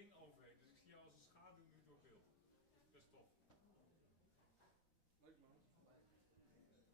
ding overheen. Dus ik zie jou als een schaduw nu door beeld. Dat is tof. Leuk man. Alles binnen.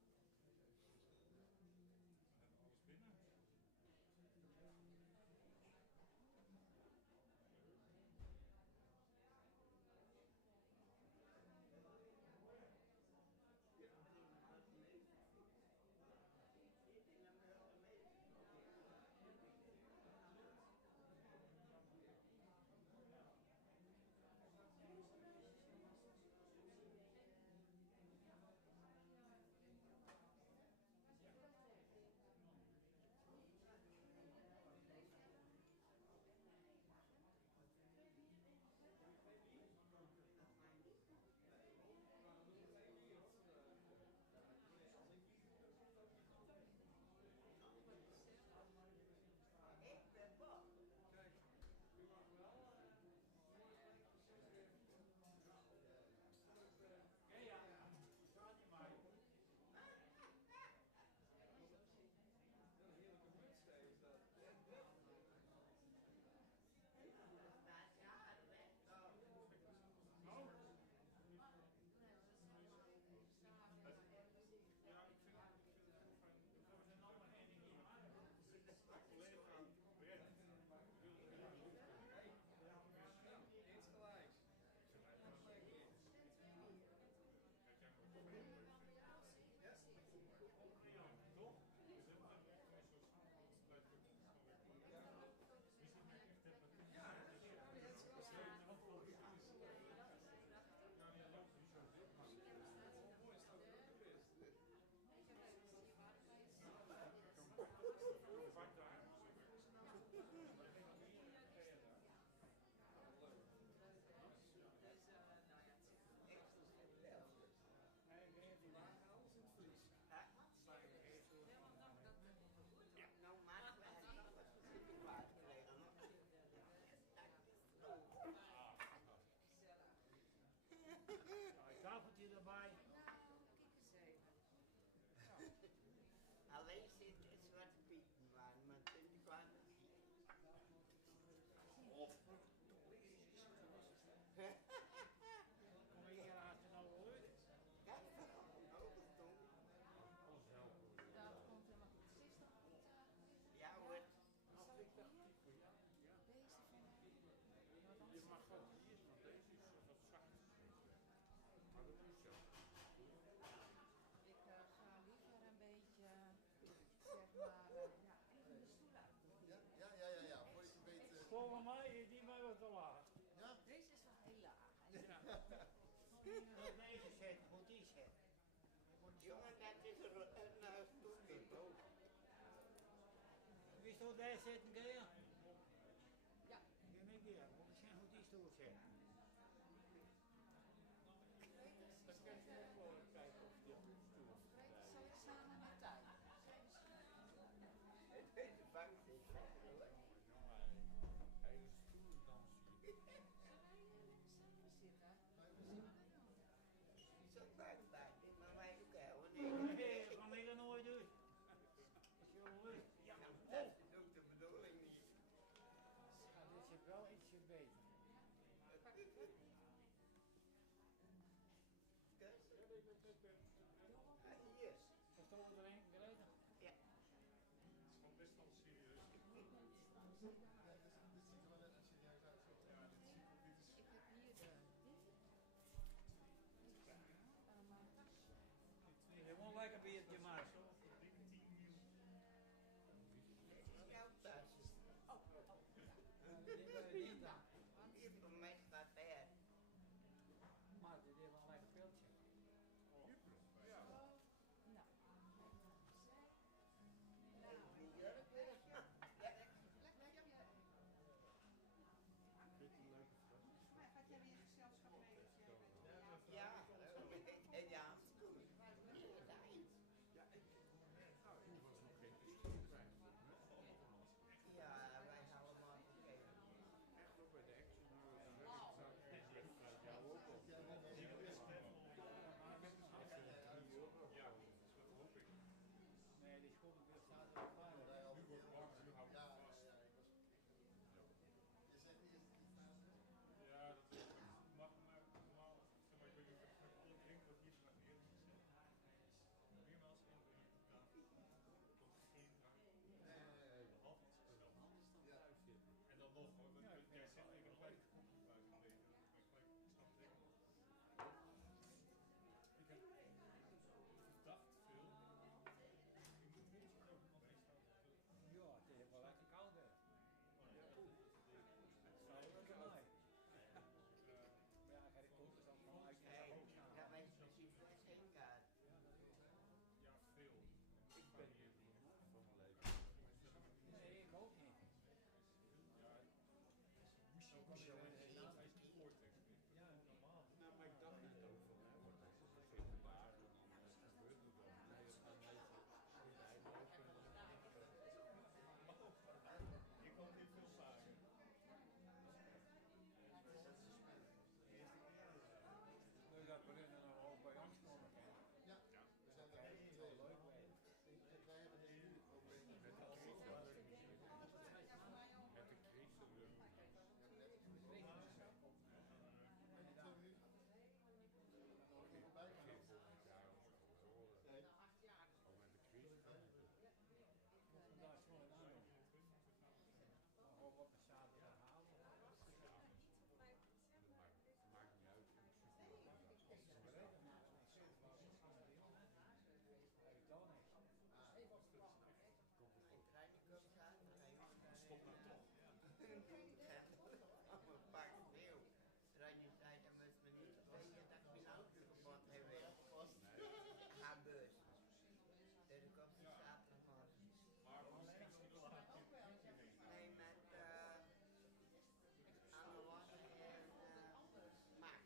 Nou, maar ik kwaad gekregen. Een tafeltje erbij. Nou, kijk eens even. Alleen zit Zwarte Pieten waren, maar Sinterklaas niet. Kom je hier achter nou ooit? Ja, dat is toch. Dat komt helemaal goed. 60 goed. Ja hoor. Deze van Je mag gewoon hier, want deze is wat zacht. Maar dat is zo. ik ga liever een beetje, zeg maar, ja, even de stoel uit. Ja. Voor je het weet. Volgens mij is die mij wat te laag. Ja? Deze is wel heel laag. Ja. Deze zet, moet die zetten. Jongen, dat is een stoel. Wist je daar zitten, Gea? Ja. Ja, nee, Gea. Moet ik zeggen hoe die stoel zet. Dan kan je gewoon kijken of die op de stoel is. Zal ik samen met tuin? Deze bank is Hij is stoel dan zie je. Samen zitten. zo bank bij. Maar wij ook heel Nee, dat kan ik dat nooit doen. Als je wel wil. Ja, dat is ook de bedoeling niet. dit zit wel ietsje beter. Dus, hier. Is dat er een gereden? Ja. Het is gewoon best wel serieus. Ja, dit ziet er wel net als serieus uit. Ja, dit is... Ik heb hier de Gewoon lekker biertje maar. Zo voor dik 10 mil. Dit is jouw tas. Niet dan. Hier voor mij staat ver. Maar dit is wel een lekker piltje. Ja. nou. Die jurk weer. Ja, Lekker. Ja, normaal. Nou, maar ik dacht net ook van, hè, want dat is een zitten waar en dan gebeurt er dan. Nee, het gaat niet. Hij loopt en Je komt niet veel zagen. nu dat we er nou ook bij ons komen. Ja, we zijn er met z'n tweeën. Leuk mee. Wij hebben dus nu ook weer Met de crisis. Met de crisis. nog even bij gaan. Ja, Nee. ook met de crisis. Vandaag gewoon aan. Maar ook op een zaterdag halen. Maakt niet uit. Stop nou toch. Een pak veel. Rijn zei, dan moest me niet weten dat ik mijn auto kapot heb. Haar beurs. Dus ik kom die zaterdagmorgen. Maar misschien wel een keer Nee, met Anne-Wanne en Max.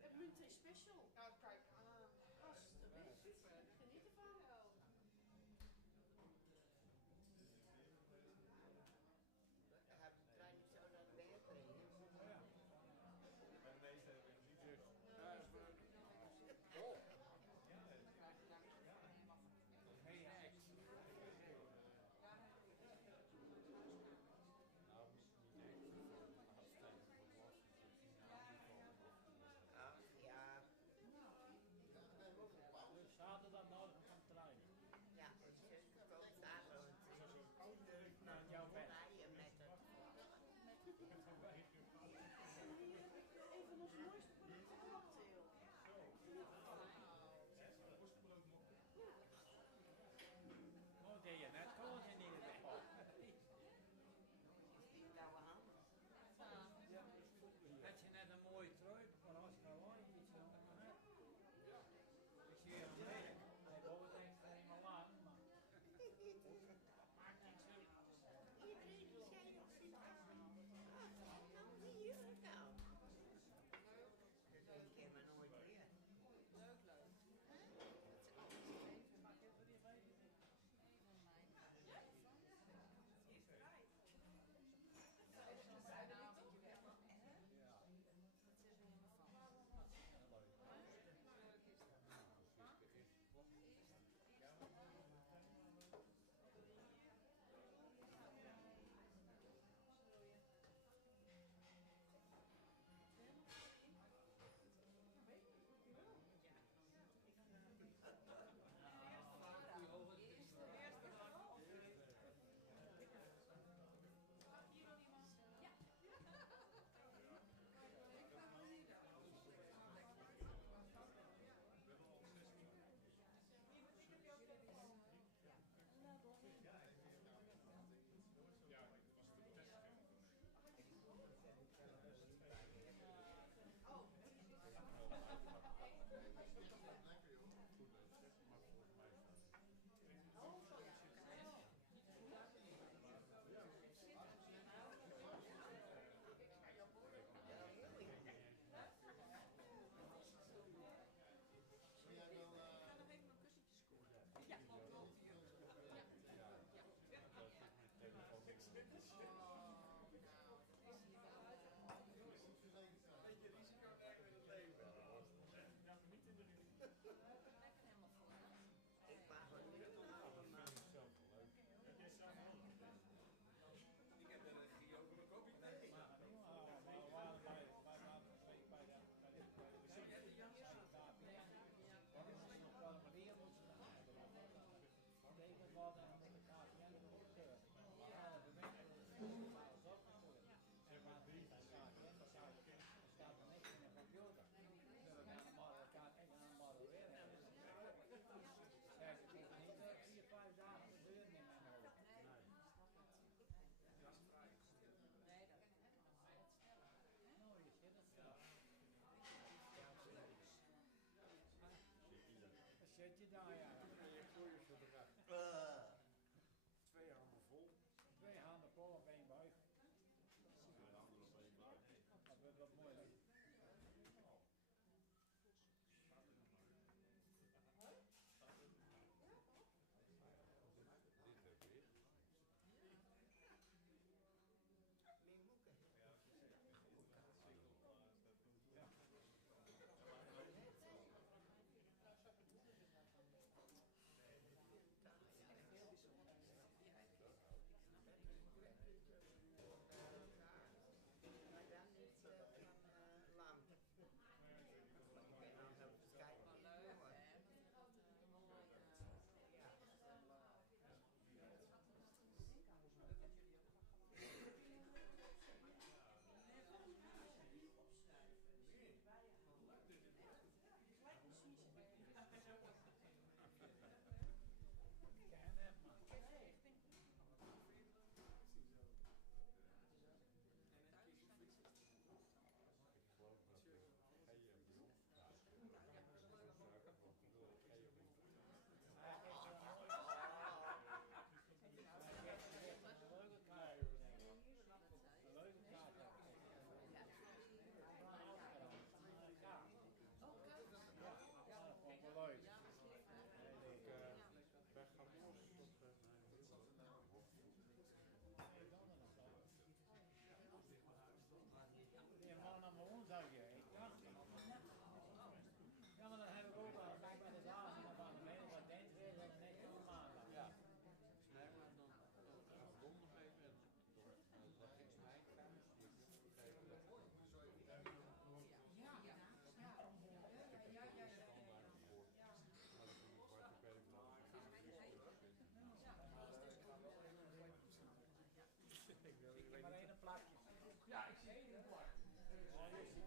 Het munt is special. Nou, kijk aan. Alsjeblieft. Geniet ervan. Heb je trein niet zo naar de berg gereden? Bij de meeste hebben we niet echt. Ach ja, Zaterdagmorgen van trein. ja, mijn zus komt zaterdag. Want ze durft Naar nog jouw niet bed. rijden met het. Een van onze mooiste producten cocktail. Worstbrood nog. Oh, deed je net gewoon in ieder geval. Die koude handen. Had je net een mooie trui voor ons gewoon iets genomen net. Ik zie hem mee. Hij wou het eens helemaal lang, maar maakt niks uit. Iedereen die zei nog zit aan. Ah, nou hier nou.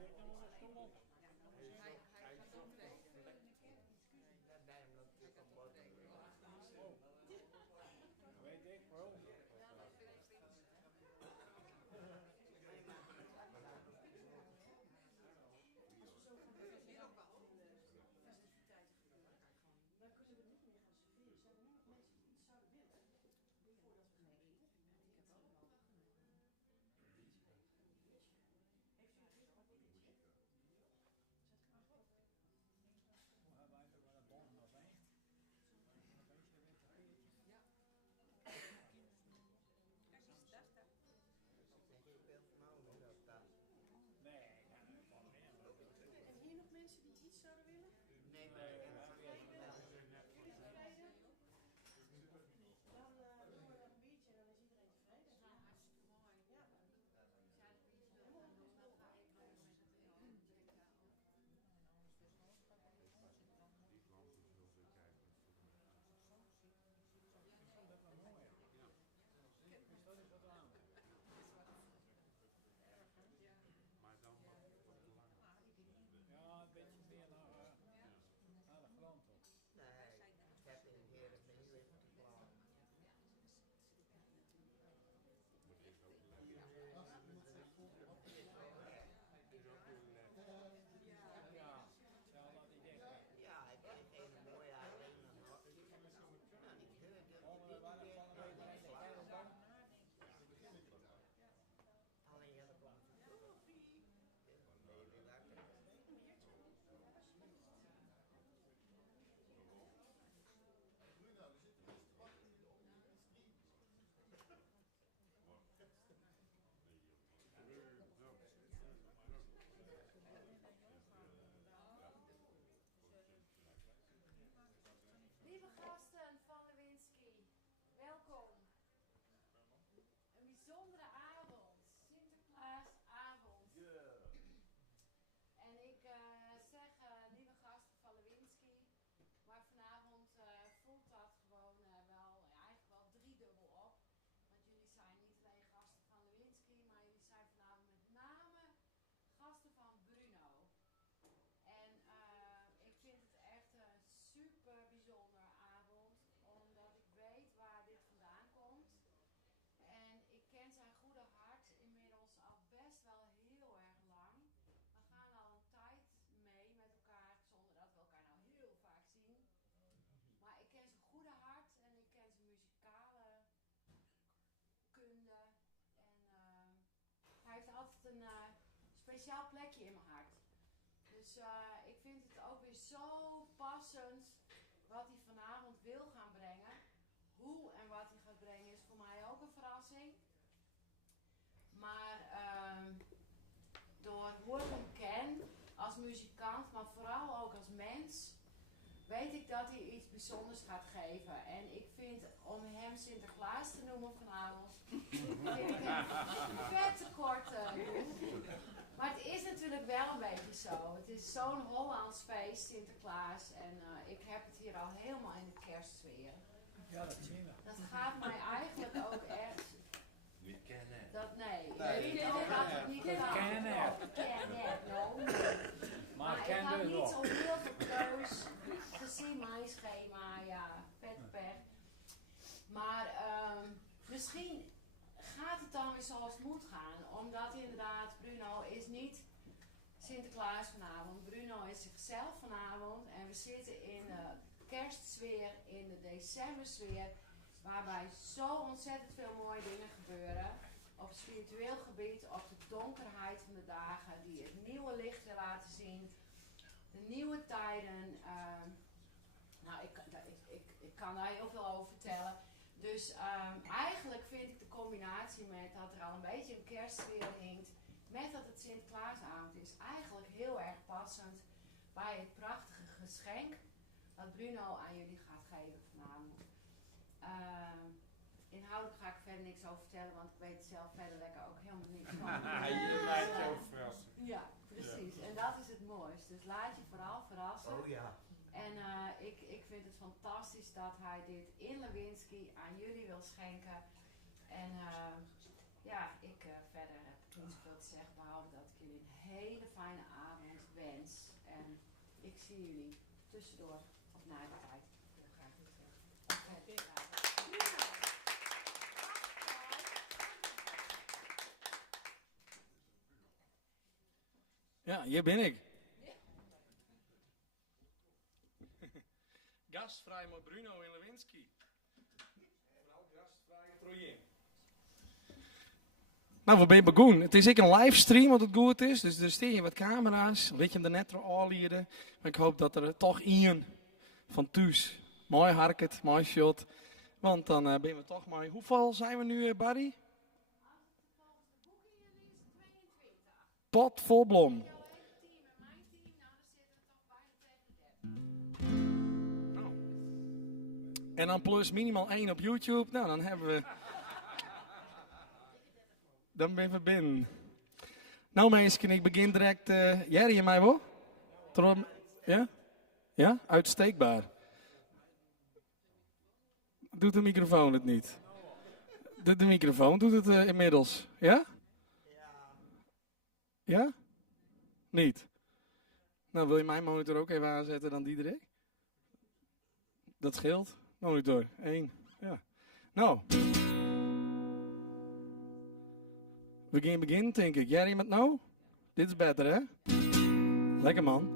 zit nog een stoel. Hij gaat optreden. Dat daarom loopt hij van boven. Oh. Weet ik wel. Dan kunnen we niet meer gaan serveren. Zijn er nu nog mensen die iets zouden willen? Voordat we gaan eten? Heeft u een biertje? Zet er maar op. Hoe hebben wij er wel een bon nog bij? Een beetje weer te peertjes. Ja. Kijk, die is dat, hè? Denk je veel van nou nu dat dan? Nee, ja, dat valt mee. En hier nog mensen die iets zouden willen? Nee, maar ik heb het wel. Jullie tevreden? Dan doen we nog een biertje en dan is iedereen tevreden. Ja, hartstikke mooi. Ja. Ja, dat biertje wil dan nog dat ga ik nog met het heel drinken. Dat is wel mooi. Ja. Dus dat is wat aan. Maar dan wat langer. Ja, een beetje meer naar de grond op. Nee, ik heb in Heren menu even te plannen. Dat is ook lekker. Is ook heel lekker. Ja, hetzelfde idee. Ja, ik kreeg een mooie alleen een hapje. Nou, niet heel veel. Komen we wel een beetje in de kerkbank? Alleen ja, dan komt het koffie. Nee, weer lekker. Bruno, we zitten dus te wachten hier op de stream. Lieve gasten van Lewinsky, welkom. Een bijzondere avond, Sinterklaasavond. En ik zeg lieve gasten van Lewinsky, maar vanavond voelt dat gewoon wel, eigenlijk wel driedubbel op. Want jullie zijn niet alleen gasten van Lewinsky, maar jullie zijn vanavond met name gasten van Bruno. En ik vind het echt een super bijzondere avond, omdat ik weet waar dit vandaan komt. En ik ken zijn goede hart inmiddels al best wel heel erg lang. We gaan al een tijd mee met elkaar, zonder dat we elkaar nou heel vaak zien. Maar ik ken zijn goede hart en ik ken zijn muzikale kunde. En hij heeft altijd een speciaal plekje in mijn hart. Dus ik vind het ook weer zo passend wat hij vanavond wil gaan brengen. Hoe en wat hij gaat brengen is voor mij ook een verrassing. Maar door hoe ik hem ken als muzikant, maar vooral ook als mens, weet ik dat hij iets bijzonders gaat geven. En ik vind om hem Sinterklaas te noemen vanavond, vind ik hem vet te kort doen. Maar het is natuurlijk wel een beetje zo. Het is zo'n Hollands feest, Sinterklaas. En ik heb het hier al helemaal in de kerstsfeer. Ja, dat zien we. Dat gaat mij eigenlijk ook echt... Niet kennen. Nee, Nee, niet dat het niet dat kan. kennen. Maar Ik ken heb dus niet wel. zo heel veel keus gezien mijn schema, ja, vet pech. Maar misschien gaat het dan weer zoals het moet gaan. Omdat inderdaad, Bruno is niet Sinterklaas vanavond. Bruno is zichzelf vanavond. En we zitten in de kerstsfeer, in de decembersfeer. Waarbij zo ontzettend veel mooie dingen gebeuren. Op spiritueel gebied, op de donkerheid van de dagen. Die het nieuwe licht wil laten zien. De nieuwe tijden. Nou, ik kan daar heel veel over vertellen. Dus eigenlijk vind ik de combinatie met dat er al een beetje een kerstsfeer hinkt. Met dat het Sinterklaasavond is. Eigenlijk heel erg passend bij het prachtige geschenk. Wat Bruno aan jullie gaat geven vanavond. Inhoudelijk ga ik verder niks over vertellen, want ik weet zelf verder lekker ook helemaal niks van. Je lijkt je ook verrassen. Ja, precies. En dat is het mooiste. Dus laat je vooral verrassen. Oh ja. En ik vind het fantastisch dat hij dit in Lewinsky aan jullie wil schenken. En ja, ik verder heb niet zoveel te zeggen, behalve dat ik jullie een hele fijne avond wens. En ik zie jullie tussendoor of na de tijd heel graag weer terug. Ja, hier ben ik. Gastvrij met Bruno en Lewinsky. Vooral gastvrij project. Nou, we zijn begonnen. Het is ook een livestream wat het goed is. Dus er staan hier wat camera's. Weet je hem er net al leren. Maar ik hoop dat er toch één van thuis mooi harket, mooi shot. Want dan ben we toch mooi. Hoeveel zijn we nu, Barry? Pot vol blom. En dan plus minimaal 1 op YouTube. Nou, dan hebben we... Dan ben we binnen. Nou mensen, ik begin direct... Jerry en mij wel? Ja? Ja? Uitsteekbaar. Doet de microfoon het niet? De microfoon doet het inmiddels. Ja? Ja? Niet? Nou, wil je mijn monitor ook even aanzetten dan die direct? Dat scheelt. Monitor, 1. Ja. Nou. We gaan beginnen, denk ik. Jij iemand nou? Dit is beter, hè? Lekker, man.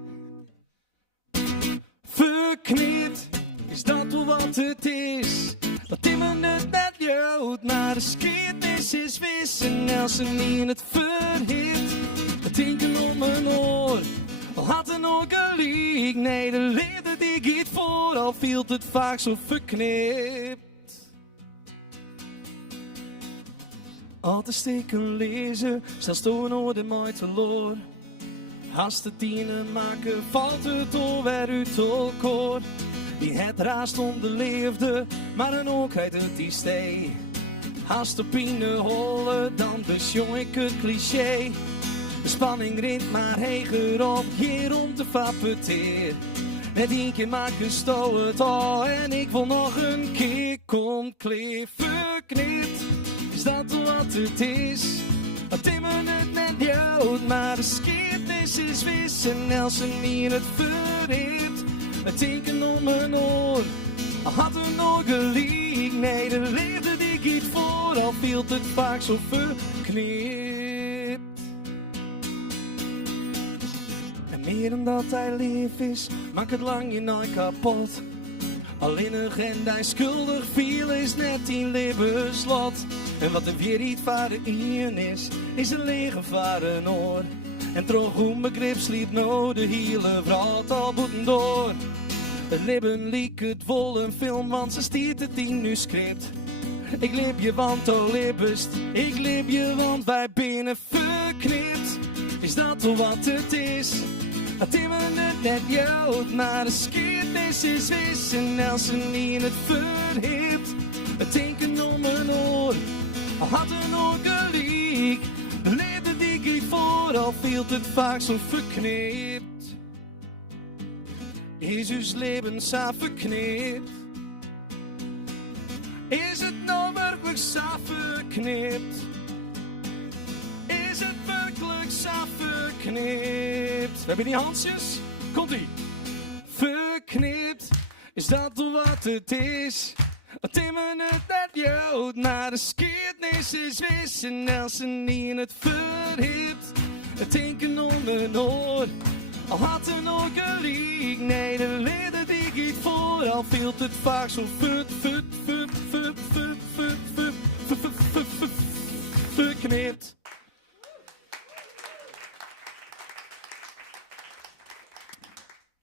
Verknipt, is dat wel wat het is? Dat timmen het net jood, maar de skitnis is wissen als ze niet in het verhit. Het tinken om mijn oor, al had er nog gelijk. Nee, de liefde die giet voor, al viel het vaak zo verknipt. Altijd steken lezen, zelfs toen nooit mooi te loor. Als de tienen maken, valt het alweer uit elkaar. Die het raast om de liefde, maar dan ook uit het die stee. Als de pine hollen, dan besjong ik het cliché. De spanning rint maar heger op, hier om te fapeteer. Net één keer maken stoot het al en ik wil nog een keer compleet verknipt. Is dat wat het is? Het timmen het net jood, maar de skitnis is wissen als ze niet het verhit. Het tinken om mijn oor, al had er nog gelijk. Nee, de liefde die giet voor, al viel het vaak zo verknipt. En meer dan dat hij lief is, maakt het lang je nooit kapot. Alleenig en hij schuldig viel is net die levensslot. En wat er weer niet varen in is een lege varen oor. En toch onbegrip sliep nou de hele vrouw al boeten door. Het leven liek het vol een film, want ze stiert het in nu script. Ik leef je want oh lippest, ik leef je want wij binnen verknipt. Is dat al wat het is? Het timmen het net jood, maar de skitnis is wissen als ze niet het verhit. Het tinken om mijn oor, al had er nog gelijk. De liefde die giet voor, al viel het vaak zo verknipt. Is uw leven zo verknipt? Is het nou werkelijk zo verknipt? Is het werkelijk zo verknipt? We hebben die handjes. Komt-ie. Verknipt, is dat wat het is? Het timmen het net jood, maar de skitnis is wissen als ze niet in het verhit. Het tinken om mijn oor, al had er nog gelijk. Nee, de liefde die giet voor, al viel het vaak zo verknipt.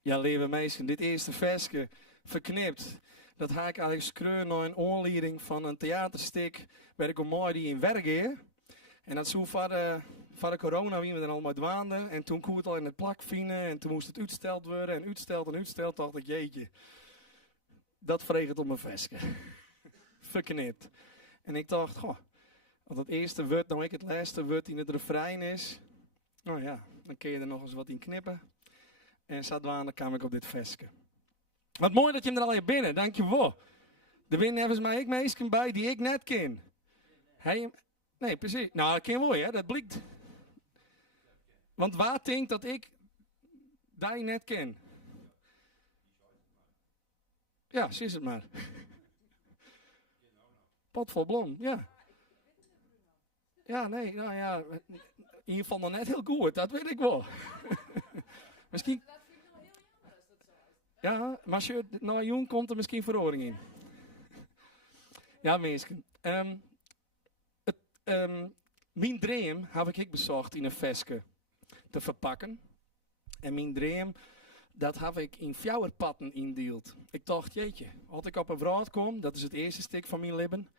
Ja, lieve mensen, dit eerste versje verknipt. Dat ga ik eigenlijk skreun naar een aanleiding van een theaterstuk waar ik om mooi die in werk. En dat zo voor de corona wie we er allemaal dwaanden. En toen kon het al in het plak vinden en toen moest het uitgesteld worden en uitsteld. Dacht ik, jeetje, dat vreeg het om mijn versje. Verknipt. En ik dacht, goh, als het eerste woord nou ik het laatste woord in het refrein is. Nou ja, dan kun je er nog eens wat in knippen. En zodoende kwam ik op dit versje. Wat mooi dat je hem er al je binnen, dankjewel. Er binnen hebben ze mij ook meesten bij die ik net ken. Nee, precies. Nou, dat ken wel, hè. Dat blijkt Want waar denkt dat ik die net ken? Ja, zie het maar. Pot vol blom, ja. Ja, nee, nou ja. In ieder geval nog net heel goed, dat weet ik wel. Misschien. Dat vind ik nog heel jammer als dat zo is. Ja, maar als je nou jong komt er misschien verhoring in. Ja, mensen. Mijn droom heb ik bezocht in een veske te verpakken. En mijn droom, dat heb ik in fjouwerpatten indeeld. Ik dacht, jeetje, als ik op een vrouw kom, dat is het eerste stuk van mijn leven.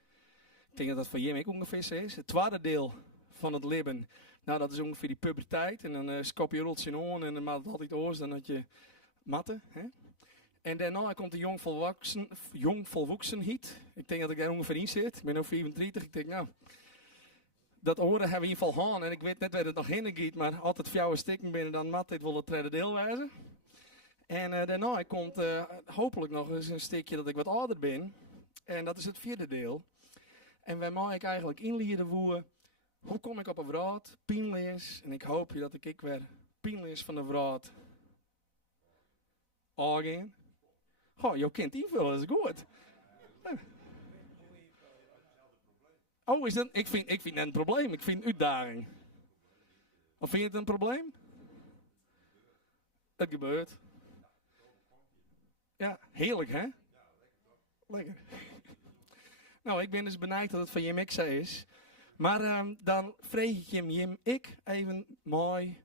Ik denk dat dat voor jij ook ongeveer zo is. Het tweede deel van het leven, nou dat is ongeveer die puberteit. En dan skop je rotje aan en dan maakt het altijd oors, dan had je matten. Hè? En daarna komt de jongvolwaksenheid. Ik denk dat ik daar ongeveer in zit. Ik ben nu 34. Ik denk, nou, dat oren hebben we in ieder geval gaan. En ik weet net waar het nog heen gaat, maar altijd fjouwe stikken binnen, dan mat dit wel het tweede deel wijzen. En daarna komt hopelijk nog eens een stukje dat ik wat ouder ben. En dat is het vierde deel. En wij mag ik eigenlijk inleiden hoe kom ik op een vrouw, pijnlees. En ik hoop dat ik weer pijnlees van de vrouw aangaan. Oh, je kent invullen, dat is goed. Oh, is dat? Ik vind dat een probleem. Ik vind een uitdaging. Of vind je het een probleem? Het gebeurt. Ja, heerlijk hè? Lekker. Nou, ik ben dus benijd dat het van Jim X is. Maar dan vraag ik Jim ik even mooi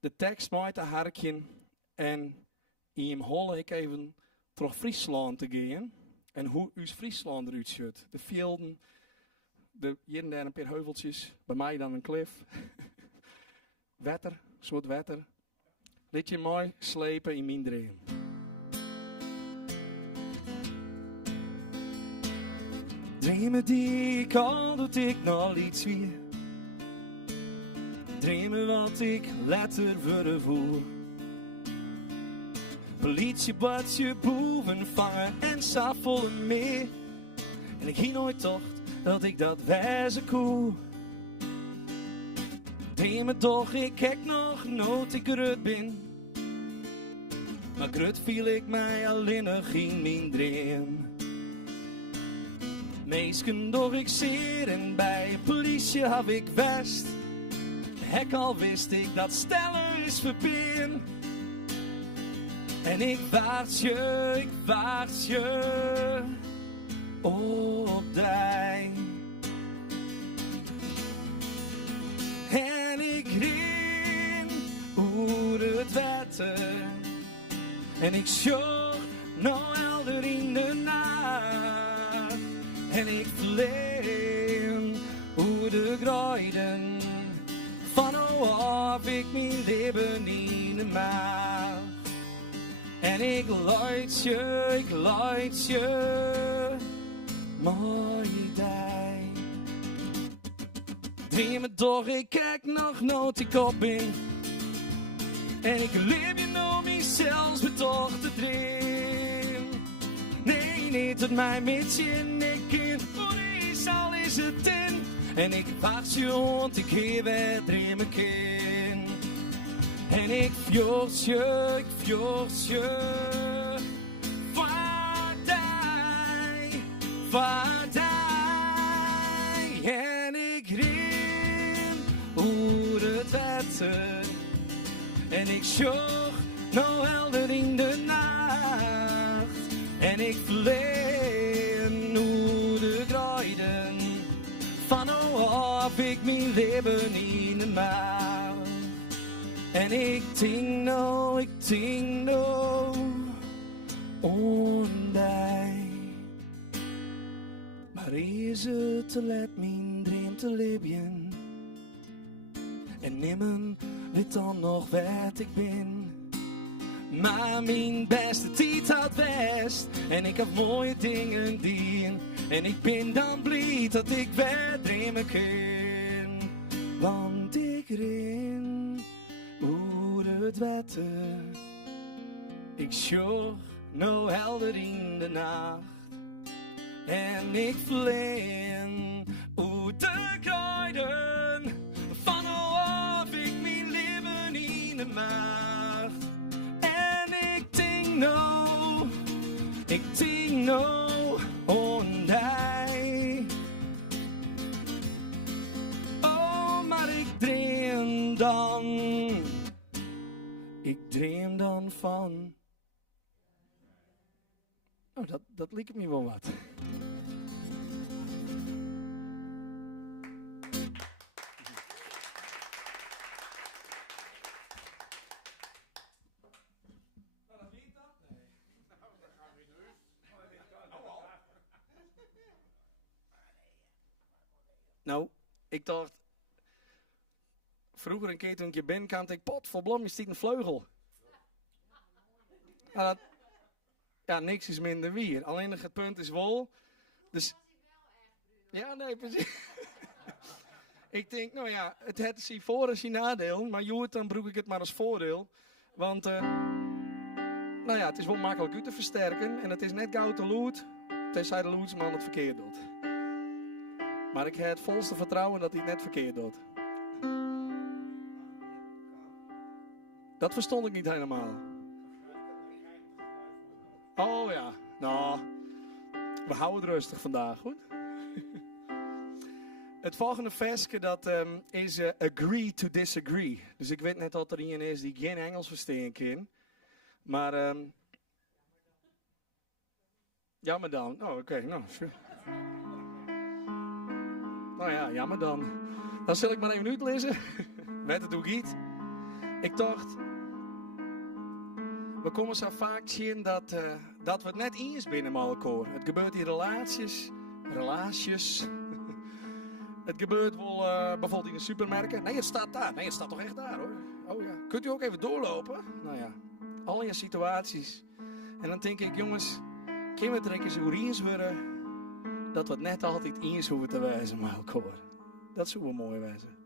de tekst mooi te harken. En in hem holle ik even terug Friesland te gaan. En hoe uw Friesland eruit ziet. De velden, hier en daar een paar heuveltjes. Bij mij dan een klif. Wetter, soort wetter. Laat je mooi slepen in mijn droom. Dromen die ik al doet ik nog iets weer. Dromen wat ik later vervoer. Politie, badje, boeven vangen en safelen meer. En ik ging nooit dacht dat ik dat wijze koe. Dromen toch, ik kijk nog nooit ik eruit ben. Maar grut viel ik mij alleen nog in mijn droom. Meesken doch ik zeer en bij een politie heb ik west. Hek al wist ik dat stellen is verpeen. En ik wacht je op dij. En ik ren oer het wetter. En ik zocht nou helder in de nacht. En ik vleem oer de grijden. Van hoe heb ik mijn leven in de maag. En ik luid je, mooie dij. Dromen toch, ik kijk nog nooit ik op ben. En ik leef je nog niet zelfs met toch te dream. Nee, niet tot mij met je en ik kind, voor is al is het in. En ik wacht je, want ik hier weer dromen kind. En ik fjord je, vaardij. En ik ren oer het wetter. En ik zocht nou helder in de nacht. En ik vleem oer de grijden. Van hoe heb ik mijn leven in de maag. En ik ting nou ondij. Maar is het te laat mijn droom te leven? En niemand weet dan nog wat ik ben. Maar mijn beste tijd had best. En ik heb mooie dingen dien. En ik ben dan blij dat ik weer dromen kan. Want ik ren oer het wetter. Ik zocht nou helder in de nacht. En ik vleem oer de kruiden. Van hoe heb ik mijn leven dan? Ik dream dan van. Oh, dat liep me wel wat. Nou, ik dacht, vroeger een keer toen ik je binnenkwam, dacht ik, pot, voor blom, je stiet een vleugel. Ja, niks is minder wier. Alleen het punt is wel. Dus, ja, nee, precies. Ik denk, nou ja, het heeft zijn voor- en zijn nadeel, maar joh, dan broek ik het maar als voordeel. Want, nou ja, het is wel makkelijk uit te versterken en het is net gauw te lood, tenzij de loedsman het verkeerd doet. Maar ik heb het volste vertrouwen dat hij het net verkeerd doet. Dat verstond ik niet helemaal. Oh ja, nou, we houden het rustig vandaag, goed? Het volgende versje dat is agree to disagree. Dus ik weet net dat er iemand is die geen Engels verstaan kan. Maar, jammer dan. Oh, oké, nou, sure. Nou ja, jammer dan. Dan zal ik maar even uitlezen. Weet het ook niet. Ik dacht, we komen zo vaak zien dat we het net eens binnen elkaar. Het gebeurt in relaties. Het gebeurt wel bijvoorbeeld in de supermarkten. Nee, het staat daar. Nee, het staat toch echt daar hoor. Oh ja. Kunt u ook even doorlopen? Nou ja, al je situaties. En dan denk ik, jongens, kunnen we het er eens hoe eens worden dat we het net altijd eens hoeven te wijzen met elkaar. Dat zou wel mooi wijzen.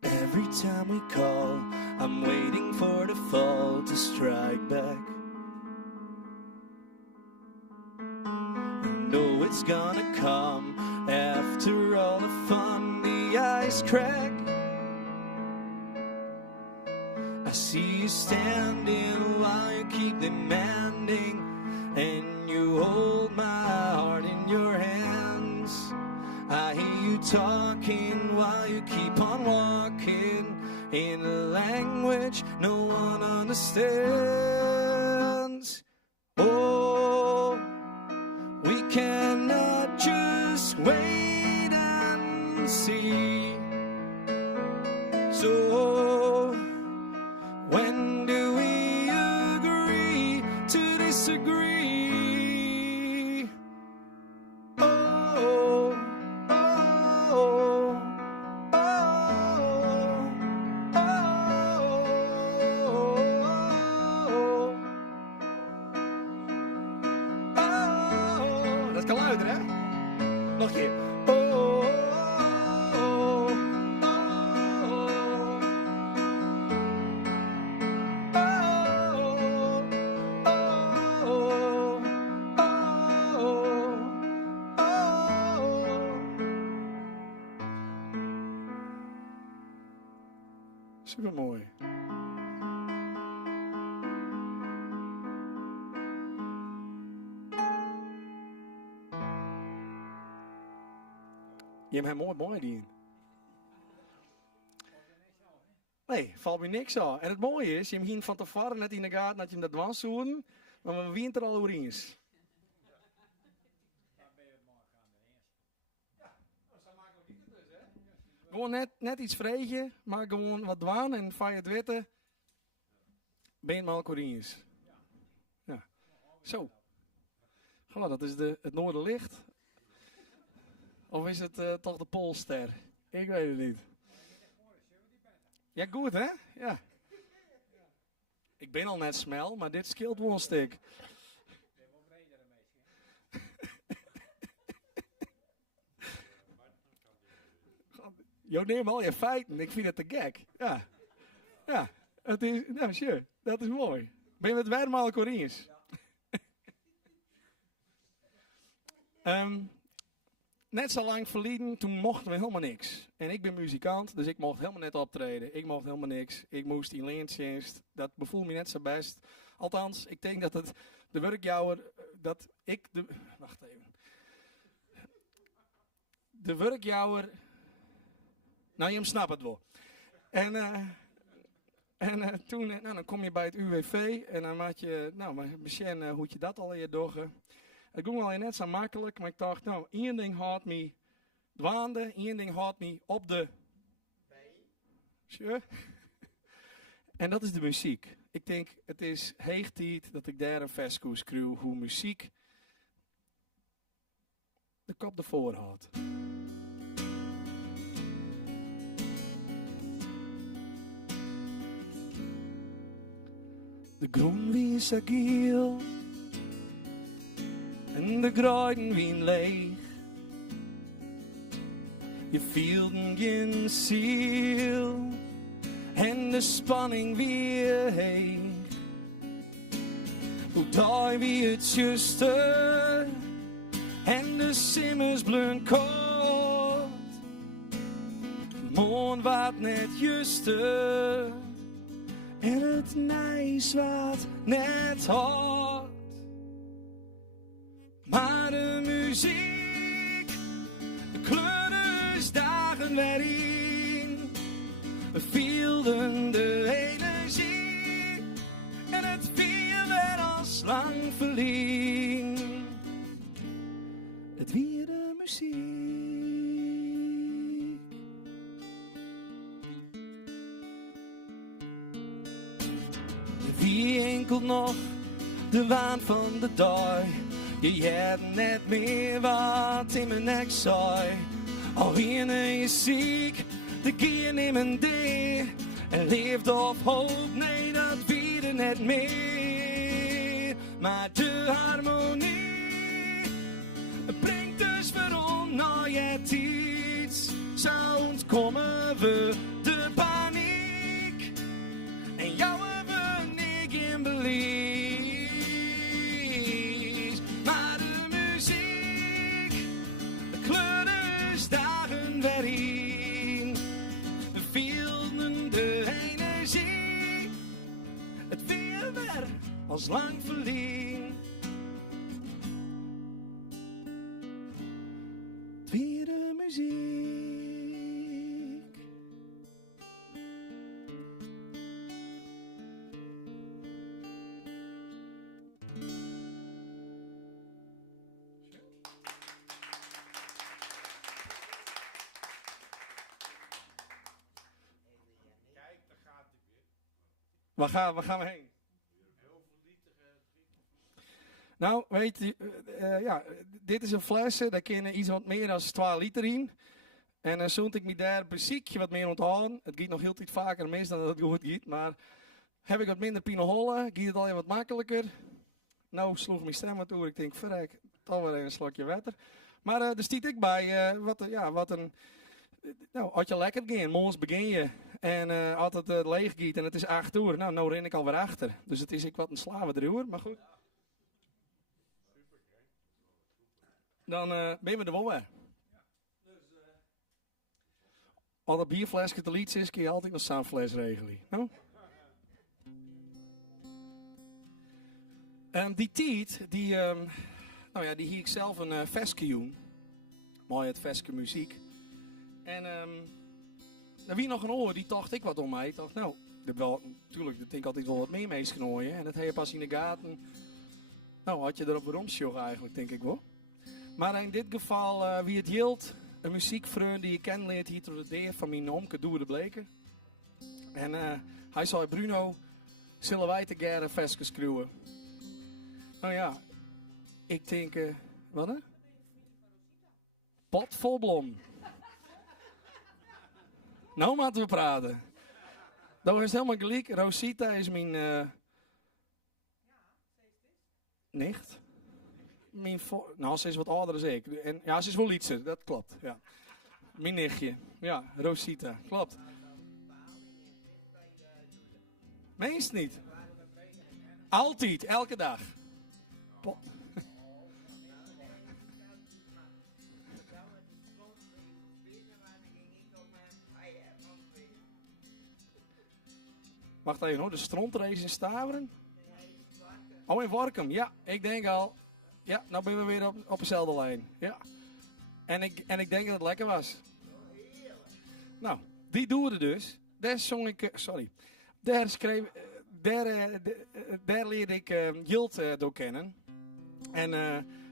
Every time we call, I'm waiting for the fall to strike back. I know it's gonna come after all the fun, the ice crack. I see you standing while you keep demanding, and you hold my heart in your hands. I hear you talking while you keep on walking in a language no one understands. Oh, we cannot just wait and see. So, when do we agree to disagree? Oh, oh, oh, oh. Dat kan luider, hè? Nog een keer. Super mooi. Je hebt hem mooi die. Nee, valt me niks aan. En het mooie is, je hem van tevoren net in de gaten dat je hem dat was doen, maar we weten er al hoe eens. Gewoon net iets vregen, maar gewoon wat dwaan en van je het weten, ben je het maar al eens. Ja. Zo. Gewoon, dat is het noorderlicht. Of is het toch de Poolster? Ik weet het niet. Ja, goed hè? Ja. Ik ben al net smel, maar dit scheelt wel een stuk. Jo, neem al je feiten. Ik vind het te gek. Ja. Ja. Het is, nou, sure. Dat is mooi. Ben je met Weidemaal Corines? Net zo lang verleden, toen mochten we helemaal niks. En ik ben muzikant, dus ik mocht helemaal net optreden. Ik mocht helemaal niks. Ik moest in leendienst. Dat bevoelde me net zo best. Althans, ik denk dat het de werkjouwer, wacht even. De werkjouwer Nou, je snapt het wel. En toen, dan kom je bij het UWV en dan had je, maar misschien hoe je dat al in je doggen. Het ging wel net zo makkelijk, maar ik dacht, nou, één ding houdt me dwaande, één ding houdt me op de... Sure. En dat is de muziek. Ik denk, het is heeg tijd dat ik daar een festkoers schreeuw hoe muziek de kop ervoor houdt. De groen wie is agiel en de gruiden wie leeg. Je vielden geen ziel en de spanning weer heeg. Hoe daar wie het juiste en de simmers blun kort. Moon wat net juiste en het nijs wat net hard. Maar de muziek, de kleuren is dagen waarin we vielden de energie en het viel werd als lang verlien. Het weer de muziek. Wie enkel nog de waan van de dag. Je hebt net meer wat in mijn nek zei. Al hier je ziek, de keer nemen die. En leeft of hoop, nee dat wie er net meer. Maar de harmonie brengt dus waarom naar je iets. Zou ontkomen we de paniek. En jou hebben ik in belies. Maar de muziek, de kleuren is dagen waarin we vielden de energie. Het weer werd als lang verlien. Het weer de muziek. Kijk, daar gaat hij weer. Waar gaan we heen? Heel vernietige Nou, weet je, dit is een flesje, daar kunnen iets wat meer dan 2 liter in. En dan zoent ik me daar beziekje wat meer onthouden. Het gaat nog heel tijd vaker mis dan dat het goed gaat, maar heb ik wat minder pinohollen, gaat het alweer wat makkelijker. Nou sloeg mijn stem wat toe, ik denk, verrek, toch weer een slokje water. Maar daar stiet ik bij, als je lekker gaat, morgens begin je. En als het leeg gaat en het is 8 uur, nou ren ik alweer achter. Dus het is ik wat een slaven maar goed. Dan ben we er wel weer. Als dat bierflesje te liet is, kun je altijd nog zo'n fles regelen. No? Die tijd, die hier ik zelf een festje doen. Mooi het festje muziek. En er wie nog een oor, die dacht ik wat om mij. Ik dacht, nou, natuurlijk, dat denk ik altijd wel wat meer meesgenooien. En dat heb je pas in de gaten. Nou, had je er op een romsjoch eigenlijk, denk ik wel. Maar in dit geval, wie het hield, een muziekvriend die je kent, hier door de deur van mijn omke Doe de Bleken. En hij zei, Bruno, zullen wij te gerne festjes schreeuwen? Nou ja, ik denk, wat hè? Pot vol blom. Nou moeten we praten. Dat was helemaal gelijk. Rosita is mijn nicht. Ze is wat ouder dan ik. En, ja, ze is wel Lietse, dat klopt. Ja. Mijn nichtje. Ja, Rosita, klopt. Meest niet. Altijd, elke dag. Wacht even hoor, de strontrace in Staveren? Oh, in Workum, ja, ik denk al. Ja, nou ben we weer op dezelfde lijn. Ja. En ik denk dat het lekker was. Nou, die doerde dus. Daar zong ik, daar schreef, daar leerde ik Jilt door kennen. En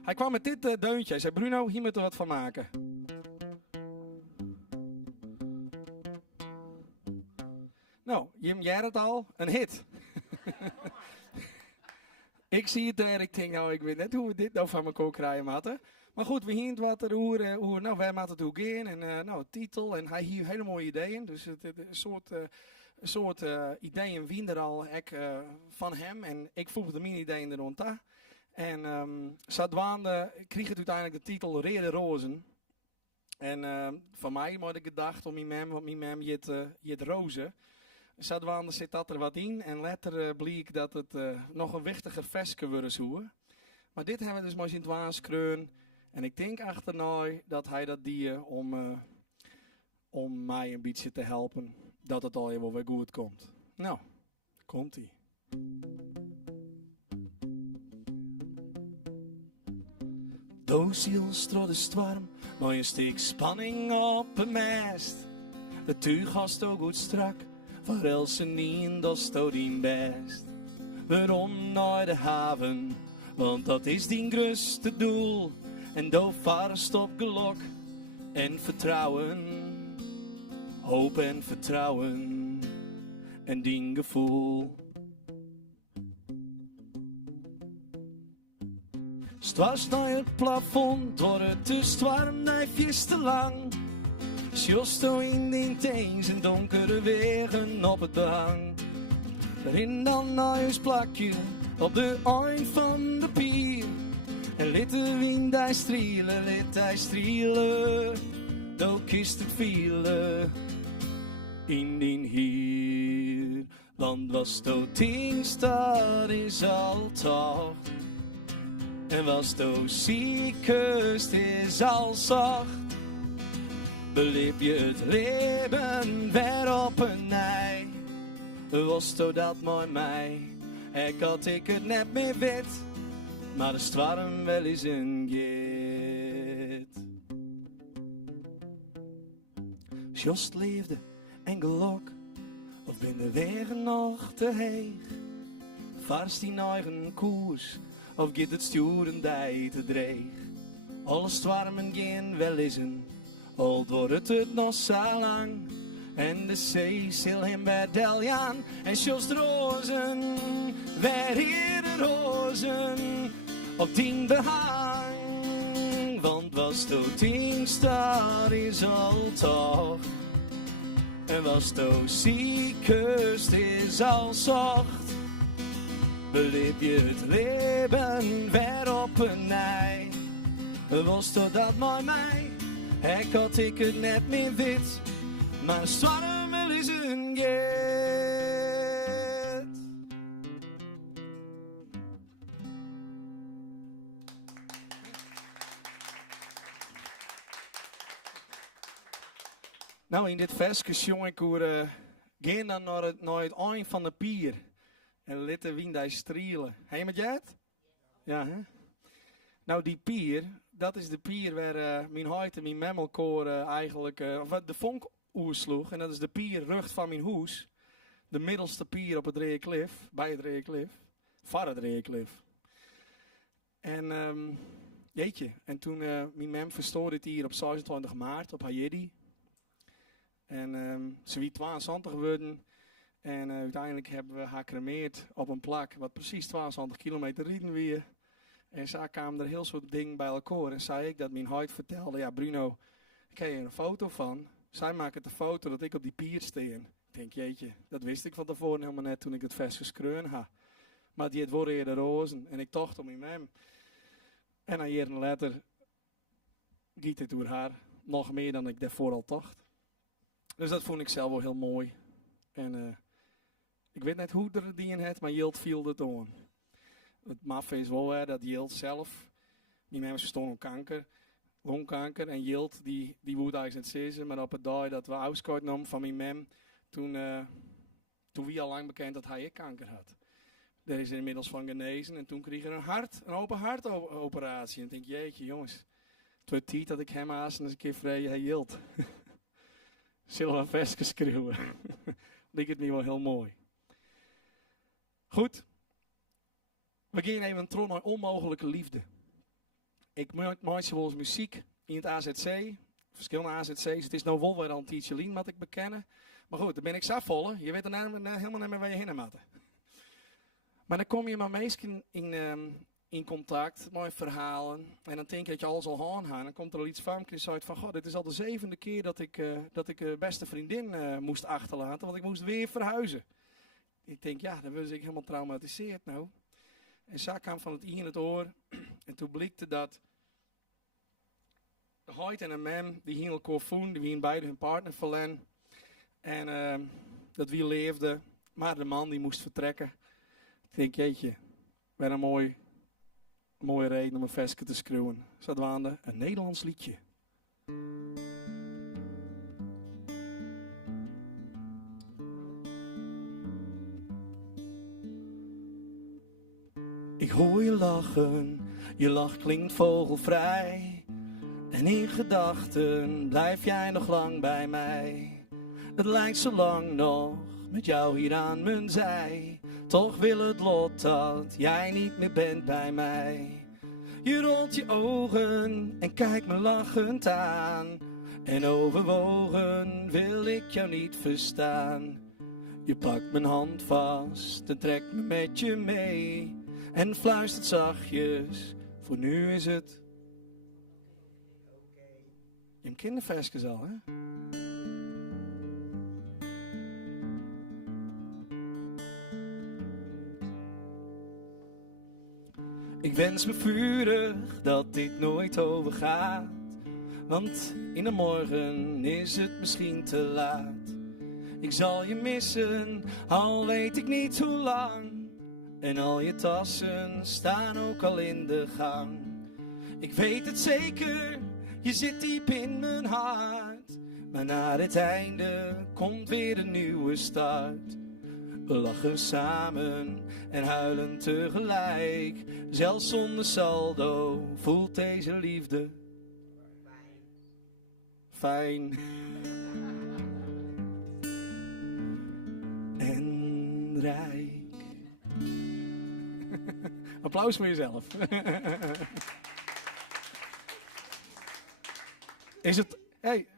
hij kwam met dit deuntje. Hij zei, Bruno, hier moet er wat van maken. Nou, jij het al, een hit. Ik zie het daar, ik denk, nou, ik weet net hoe we dit nou van elkaar krijgen matten. Maar goed, we hingen wat er hoe nou, wij matten het ook in. En nou, titel. En hij hier hele mooie ideeën. Dus een soort ideeën wien er al van hem. En ik voegde mijn ideeën er rond aan. En zodoende kreeg het uiteindelijk de titel Rede Rozen. En van mij had ik gedacht om mijn mem je rozen. Zodoende zit dat er wat in. En later bleek dat het nog een wichtiger versje worden zou. Maar dit hebben we dus maar in het waaskreun. En ik denk achterna dat hij dat die om mij een beetje te helpen. Dat het al wel weer goed komt. Nou, komt-ie. Doosiel strode storm, maar een steek spanning op een mast. De tuig hast ook goed strak, voor Else nien, dat stoot dien best. Waarom naar de haven, want dat is dien grootste doel. En doof vast op geluk en vertrouwen, hoop en vertrouwen en dien gevoel. Stwars naar het plafond, door het te warm, nijfjes te lang. Sjosto in die teens en donkere wegen op het behang. Daarin dan naar huis plakje, op de eind van de pier. En liet de wind hij strielen, dan kist het vielen in die hier. Want was to dings, dat is altijd. En was to ziekest, is al zacht. Beleef je het leven weer op een nij. Was to dat mooi mij, ik had ik het net meer wit. Maar de storm wel eens een git. Just leefde en geluk, of ben de wegen nog te heeg? Vars die eigen koers, of gaat het sturen die te dreig? Alle stormen gaan wel eens een, al wordt het nog zo lang. En de zee zal hem bij Deljan, en just rozen, waar hier de rozen. Op dien behang, want was to dings, dat is al toch. En was to ziekest, is al zacht. Beleef je het leven weer op een nij. Was to dat mooi mij, ik had ik het net meer wit. Maar storm wel is een git. Nou, in dit versje zong ik hoe gaan dan naar het eind van de pier. En liet de wind hij strielen. Hé, met jij het? Ja, hè? Nou, die pier, dat is de pier waar mijn huid en mijn memmelkoor eigenlijk de vonk oersloeg. En dat is de pierrug van mijn hoes. De middelste pier op het Reeklif, bij het Reeklif. Van het Reeklif. En jeetje, en toen mijn mem verstoorde het hier op 26 maart op Haiti. En ze wie 22 geworden. En uiteindelijk hebben we haar cremeerd op een plak wat precies 22 kilometer rijden weer. En zo kwamen er heel soort dingen bij elkaar. En zei ik dat mijn huid vertelde, ja Bruno, ik heb hier een foto van. Zij maken de foto dat ik op die pier steen. Ik denk, jeetje, dat wist ik van tevoren helemaal net toen ik het vers geschreven had. Maar die het worden eerder rozen. En ik tocht om in hem. En een jaar later giet het door haar nog meer dan ik daarvoor al tocht. Dus dat vond ik zelf wel heel mooi. En ik weet net hoe er die in het, maar Jilt viel het aan. Het maffe is wel dat Jilt zelf, die mensen stonden kanker, longkanker. En Jilt, die woed eigenlijk het zeggen, maar op het dag dat we afscheid namen van mijn mem, toen wie al lang bekend dat hij kanker had. Daar is er inmiddels van genezen en toen kreeg hij een open hartoperatie. En ik denk, jeetje jongens, het wordt tijd dat ik hem haast eens een keer vrij, hij Jilt. Zullen we een versje schreeuwen? Lijkt het me wel heel mooi. Goed. We gaan even terug naar onmogelijke liefde. Ik maak wel eens muziek in het AZC. Verschillende AZC's. Het is nou wel weer al een tijdje lien, wat ik bekennen. Maar goed, dan ben ik zo vol. Je weet er helemaal niet meer waar je heen moet. Maar dan kom je maar meestal in contact met verhalen. En dan denk je dat je alles al gaan. Dan komt er al iets van. En zei van, dit is al de 7e keer dat ik de beste vriendin moest achterlaten. Want ik moest weer verhuizen. Ik denk, ja, dan was ik helemaal traumatiseerd nou. En zo kwam van het i in het oor. En toen blikte dat de Hoyt en een man, die hingen elkaar voelen. Die wien beide hun partner verlen. En dat wie leefde. Maar de man die moest vertrekken. Ik denk, jeetje, weer een mooie reden om een versje te schreeuwen. Zo waande een Nederlands liedje. Ik hoor je lachen, je lach klinkt vogelvrij. En in gedachten blijf jij nog lang bij mij. Het lijkt zo lang nog met jou hier aan mijn zij. Toch wil het lot dat jij niet meer bent bij mij. Je rolt je ogen en kijkt me lachend aan. En overwogen wil ik jou niet verstaan. Je pakt mijn hand vast en trekt me met je mee. En fluistert zachtjes, voor nu is het. Je hebt kinderversjes al, hè? Ik wens me vurig dat dit nooit overgaat. Want in de morgen is het misschien te laat. Ik zal je missen, al weet ik niet hoe lang. En al je tassen staan ook al in de gang. Ik weet het zeker, je zit diep in mijn hart. Maar na het einde komt weer een nieuwe start. We lachen samen en huilen tegelijk. Zelfs zonder saldo voelt deze liefde fijn. En rijk. Applaus voor jezelf. Is het,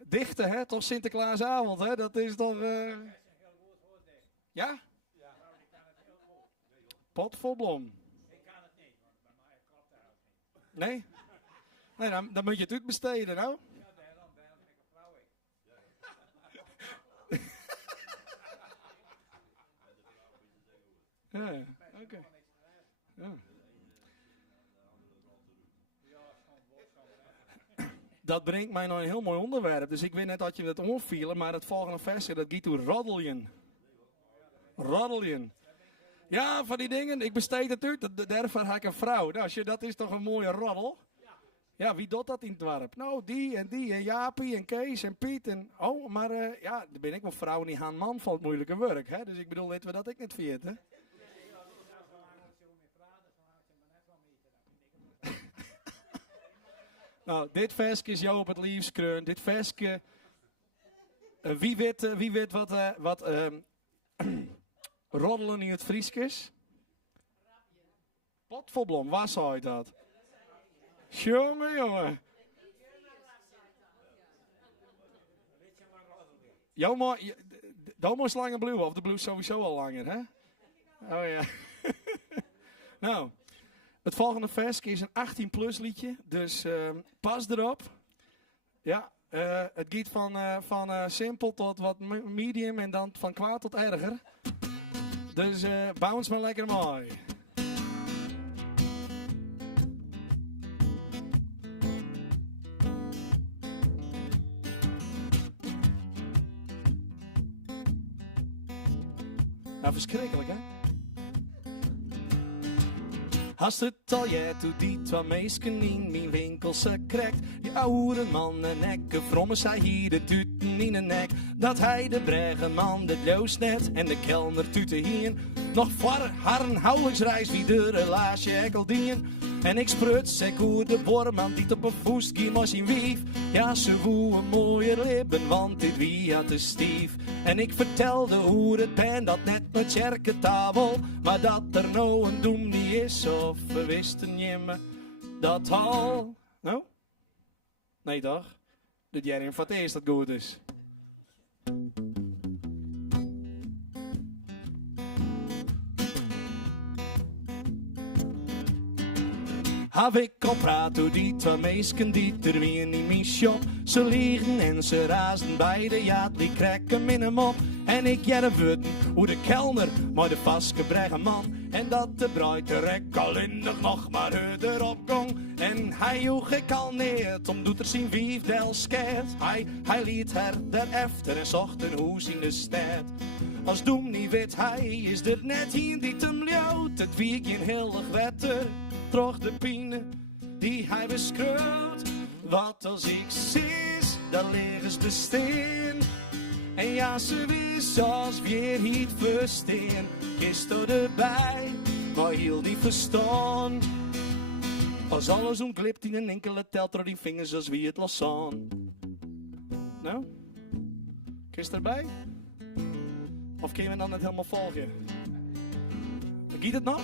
dichten hè, toch Sinterklaasavond hè, dat is toch... Ja? Pot vol blom. Ik kan het niet, want bij mij klopt dat ook niet. Nee? Nee, dan moet je het uitbesteden nou. Ja, daarom ben ik een vrouw. Ja, oké. Ja. Dat brengt mij naar een heel mooi onderwerp. Dus ik weet net dat je het onvielen, maar het volgende versje, dat gaat door roddeljen. Roddeljen. Ja, van die dingen, ik besteed het uit, daarvoor heb ik een vrouw. Nou, dat is toch een mooie roddel? Ja, wie doet dat in het dorp? Nou, die en Jaapie en Kees en Piet en... Oh, maar ja, dan ben ik wel vrouw en die gaan man van het moeilijke werk, hè? Dus ik bedoel, weten we dat ik niet viert, hè? Nou, dit versje is jou op het liefst kreun. Dit versje... wie weet wat roddelen in het Fries is? Potvolblom, waar zou je dat? Jongen. Jouw moest langer blauw, of de blauw sowieso al langer, hè? Oh ja. Nou, het volgende versje is een 18+ liedje, dus pas erop. Ja, het gaat van simpel tot wat medium en dan van kwaad tot erger. Dus bounce maar lekker mooi. Nou, verschrikkelijk, hè? Hast het al jij doet die twee meisken in mijn winkel ze krijgt. Die oude man en nekke vrommen zij hier de tuten in de nek. Dat hij de brege man de loos net en de kelner tuten hier. Nog voor haar een huwelijksreis wie de relatie ekkel dien. En ik spruts, ik hoe de borman die op een voest ging maar zijn wief. Ja, ze woe een mooie lippen, want dit wie had te stief. En ik vertelde hoe het ben dat net met kerkentafel, maar dat er nou een doem niet is, of we wisten je me dat al. Nou? Nee toch? Dat jij in wat is dat goed is. Heb ik al praat door die twee meisken die er weer in mijn shop. Ze liggen en ze razen bij de jaat, die krekken in hem op. En ik jette weten hoe de kelner maar de vastgebreide man. En dat de bruid direct al innig nog maar erop gong. En hij joeg ik al neer, om doet er zijn wiefdel skeert. Hij liet haar daarefter en zocht een hoes in de stad. Als doem niet weet hij, is dit net hier die te mljouwt. Het wie geen heel wetter. Troch de pine die hij beschreeuwt. Wat als ik zie, dan liggen ze besteen. En ja, ze wist als weer niet versteen. Kist erbij, maar heel die verstaan. Als alles omklipt in een enkele telt door die vingers als wie het los aan. Nou, kist erbij? Of kun je me dan net helemaal volgen? Giet het nog?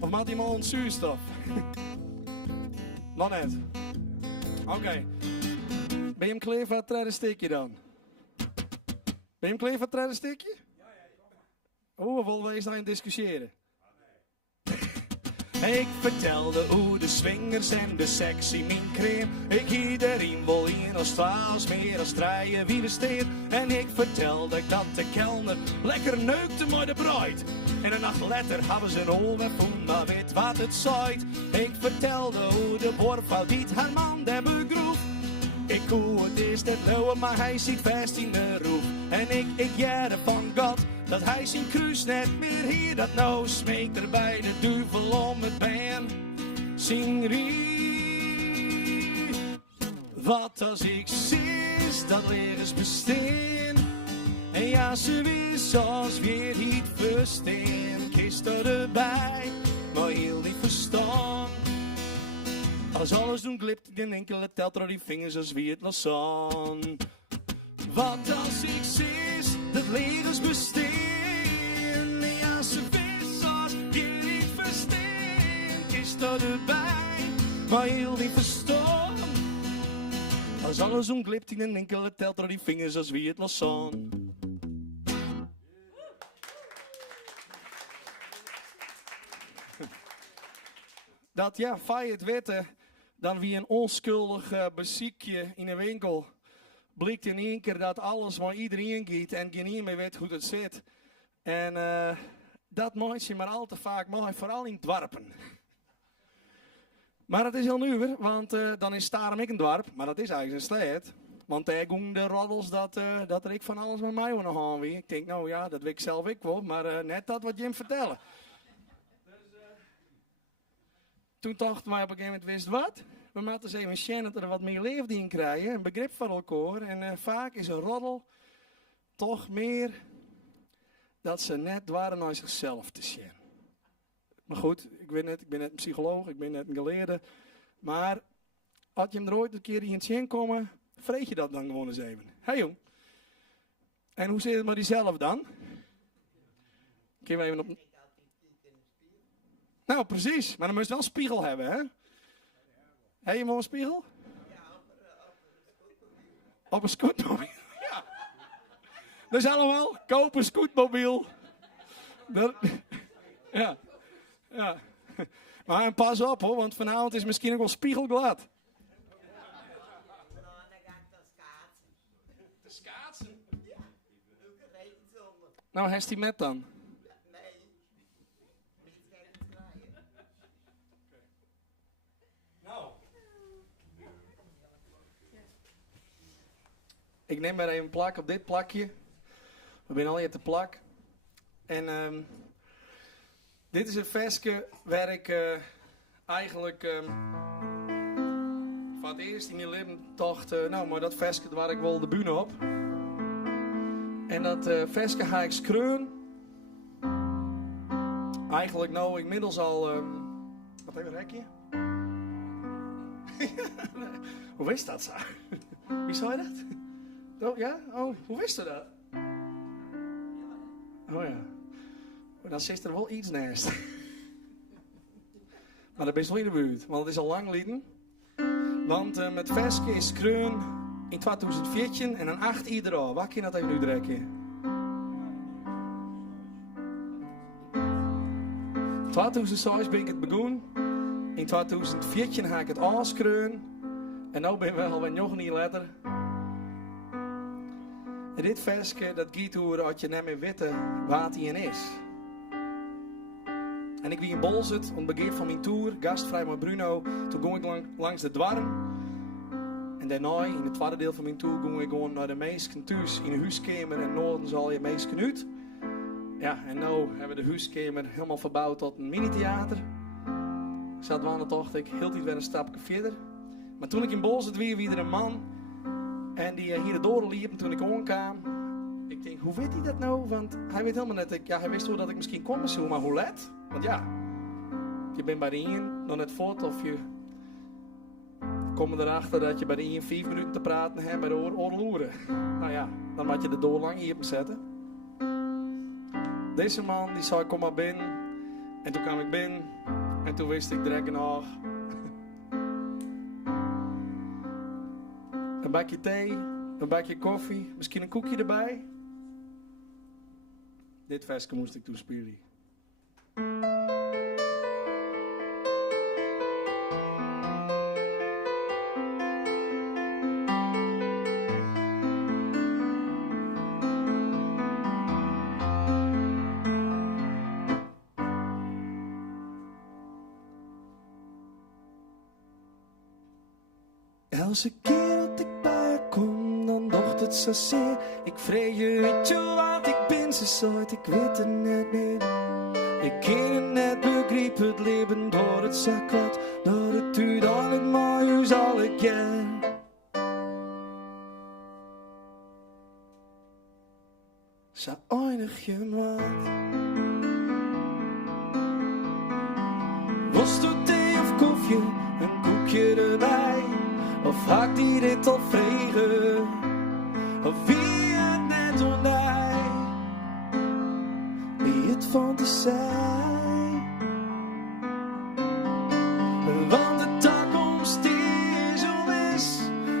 Of maakt hij maar ons zuurstof? Nog net. Oké. Ben je hem klaar voor het tweede stukje dan? Ben je hem klaar voor het tweede stukje? Ja, kom maar. Of willen we eens nou in discussiëren? Ik vertelde hoe de swingers en de sexy min kreeg. Ik iedereen wil in als 12 meer als draaien wie besteed. En ik vertelde dat de kelner lekker neukte met de bruid. En een nacht later hebben ze een ogen van, maar weet wat het zaait. Ik vertelde hoe de borvrouw die haar man hebben groef. Ik hoe het is dat lauwe, maar hij zit vast in de roef. En ik jaren van God dat hij zijn kruis net meer hier. Dat nou smeekt er bij de duivel om het ben. Zing rie. Wat als ik zie, dat leers besteen. En ja, ze wist als weer niet versteen. Kist erbij, maar heel niet verstaan. Als alles doen glipt, in enkele telt er die vingers als wie het los aan. Wat als ik zie, dat leers besteen. En ja, ze wist als weer niet versteen. Kist erbij, maar heel niet verstaan. Als alles doen glipt, in enkele telt er die vingers als wie het los aan. Dat ja, fijn het weten, dan wie een onschuldig beziekje in een winkel blijkt in één keer dat alles maar iedereen giet en geen meer weet hoe het zit. En dat maakt je maar al te vaak mooi, vooral in dwarpen. Maar het is heel nuwer, want dan is daarom ik een dwarp, maar dat is eigenlijk een slecht. Want hij ging de roddels dat er ik van alles met mij nog aan wie. Ik denk, nou ja, dat weet ik zelf ik wel, maar net dat wat je hem vertellen. Toen dachten wij op een gegeven moment, wist wat? We moeten eens even zien dat er wat meer leefde in krijgen, een begrip van elkaar. En vaak is een roddel toch meer dat ze net waren naar zichzelf te zien. Maar goed, ik ben net een psycholoog, ik ben net een geleerde. Maar als je hem er ooit een keer in het zien komen, vreet je dat dan gewoon eens even. Hé jong. En hoe zit het met diezelf dan? Kunnen we even op... Nou, precies. Maar dan moet je wel een spiegel hebben, hè? Heb je wel een spiegel? Ja, op een scootmobiel. Ja. Dus allemaal, koop een scootmobiel. Ja. Ja. Maar pas op, hoor, want vanavond is misschien ook wel spiegelglad. De schaatsen? Ja, doe ik er even zonder. Nou, heeft hij met dan? Ik neem maar even een plak op dit plakje. We zijn al hier te plak. En dit is een versje waar ik eigenlijk voor het eerst in je leven dacht, nou maar dat versje waar ik wel de bühne op. En dat versje ga ik skreun. Eigenlijk nou inmiddels al een Wat even rekje? Hoe wist dat zo? Wie zei dat? Oh ja? Oh, hoe wist je dat? Oh ja. Dan zit er wel iets naast. Maar dat is wel in de buurt, want het is al lang geleden. Want met Veske is Kreun in 2014 en een 8 ieder jaar. Wat kan dat even nu trekken? 2006 ben ik het begonnen. In 2014 ga ik het aanskreun. En nu ben ik wel nog niet letter. En dit versje, dat gaat over als je niet meer weet wat hij is. En ik wie in Bolzet, aan het begin van mijn tour, gastvrij met Bruno. Toen ging ik langs de dwarm. En daarna, in het tweede deel van mijn tour, ging ik gewoon naar de meisken thuis in de huiskamer. En noorden zal je meisken uit. Ja, en nu hebben we de huiskamer helemaal verbouwd tot een mini-theater. Zat we aan de tocht, ik hield niet weer een stapje verder. Maar toen ik in Bolzet wie er een man. En die hier doorliep en toen ik aankwam. Ik denk, hoe weet hij dat nou? Want hij weet helemaal net, hij wist wel dat ik misschien komen zou, maar hoe laat? Want ja, je bent bij de een nog net voort of je komt erachter dat je bij de een 5 minuten te praten hebt met de oorloeren. Nou ja, dan moet je de door lang hier zetten. Deze man die zei, kom maar binnen. En toen kwam ik binnen en toen wist ik direct nog. Een bakje thee, een bakje koffie, misschien een koekje erbij. Dit versje moest ik toespelen. Elke keer dat ik bij je kom, dan docht het zozeer. Ik vrees je, weet je wat ik ben, ze zei, ik weet het net meer. Ik kan het net begrijpen, het leven door het zakvat, dat het uiteindelijk maar u zal ik gaan. Zo eindig je wat. Was het thee of koffie, een koekje erbij. Of hakt die dit al vregen? Of wie het net ondij? Wie het van te zijn? Want de toekomst is zo is.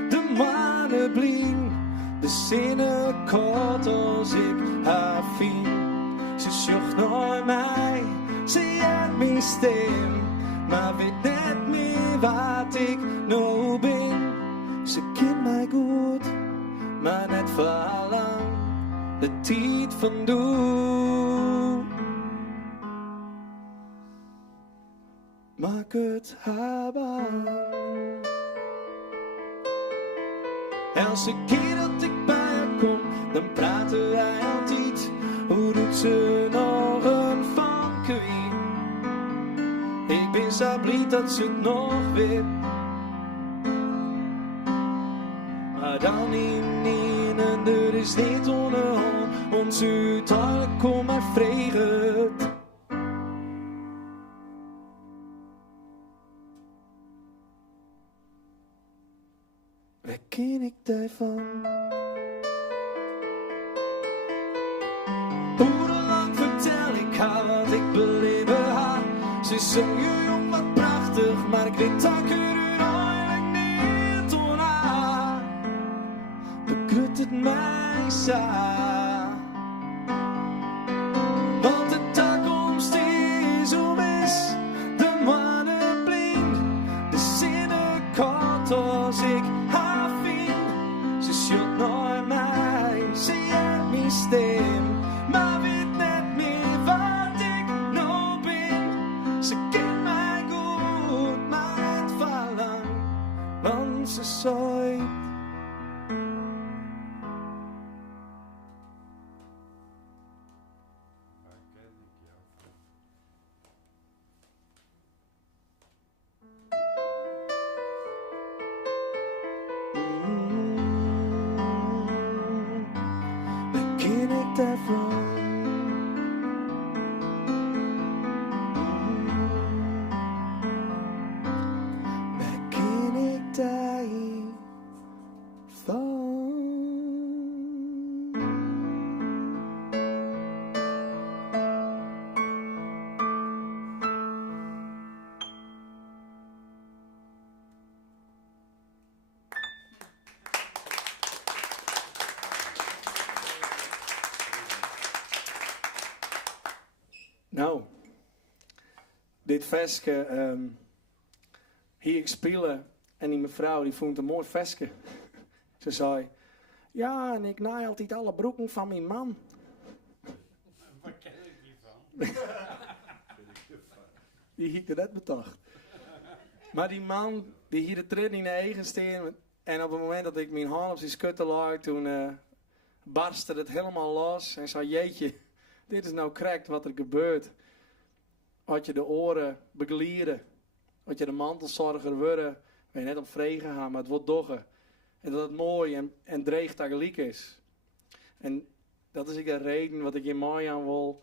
De manen blien. De zinnen kort als ik haar vind. Ze zocht naar mij. Ze heeft mijn stem. Maar weet net meer wat ik nou ben. Ze kent mij goed, maar net voor lang de tijd van doen. Maak het haar bang. Elke keer dat ik bij haar kom, dan praten wij altijd. Hoe doet ze nog een vankewien? Ik ben zo blij dat ze het nog weet. Maar dan in en er is niet onderhand. Ons uiteindelijk kom maar vregen. Waar ken ik daarvan? Urenlang vertel ik haar wat ik beleven haar. Ze zong je jong wat prachtig, maar ik weet dat ik er uiteindelijk niet door haar. Bekrut het mij saai. Want de toekomst is zo is. De mannen blind, de zinnen kort als ik haar vind. Ze zoekt naar mij, ze heeft mijn stem. Maar weet net meer wat ik nou ben. Ze kent mij goed, maar het verlang. Want ze zei. Waar ken ik daarvan? Nou, dit versje hier ik spelen en die mevrouw die vond het een mooi versje. Ze zei, ja, en ik naai altijd alle broeken van mijn man. Waar ken ik die van? Die hiek er net betocht. Maar die man, die hier de training naar eigen steen. En op het moment dat ik mijn hand op zijn skutte lag, toen barstte het helemaal los. En zei, jeetje, dit is nou correct wat er gebeurt. Had je de oren beglieren. Had je de mantelzorger worden. Ben je net op vregen gaan, maar het wordt doggen. En dat het mooi en dreig tegelijk is. En dat is ook de reden wat ik je mooi aan wil.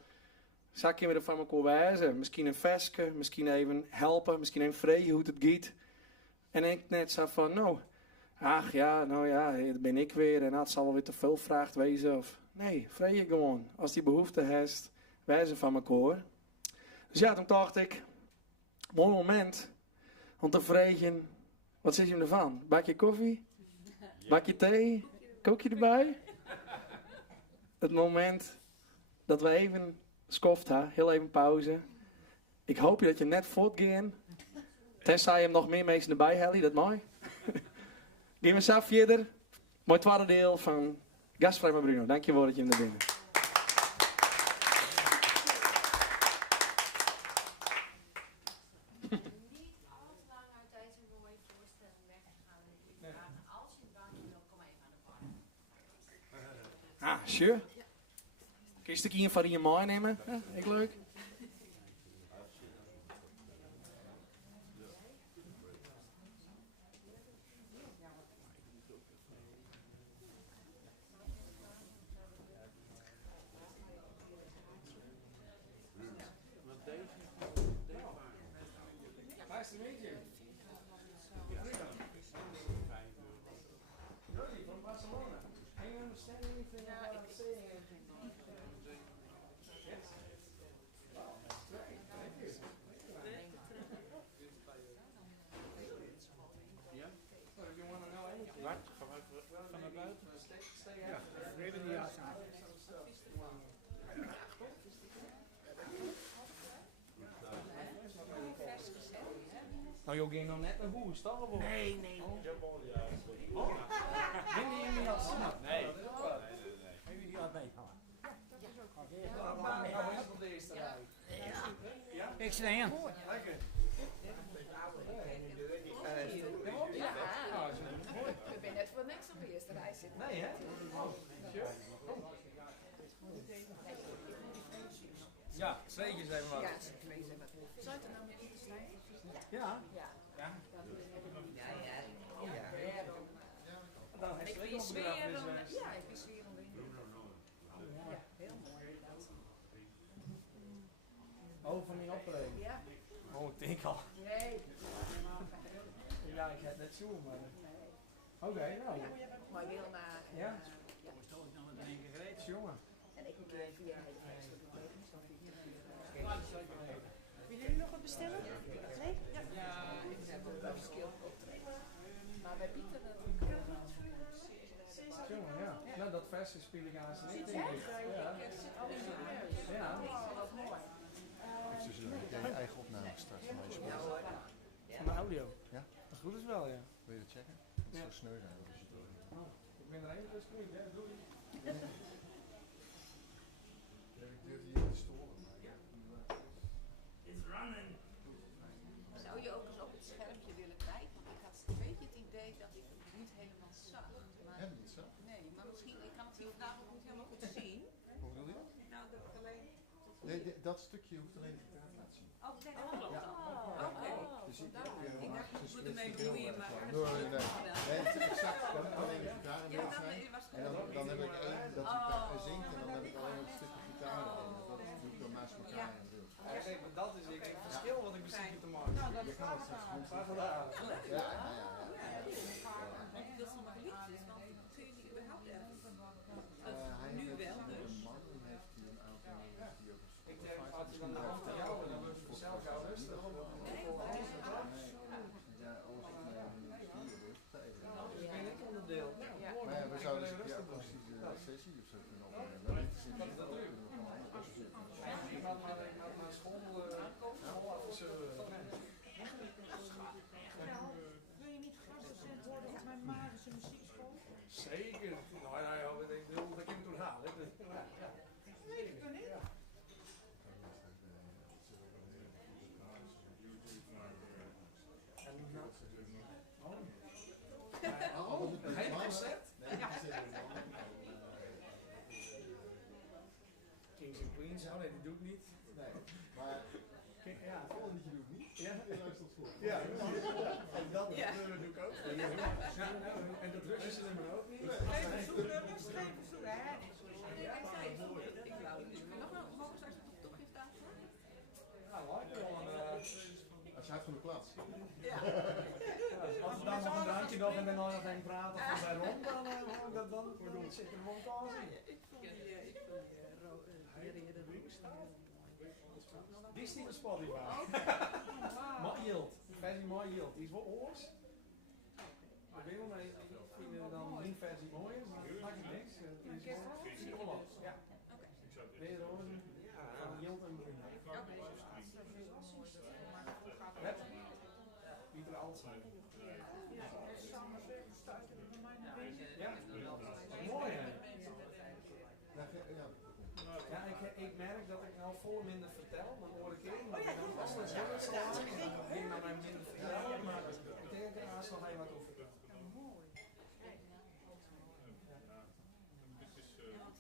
Zou je me ervan elkaar wijzen? Misschien een versje, misschien even helpen, misschien even vregen hoe het gaat. En ik net zo van, nou, ach ja, nou ja, dat ben ik weer. En dat zal wel weer te veel vraagd wezen. Of, nee, vregen gewoon. Als die behoefte heeft, wijzen van elkaar. Dus ja, toen dacht ik, mooi moment om te vregen, wat zit je ervan? Bakje koffie? Bakje thee? Kookje erbij? Het moment dat we even skoft, heel even pauze. Ik hoop dat je net voortgaan. Tenzij je hem nog meer mensen erbij helpt, dat mooi. Gaan we zo verder. Mooi tweede deel van Gastvrij met Bruno. Dankjewel dat je hem er bent. Niet al te lang uit deze mooie voorstelling weg te gaan. Als je het bankje wil, kom even aan de bar. Ah, sure. Kun je een stukje van je mooi nemen? Ja, ik leuk. Nice to meet you. Really, from Barcelona. Can you understand anything about what I'm saying? Yes. Wow, that's great. Thank you. Ja? So if you want to know anything, Wat? Van naar buiten? stay Ja, after. we hebben die jas aan. Nou, je ging nog net naar huis, toch? Of? Nee, nee. Oh, ben je niet al snel? Nee. Heb je die al meegehad? Ja, maar ik ga op de eerste rij. Ik sta aan. Lekker. Ja, we zijn net voor niks op de eerste rij zitten. Nee, hè? Ja, zeker zijn we wat. Ja, ze vrezen wat. Zou je er nou mee staan? Ja. Ja. Ja. Ja. Dan Ik is het vind lekker sfeer, opgedragen. Dus, ja, ik vind sfeer alleen. Ja, heel mooi. oh, van die opleiding. Ja. Oh, ik denk al. Nee. Ja, ik heb net zo, maar... Oké, nou. Maar Wilma. Ja. Jongen. En ik moet via het reis door de levens. Willen jullie nog wat bestellen? Nee? Ja, ik heb een verschil optreden. Maar bij Pieter dat ook. Jongen, ja. Nou, dat verse speel ik aan zijn niet, denk ik. Ja. Ja. Wat mooi. Dus je eigen opname start van deze Ja podcast. hoor. Van de audio. Ja? Dat goed is wel, ja. Wil je dat checken? Het is Ja. zo sneu zijn. Dus je Ik ben er even dus goed, hè. Doei. ik durf je niet te storen. It's running. Zou je ook eens op het schermpje willen kijken? Want ik had een beetje het idee dat ik het niet helemaal zag. Maar, Heb je het zo? nee, maar misschien, ik kan het hier vandaag ook niet helemaal goed zien. Hoe bedoel je? Nou, dat ik alleen... Nee, dat stukje hoeft alleen de gitaar te laten zien. Oh, nee, dat klopt. Oké. Dus ik dacht, ze ik moet split ermee die beelden bemoeien, uit. maar- Nee, nee. Nee, het is exact. Dan heb ik alleen de gitaar in Ja, beeld dan zijn. was En dan heb ik één dat hij zingt en dan heb ik alleen het stukje gitaar erin. Dat doe ik dan naast elkaar in beeld. Ja, kijk, maar dat is ik het verschil wat ik muziek te maken. Nou, dat Je is kan het straks goed Graag gedaan. Ja, ja. Want ik wil sommige liedjes, want kun je die überhaupt ergens? Hij Nu heeft wel, een dus. man die heeft hier een aantal mensen die ook Ik denk, als je dan de hand aan jou, dan wordt het zelf jou rustig. Ja, alles wat mij aan de studio ligt, ga even. Ik ben ik onderdeel. Maar ja, we zouden eens een keer akoestische sessie of zo kunnen opnemen. Maar dit is in ieder geval kunnen we gewoon anders. Ik had maar Queens, oh nee, die doe ik niet. Nee. Maar Kijk, ja. het volgende liedje doe ik niet. Ja. Je luistert voor. Ja, en dat Ja. doe ik ook. En dat Russische nummer ook niet. Geen verzoeknummers, geen verzoeken. Hè? Ja, Ik wou niet. Mogen straks op de toegift aan? nou, lijkt me wel een... Als je uit van de plaats. Ja. Als we dan nog een drankje nog en dan nog even praten van bij Ron, dan zit er gewoon kans in. Ik vond die Die is niet op Spotify. Mild, versie Mild, die is wel oors. Ik weet wel, maar ik vind dan mijn versie mooier, maar dat maakt niet niks. Die is gewoon op. Ja. Weer rozen. Van Mild en Bruno. Met Pieter Altsheim. Ja, mooi hè. Ja, ik merk dat ik nou vol minder vertel, maar hoor ik in. Maar dan was het heel slaan. Ik ging naar mij minder vertellen, maar ik denk dat ik er haast nog even wat over vertel.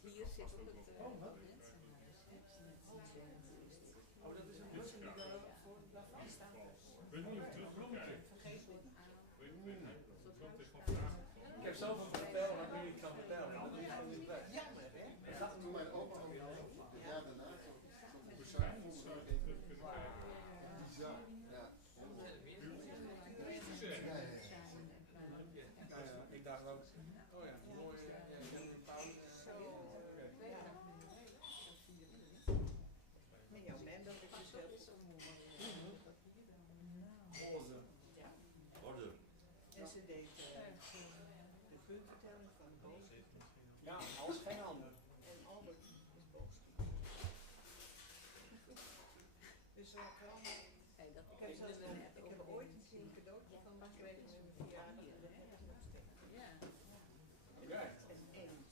Hier zit op het... Oh, wat? Oh, dat is een bloesje die daarvan staat. Weet niet of het terugkijken. Ik heb zoveel te vertellen dat ik nu niet kan vertellen. Dat is gewoon niet weg. jammer, hè? Toen mijn opa overleed, het jaar daarna, zo'n bezuin vond ik even bizar. Ja. Ja, Ik dacht ook, oh ja, mooi, een pauze. En jouw man, dat is jezelf. Orde. En ze deed de puntentelling van Boos. Ja, als geen ander. En Albert is Boos. Dus wel wel. Ik heb ooit een keer een cadeautje van hem gekregen met mijn verjaardag. En dat heb ik nog steeds. Oké. Een eend.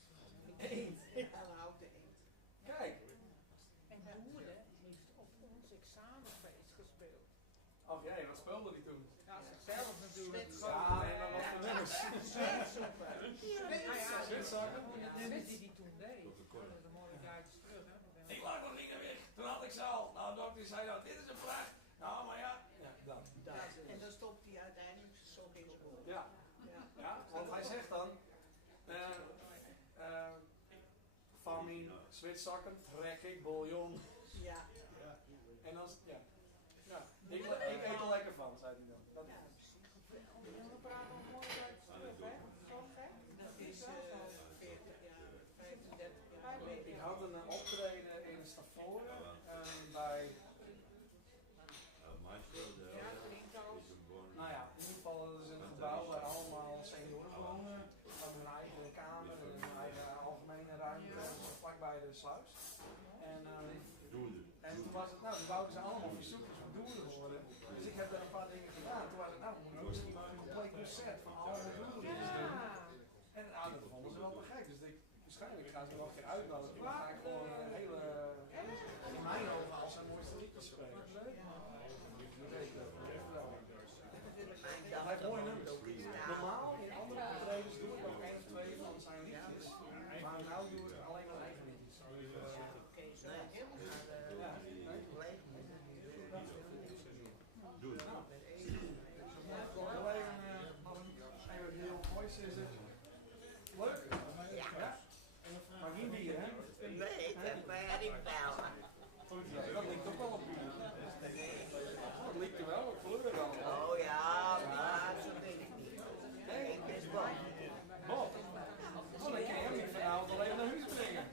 Eend. Een houten eend. Kijk. En Boeren heeft op ons examenfeest gespeeld. Ach jij, wat speelde die toen? Ja, zichzelf natuurlijk. Ja, en dan wat voor nummers. Zwitserzakken. De nummers die hij toen deed. Dat is een mooie jaartjes terug, hè? Ik lag nog niet weg. Toen had ik ze al. Nou, dokter zei dat, dit is een vraag. Nou, maar ja. Ja, dat. En dan stopt hij uiteindelijk zo in zijn mond. Ja. Ja, want hij zegt dan. Van mijn Zwitserzakken trek ik bouillon. Ja. En dan, ja. Ja. Ik eet er lekker van, zei hij dan. Dat, We praten nog mooi Duits terug, hè? Zo gek. Dat is 40 jaar, 35 jaar geleden. ik had een optreden in Stavoren bij, Ja, klinkt als. nou ja, in ieder geval dat is een gebouw waar allemaal senioren wonen. We hebben een eigen kamer, een eigen algemene ruimte, vlakbij de sluis. En toen was het, nou, toen wouden ze allemaal verzoekers van doelen worden. Dus ik heb daar een paar dingen gedaan. Toen was het, nou, we moeten misschien maar een compleet concert van alle doelen doen. En nou, dat vonden ze wel te gek. Dus waarschijnlijk gaan ze er wel een keer uitnodigen. Dan ga ik gewoon een hele, in mijn ogen, als zijn mooiste liedjes spelen. Hij heeft mooie nummers. Normaal, in andere optredens doe ik ook 1 of 2 van zijn liedjes. Maar nu doe ik alleen maar eigen liedjes. Doe het. Even heel mooi is het. Leuk? Ja? Maar geen bier, hè? Nee, dat ben ik wel. Dat ligt ook wel op bier. Dat ligt er wel, op kleur dan. Oh ja, maar zo weet ik niet. Nee, Ik ben bang. Bob. Oh, dan kan je hem niet vanavond alleen naar huis brengen.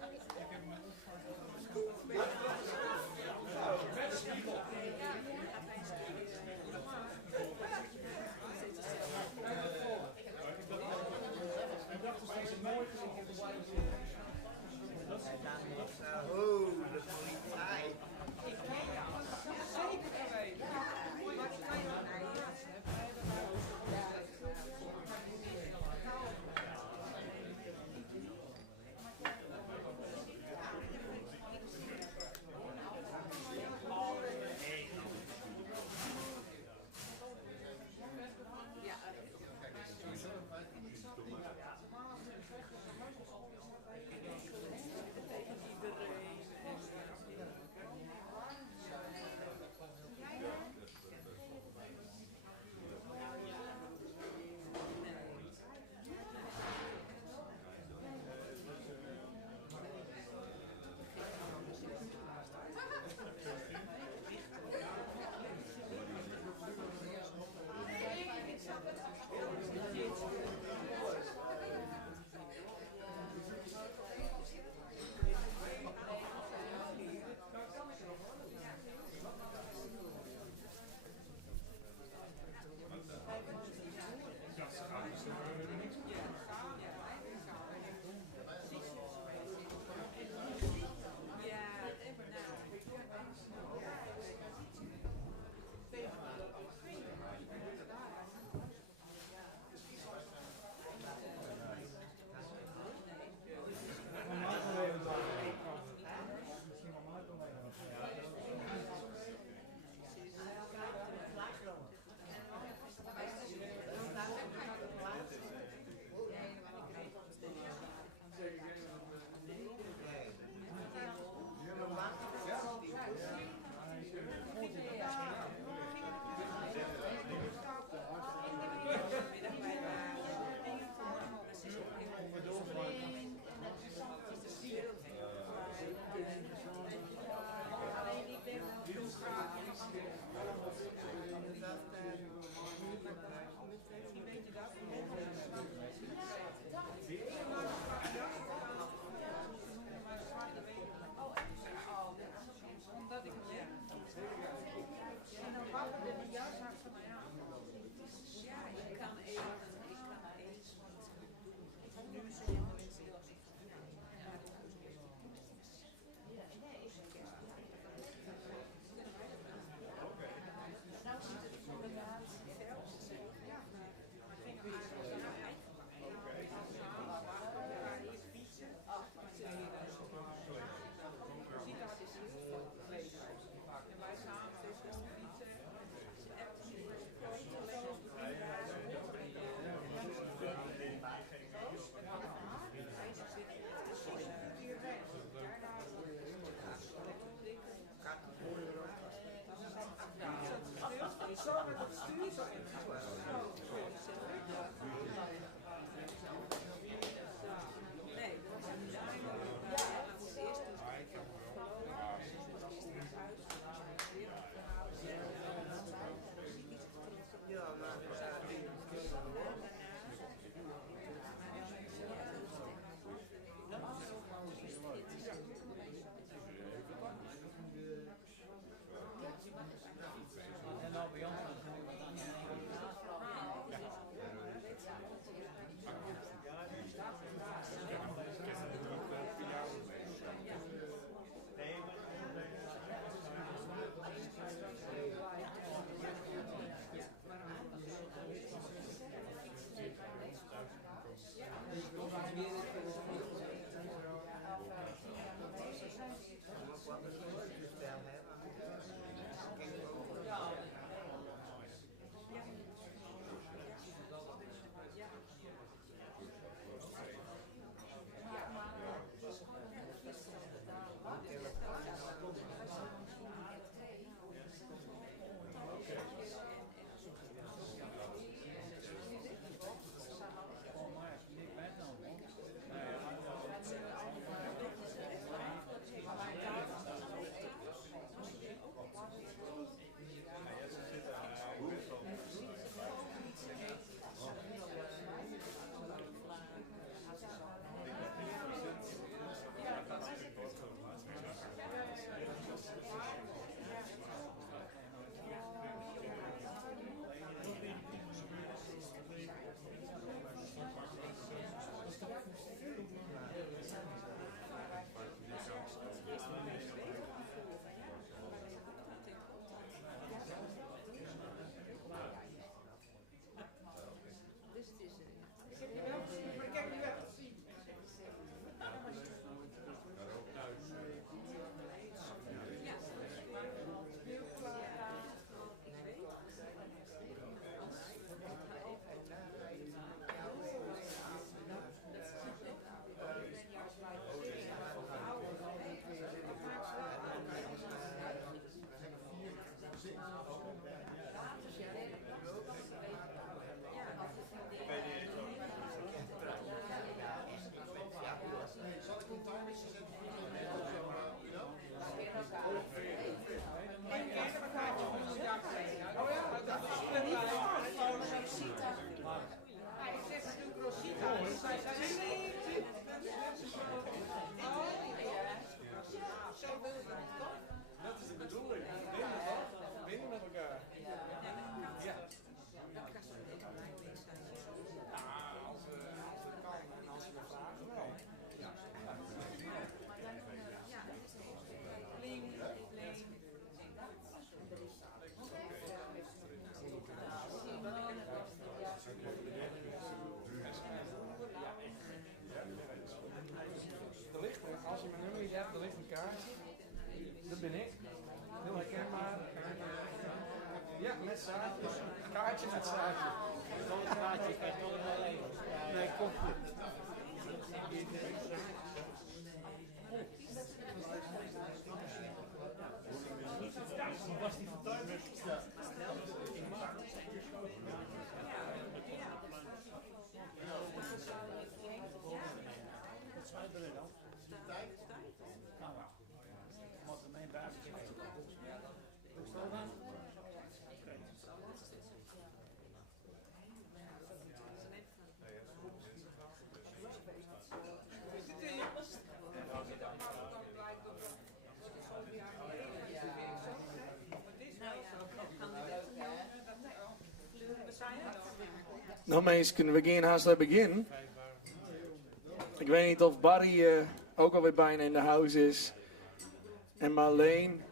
Met de spiegel. Ik dacht dus deze mooi gezien. En dan nog zo, de politie. Ik ken jou. Zeker weten. Maar ik kan je wel naar Ja. met zaadjes. Kaartje met zaadjes. Zo'n kaartje kan je toch wel leven. Nee, kom goed. Was die vertuigd? Wat zijn er dan? Nou, wat er mijn baas is. Hoe is dat dan? Nou mensen, we gaan haast naar begin. Ik weet niet of Barry ook alweer bijna in de huis is. En Marleen.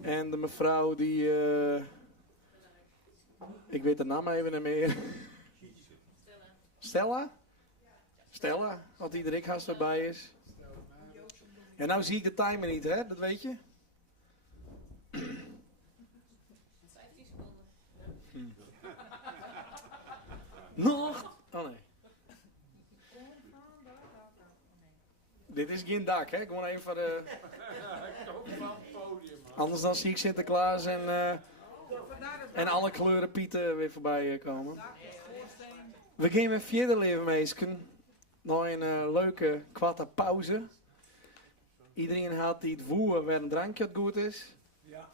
En de mevrouw die... ik weet de naam even niet meer. Stella? Stella, wat iedereen haast erbij is. En nou zie ik de timer niet, hè? Dat weet je? Nog? Oh nee. Dit is geen dak, hè? Gewoon even van de... Anders dan zie ik Sinterklaas en alle kleuren Pieten weer voorbij komen. We gaan weer verder leven, meisken. Nog een leuke kwarte pauze. Iedereen had die het woe waar een drankje dat goed is. Ja.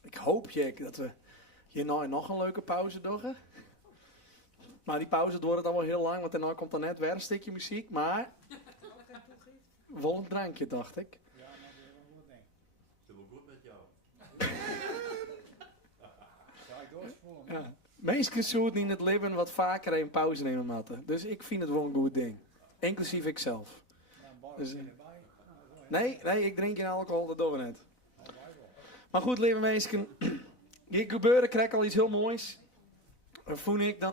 Ik hoop dat we hier nou nog een leuke pauze doen. Maar die pauze wordt het al wel heel lang, want daarna komt er net weer een stukje muziek. Maar wel een drankje, dacht ik. Ja, nou ben je wel goed, denk ik. Het wel goed met jou. Ga ik doorspoelen. Ja. Meestal zouden in het leven wat vaker een pauze nemen moeten. Dus ik vind het wel een goed ding. Inclusief ikzelf. Dus, nee, ik drink geen alcohol, dat doen we net. Maar goed, lieve mensen. Hier gebeuren krijg ik al iets heel moois.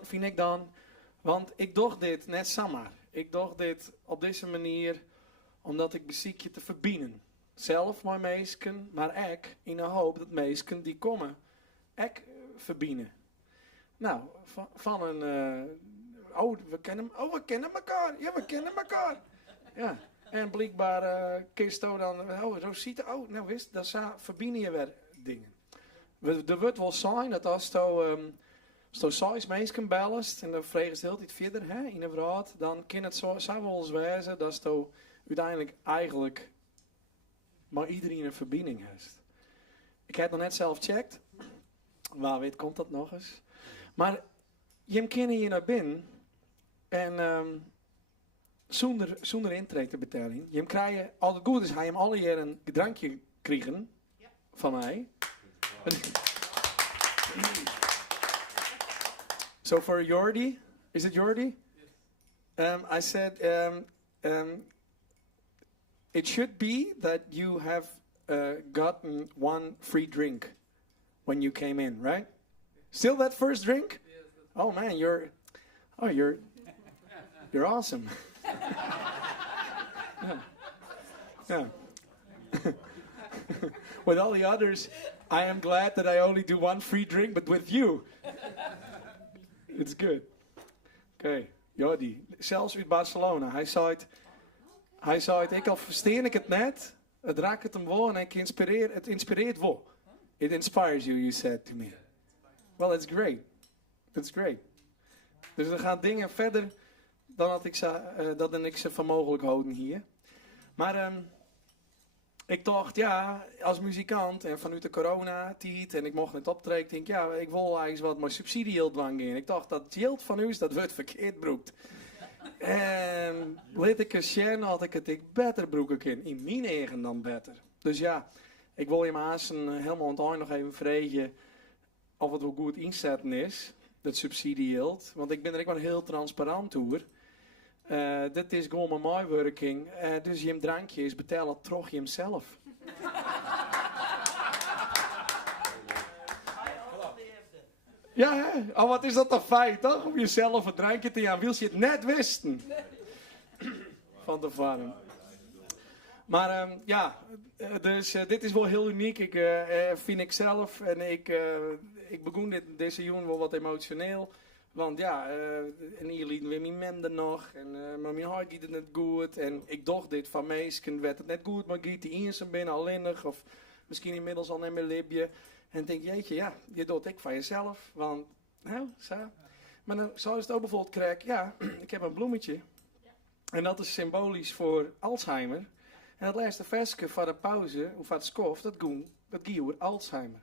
Vind ik dan. Want ik doe dit net zomaar. Ik doe dit op deze manier omdat ik beziek je te verbinden. Zelf mijn meesken, maar ik in de hoop dat meesken die komen, ik verbinden. Nou, van een... we kennen elkaar. Ja, we kennen elkaar. Ja, en blijkbaar Kisto dan... Rosita, nou wist, dat verbinden je weer dingen. Er wordt wel zijn dat als je 6 mensen bellest en dan vragen ze de hele tijd verder, hè, in een raad, dan kan het zo wel eens wezen dat je uiteindelijk eigenlijk maar iedereen een verbinding heeft. Ik heb het nog net zelf gecheckt. Waar weet komt dat nog eens. Maar je kan hier naar binnen en zonder intrekbetaling. Je krijgt, als het goed is, hij hem alle jaar een drankje krijgen van mij. So for Jordi, is it Jordi? I said it should be that you have gotten one free drink when you came in, right? Still that first drink? Oh man, you're awesome. Yeah. With all the others, I am glad that I only do one free drink, but with you, it's good. Okay, Jordi, zelfs uit Barcelona. Hij zei het, ik al versteen ik het net, het raakt het hem wel en het inspireert wel. It inspires you said to me. Well, it's great. It's great. Dus er gaan dingen verder dan dat ik ze van mogelijk houden hier. Maar ik dacht, ja, als muzikant en vanuit de corona-tijd en ik mocht net optreden, denk ik, ja, ik wil eigenlijk wat mijn subsidiehield gaan. Ik dacht, dat geld van u, dat wordt verkeerd broekt. En liet ik eens zien, had ik het beter broeken in mijn eigen dan beter. Dus ja, ik wil je maar helemaal aan het eind nog even vragen of het wel goed inzetten is, dat subsidiehield. Want ik ben er ook wel heel transparant over. Dit is gewoon mijn werking. Dus je drankje is betalen terug je hem zelf. Ja, hè? Oh, wat is dat een feit, toch? Om jezelf een drankje te gaan, wil je het net wisten. Van de farm. Maar dus dit is wel heel uniek, vind ik zelf. En ik begon deze jongen wel wat emotioneel. Want en hier lieten we mijn mem er nog. En maar mijn hart ging het net goed. En ik dacht dit van meesken werd het net goed. Maar giet die eerste binnen alleenig. Of misschien inmiddels al net meer libje. En ik denk, jeetje, je doet ik van jezelf. Want, zo. Maar dan zou je het ook bijvoorbeeld krijgen. Ik heb een bloemetje. En dat is symbolisch voor Alzheimer. En dat laatste versje van de pauze, of van het skof, dat ging over Alzheimer.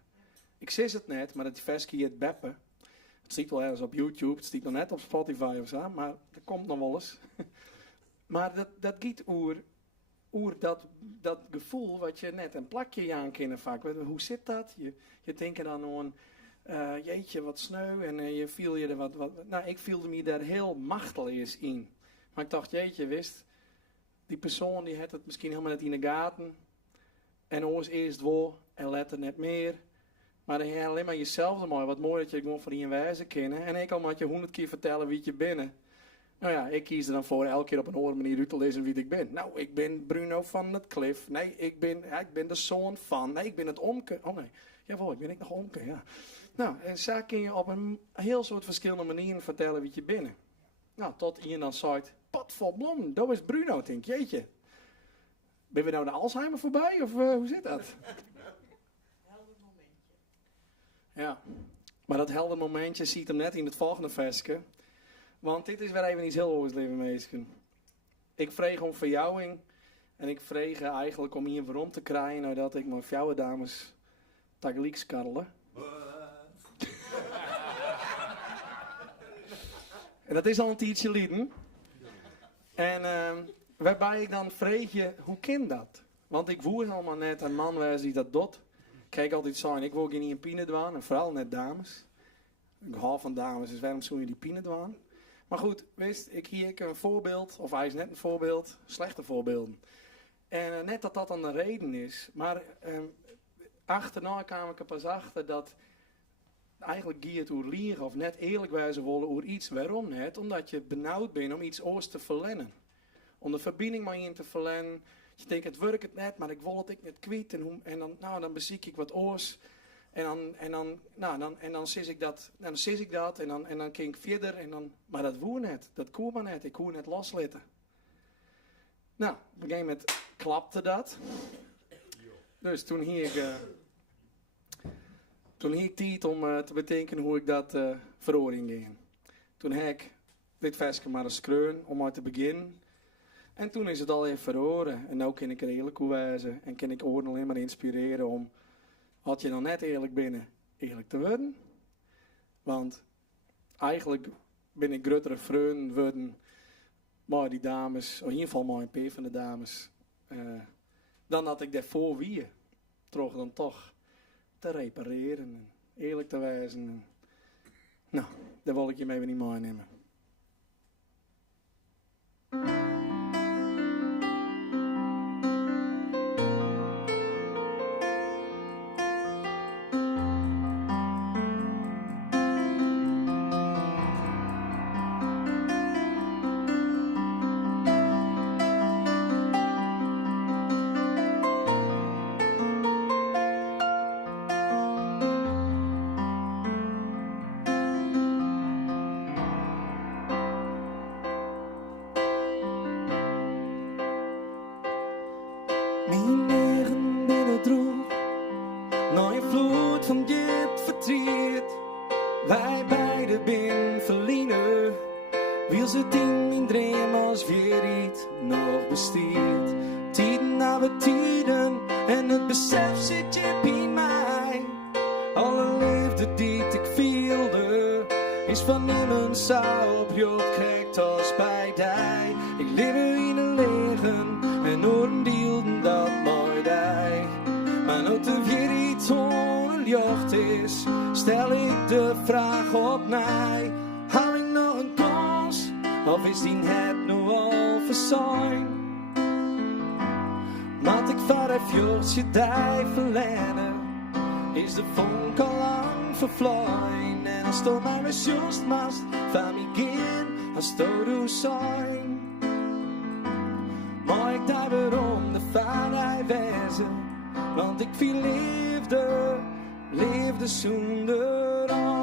Ik zie het net, maar dat versje heet Beppe. Het ziet wel ergens op YouTube, het staat nog net op Spotify of zo, maar dat komt nog wel eens. Maar dat gaat over dat gevoel wat je net een plakje aan kent vaak. Hoe zit dat? Je denkt dan aan, jeetje, wat sneu, en je viel je er wat. Nou, ik voelde me daar heel machteloos in. Maar ik dacht, jeetje, wist, die persoon die had het misschien helemaal net in de gaten. En ons eerst wel, en later net meer. Maar dan heb je alleen maar jezelf mooi. Wat mooi dat je gewoon van die wijze kennen. En ik al moet je 100 keer vertellen wie je bent. Nou ja, ik kies er dan voor elke keer op een andere manier uit te lezen wie ik ben. Nou, ik ben Bruno van het Cliff. Nee, ik ben de zoon van. Nee, ik ben het Omke. Oh nee, jawel, ik ben nog Omke, ja. Nou, en zo kun je op een heel soort verschillende manieren vertellen wie je bent. Nou, tot je dan zegt, pot vol blom, dat is Bruno, denk je. Jeetje. Ben we nou de Alzheimer voorbij, of hoe zit dat? Helder momentje. Ja, maar dat helder momentje ziet hem net in het volgende versje. Want dit is weer even iets heel anders, lieve mensen. Ik vreeg om verjouwing. En ik vreeg eigenlijk om hier waarom te krijgen, nadat ik mijn vrouwen dames tegelijk skarrelen. En dat is al een tijdje lieden. En waarbij ik dan vreeg je, hoe kan dat? Want ik woer allemaal net een man waar die dat doet. Kijk altijd zo, en ik wil geen pine doen, en vooral net dames. Ik hou van dames, dus waarom zou je die pine doen? Maar goed, wist, ik een voorbeeld, of hij is net een voorbeeld, slechte voorbeelden. En net dat dan de reden is. Maar achterna kwam ik er pas achter dat eigenlijk gaat het over liegen of net eerlijk wijzen willen over iets. Waarom net? Omdat je benauwd bent om iets oors te verlennen. Om de verbinding maar in te verlennen. Je denkt, het werkt het net, maar ik wil het niet kwijt. En dan beziek ik wat oors. En dan zie ik dat. En dan ging ik verder. Maar dat woer net. Dat kon maar net. Ik kon net loslaten. Nou, op een gegeven moment klapte dat. Dus toen hier ik tijd om te bedenken hoe ik dat verhoring ging. Toen heb ik dit versje maar eens skreun om uit te beginnen. En toen is het al even verhoren. En nu kan ik er eerlijk hoe wijzen. En kan ik oren alleen maar inspireren om, als je dan net eerlijk binnen, eerlijk te worden. Want eigenlijk ben ik grotere vreun worden. Maar die dames, in ieder geval maar een paar van de dames. Dan dat ik daarvoor wie. Toch dan toch te repareren en eerlijk te wijzen. Nou, daar wil ik je mee niet meenemen. Wij beiden ben verliezen. Wie zit in mijn droom als weer iets nog besteedt. Tijden na we tijden en het besef zit je bij mij. Alle liefde die ik voelde is van niemand zo op je krijgt als bij die. Ik leef in een leven en oordeelden dat mooi die. Maar nu er weer iets ongelucht is, stel ik de vraag op mij. Hou ik nog een kans, of is die het nu al verzuimd? Want ik vanaf je die verleden, is de vonk al lang vervloeien. En als het mij was juist mast, van mij gaan, als het du zijn. Maar ik daar weer om de vaarheid wezen. Want ik viel liefde zonder een.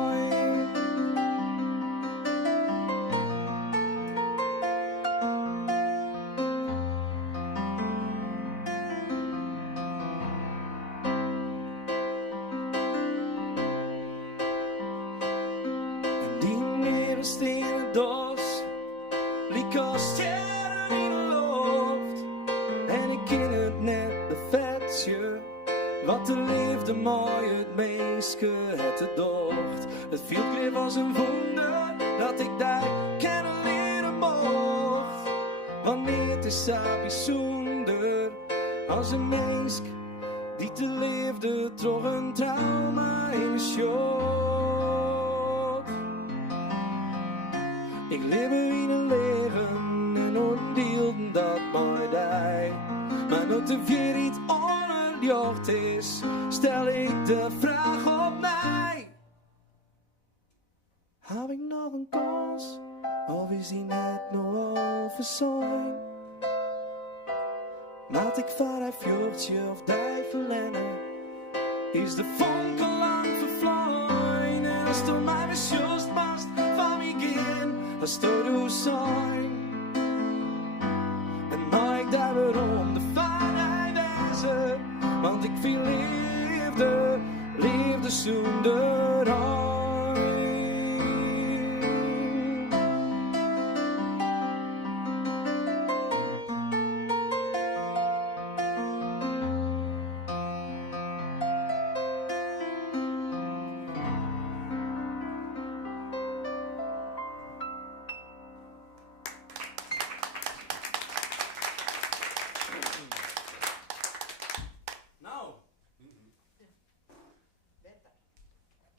En die middelstenen dos, liek als sterren in de lucht. En ik ken het net bevetje, wat de liefde mooi het meeste het te docht. Het viel klif als een wonder, dat ik daar kennen leren mocht. Wanneer het is zo bijzonder, als een mens die te leefde toch een trauma in de shot. Ik leef in een leven en ondeelden dat mooi die. Maar nog te veel iets onderjocht is, stel ik de vraag op mij. Heb ik nog een kans, of is die net nog al verzooid? Laat ik van een vuurtje of die verlengen, is de vonk al lang vervloeien. En als door mij besjoest past van wie begin, als door de zijn. En mag ik daar waarom de waarheid wezen, want ik viel liefde zonder een.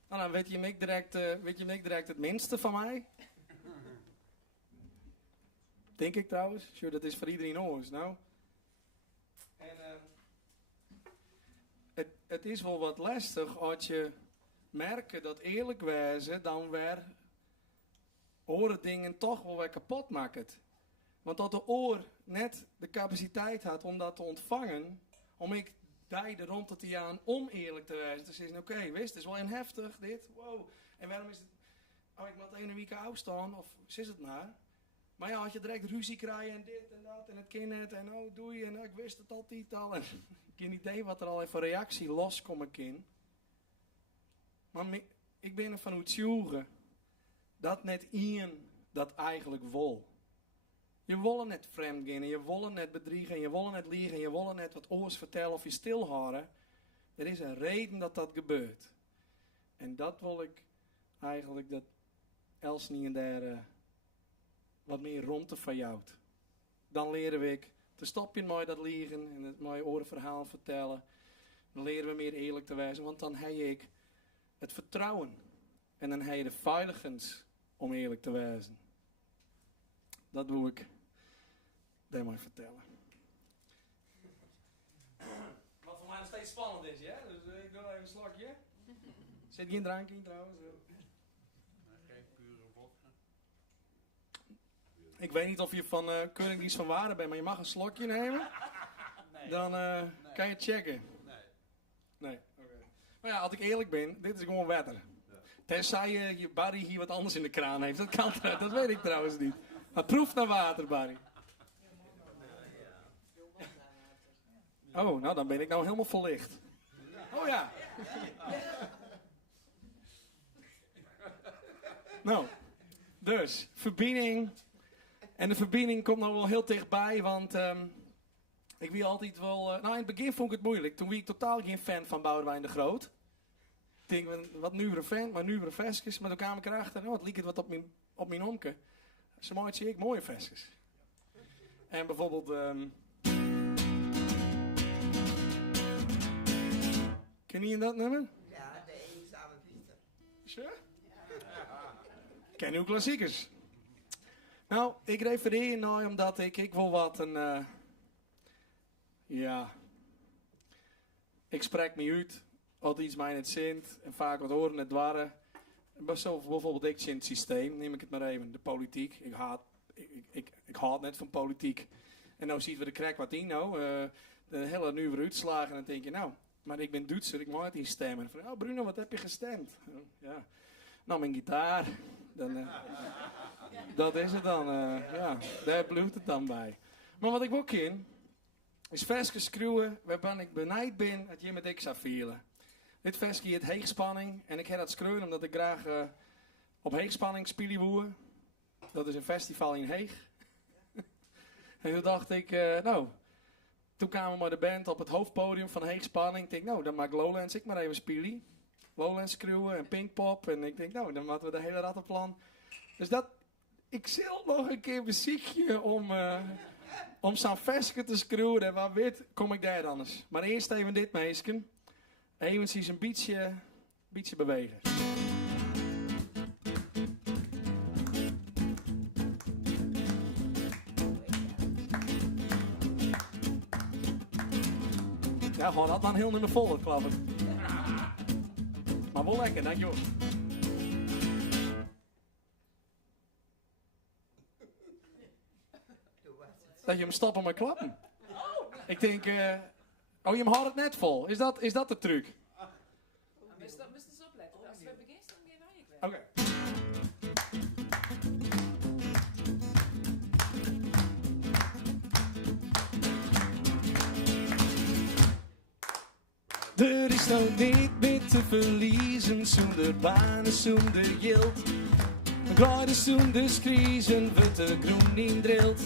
Nou, dan weet je hem ik direct het minste van mij. Denk ik trouwens. Sure, dat is voor iedereen anders. Nou. En het is wel wat lastig als je merkt dat eerlijk wezen dan weer horen dingen toch wel weer kapot maakt. Want dat de oor net de capaciteit had om dat te ontvangen, om ik daar rond te aan oneerlijk te wijzen. Dus is oké, wist, het is wel een heftig dit, wow. En waarom is het, ik moet een week oud staan, of is het maar. Maar ja, als je direct ruzie krijgt en dit en dat en het kind net en oh doei en ik wist het altijd al. En ik heb geen idee wat er al even reactie loskomen kan. Maar ik ben ervan overtuigd dat net iemand dat eigenlijk wil. Je wil net vreemd gaan, en je wil net bedriegen, en je wil net liegen, en je wil net wat oors vertellen of je stilhouden. Er is een reden dat dat gebeurt. En dat wil ik eigenlijk, dat Els niet en daar wat meer rond te verjouwt. Dan leren we te stoppen met dat liegen en het mooie orenverhaal vertellen. Dan leren we meer eerlijk te wijzen, want dan heb ik het vertrouwen. En dan heb je de veiligens om eerlijk te wijzen. Dat wil ik daar maar vertellen. Wat voor mij nog steeds spannend is, ja? Dus ik doe even een slokje. Zit geen drank in trouwens? Geen pure vodka. Ik weet niet of je van Keuringsdienst van Waarde bent, maar je mag een slokje nemen. Nee. Dan kan je checken. Nee. Oké. Maar ja, als ik eerlijk ben, dit is gewoon water. Ja. Tenzij je Barry hier wat anders in de kraan heeft. Dat kan, dat weet ik trouwens niet. Maar proef naar water, Barry. Oh, nou dan ben ik nou helemaal verlicht. Oh ja. Nou, dus, verbinding. En de verbinding komt nou wel heel dichtbij, want ik wie altijd wel... in het begin vond ik het moeilijk. Toen was ik totaal geen fan van Boudewijn de Groot. Ik denk, wat nieuwere fan, maar nieuwere vestjes. Maar toen kwam ik erachter, het liep het wat op mijn omke. Ze maakt ik mooie vestjes. En bijvoorbeeld... ken je dat nummer? Ja, de eenzame Pieter. Sure? Ja. Ken je ook klassiekers? Nou, ik refereer nou omdat ik wil wat een... ik spreek me uit, wat iets mij niet zint, en vaak wat horen het dwarren. Bijvoorbeeld ik in het systeem, neem ik het maar even, de politiek. Ik haat net van politiek. En nou zien we de krek wat in nou. de hele nieuwe uitslagen. En dan denk je, nou, maar ik ben Duitser, ik mag het niet stemmen. Van, oh Bruno, wat heb je gestemd? Ja, nou, mijn gitaar. Dan, dat is het dan, ja, daar blijft het dan bij. Maar wat ik ook in, is versjes schreeuwen waarvan ik benijd ben dat je met ik zou vielen. Dit versje heet Heegspanning en ik heb dat schreeuwen omdat ik graag op Heegspanning spelen wil. Dat is een festival in Heeg. En toen dacht ik, toen kwamen we met de band op het hoofdpodium van Heegspanning. Ik denk, nou, dan maak Lowlands ik maar even spelen. Lowlands schreeuwen en Pinkpop. En ik denk, nou, dan hadden we de hele rattenplan. Dus dat, ik zal nog een keer muziekje om zo'n versje te schreeuwen. En wat weet, kom ik daar dan eens. Maar eerst even dit meisje. Even eens een beetje bewegen. Ja, gewoon had dan heel nummer vol, het klappen. Maar wel lekker, dankjewel. Dat je hem stoppen met klappen. Ik denk, je hem had het net vol. Is dat de truc? Moest eens opletten. Als we beginnen, dan weer naar je kwijt. Oké. Er is nou niet meer te verliezen, zonder banen, zonder geld. Glijden zonder schriezen, wordt de groen niet drilt.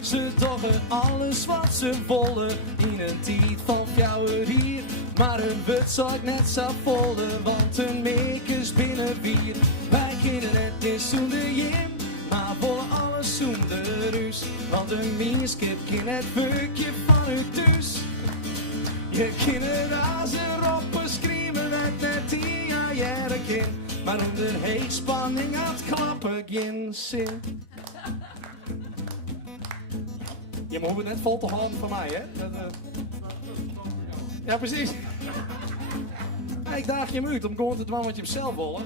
Ze doggen alles wat ze willen, in een tijd van fjouwerier. Maar hun wordt zou net zo volle, want hun makers binnen bier. Wij kennen het niet zonder Jim, maar willen alles zonder rus. Want een mieskip kan het werkje van u thuis. Je kinderen als erop schreeuwen het net die jaren kind. Maar onder heegspanning had klappen geen zin. Je moet het net vol te houden van mij, hè? Ja, precies. Ja, ik daag je hem uit om gewoon te doen wat je zelf wil.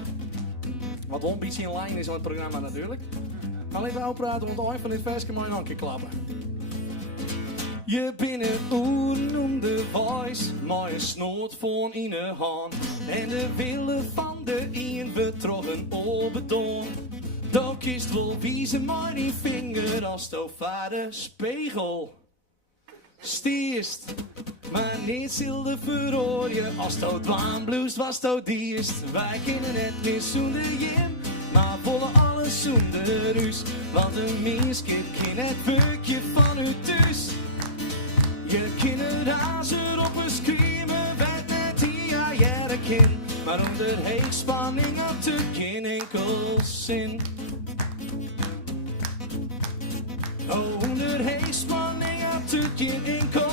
Wat wel een beetje in lijn is aan het programma natuurlijk. Maar even uitpraten rond het eind van dit versje maar nog een keer klappen. Je binnen oeren om de voice, maar een snoot van in de hand. En de willen van de een betrokken obedon. Dan kiest wel wiezen maar die vinger als de vader spiegel. Stiest, maar niet zilde verhoor je als de dwaanblues was de diest. Wij kennen het niet zonder Jim, maar willen alles zonder rus. Want een mieskip kan het werkje van u thuis. Je kinderen als erop screamen, weet net die jaren kind. Maar onder heegspanning had er geen enkel zin. Oh, onder heegspanning had er geen enkel.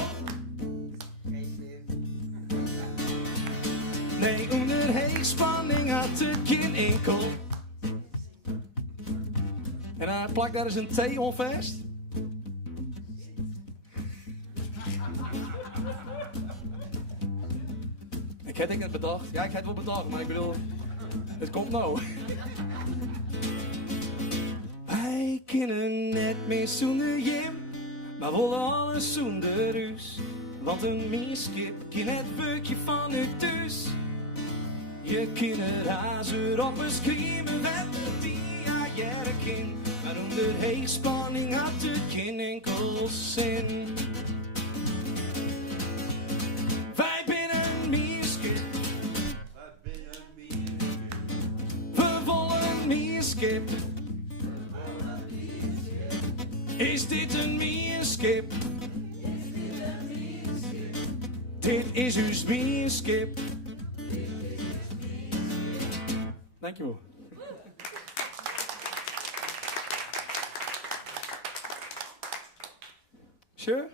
Nee, onder heegspanning had er geen enkel. En dan plak daar eens een T onvast. Ik had het bedacht. Ja, ik had het wel bedacht, maar ik bedoel, het komt nou. Wij kennen net meer zonder Jim, maar willen alles zonder rus. Want een mieskip kan het werkje van u thuis. Je kinderen razen op een screamen, met die jaren kind. Maar onder heegspanning had er geen enkel zin. Wij binnen mieskip. We willen mieskip. Is dit een mieskip? Dit is uw mieskip. Dankjewel. Sure?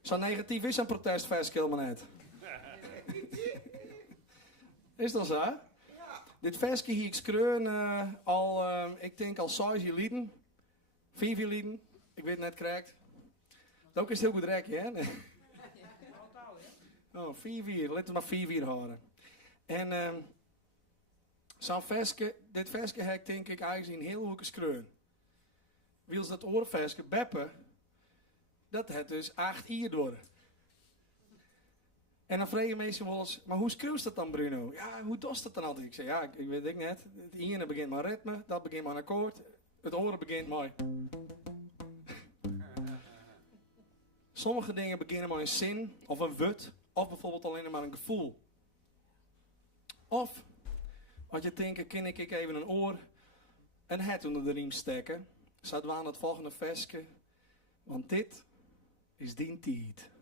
Zo negatief is een protestfest helemaal net. Is dat zo? Ja. Dit versje hier ik skreun ik denk al 6 jaar lieden. 4 jaar lieden. Ik weet het net correct. Dat is heel goed rekje, hè? Nee. Oh, 4 jaar. Laten we maar 4 jaar horen. En zo'n versje, dit versje heb ik denk ik eigenlijk een heel hoeke skreun. Wils dat oorversje beppen, dat het dus 8 jaar door. En dan vragen mensen wel eens, maar hoe schreeuwt dat dan, Bruno? Ja, hoe doet dat dan altijd? Ik zeg, ja, ik weet het net. Het ene begint met ritme, dat begint met een akkoord. Het andere begint met... Sommige dingen beginnen met een zin, of een wut, of bijvoorbeeld alleen maar een gevoel. Of, als je denkt, kan ik even een oor en het onder de riem steken. Zouden we aan het volgende versje, want dit is die tijd.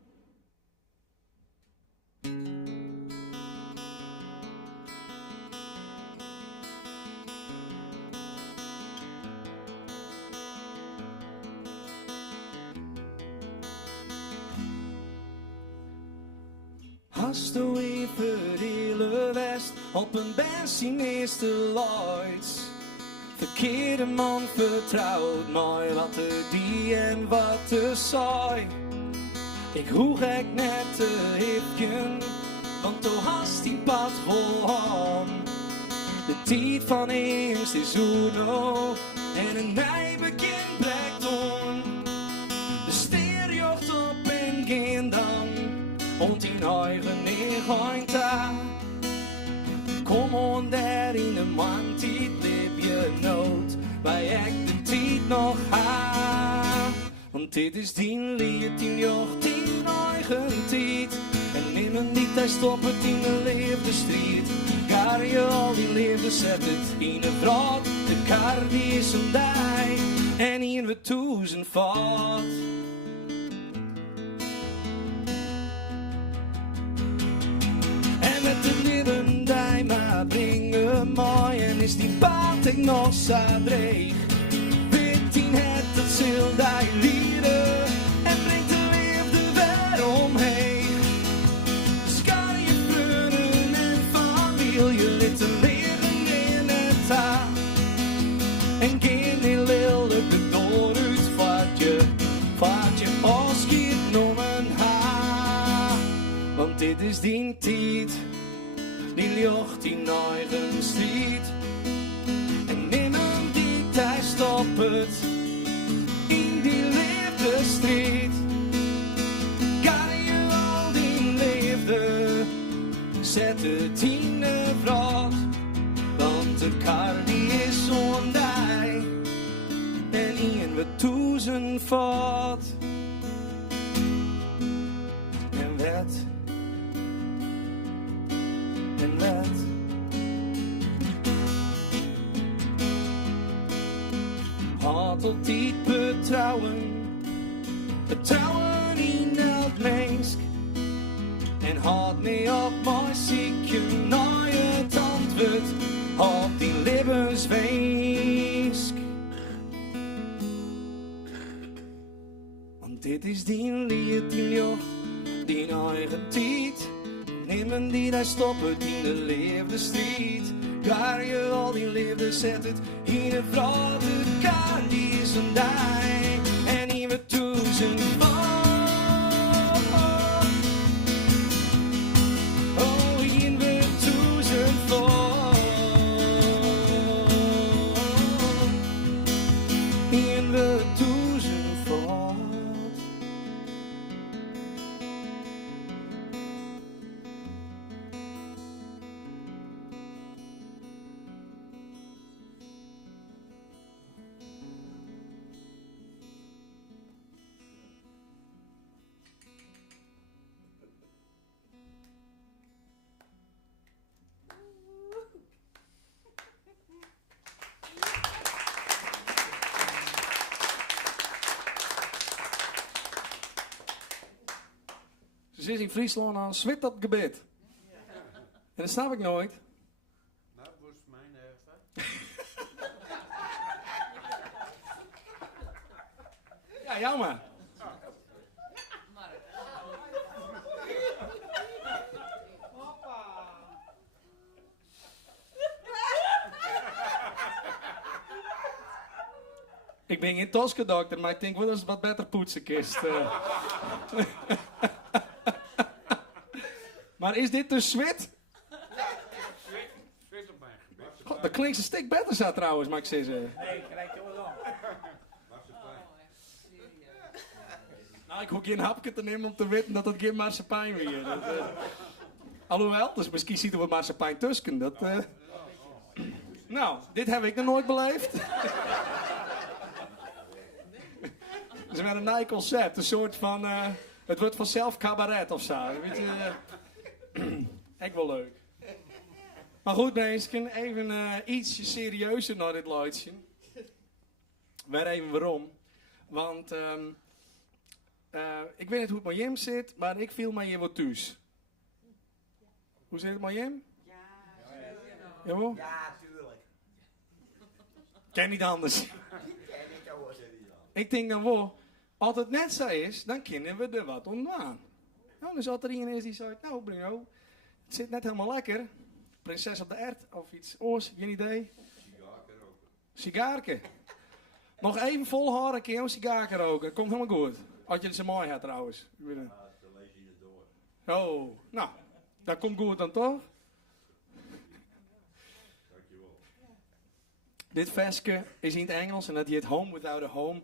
Als de even hele west op een benzineerste lights. Verkeerde man vertrouwt mij wat er die en wat er saai. Ik hoeg ik net te hipjen, want toen hast die pad vol aan. De tijd van eerst is uno en een mij begint blijkt on. De steerjocht op en geen dan. Und in euren Nähe da. Kom on daar in de man, tijd leef je nood, waar ik de tijd nog ha. Want dit is die lied, die jocht, die eigen tijd. En niemand niet, hij stopt het in de leefdestrijd. Kar je al die liefde, zet het in een brood. De kar die is een dij, en in we toezen vat. Met de midden die maar brengen mooi en is die paard ik nog zo dreig. Weet die het dat zil die lieden en brengt de liefde weer omheen. Skar je vrienden en familie laten leren in het taal. En geen heel lelijk de door uit vaart je als je noemen haar. Want dit is die tijd. Die jocht die eigen strijd. En niemand die thuis stopt het in die liefdestrijd. Kan je al die liefde, zet het in de vracht. Want de kar die is zo'n dij. En in we toezen vat. En wet. En wet. Had altijd betrouwen in het mens. En had niet op mijn ziekje naar het antwoord op die levenswees. Want dit is die lied, die jocht, die eigen tijd. Niemand die daar stoppen in de liefdestrijd. Waar je al die liefde zet het in een vrouw. De kar die is een dij. En in we toezen van. Oh, in we toezen van. In we toezen van. Ze is in Friesland aan zwit op gebed. En dat snap ik nooit. Nou, was mijn erven. Ja, jammer. Ik ben geen Tosca-dokter, maar ik denk wel dat het wat beter poetsen kist. Maar is dit dus zwit? Zwit op mijn gebed. God, dat klinkt een stuk beter zo trouwens, mag ik zeggen. Nee, gelijk er wel aan. Nou, ik hoef geen hapje te nemen om te weten dat het geen marsepein weer. Alhoewel, dus misschien ziet er wat marsepein tussen. Dat, Nou, dit heb ik nog nooit beleefd. Het is met een nieuw concept. Een soort van... het wordt vanzelf cabaret of zo. Weet je, echt wel leuk. Maar goed mensen, even iets serieuzer naar dit luidje. Weer even waarom. Want ik weet niet hoe het met Jim zit, maar ik viel mij hier wat thuis. Hoe zit het met Jim? Ja. Jawel? Ja, tuurlijk. Ken niet anders. Ik ken niet anders. Ik denk dan wel, als het net zo is, dan kunnen we er wat ontwaan. Nou, dus als er iemand is die zegt, nou Bruno, het zit net helemaal lekker. Prinses op de ert of iets oors, geen idee. Sigaarken roken. Sigaarken. Nog even volhouden, een keer een sigaarken roken. Dat komt helemaal goed. Als je het zo mooi hebt trouwens. Ja, dan lees je het door. Oh, nou, dat komt goed dan toch? Dankjewel. Dit versje is in het Engels en dat heet Home Without a Home.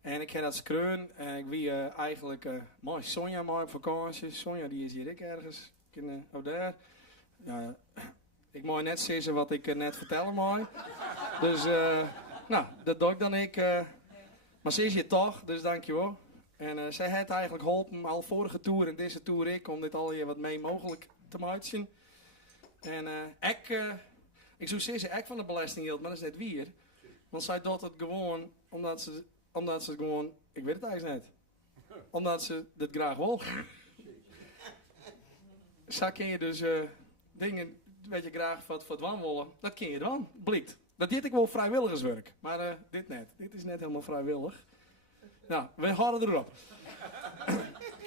En ik heb dat skreun. Ik wie eigenlijk mooi Sonja mooi op vakantie. Sonja die is hier ik ergens. Daar. Ja, ik moet net zeggen wat ik net vertellen mooi. Dus nou, dat doe ik dan ik. Maar ze is hier toch, dus dankjewel. En zij heeft eigenlijk geholpen al vorige tour en deze tour ik om dit al hier wat mee mogelijk te maken. En ik zou zeggen, ik van de belasting hield, maar dat is net weer. Want zij doet het gewoon omdat ze het gewoon, ik weet het eigenlijk niet. Omdat ze dit graag wil. Zo kun je dus dingen, weet je graag wat dwan willen, dat kun je dan, blikt. Dat dit ik wel vrijwilligerswerk, maar dit net. Dit is net helemaal vrijwillig. Nou, we houden erop.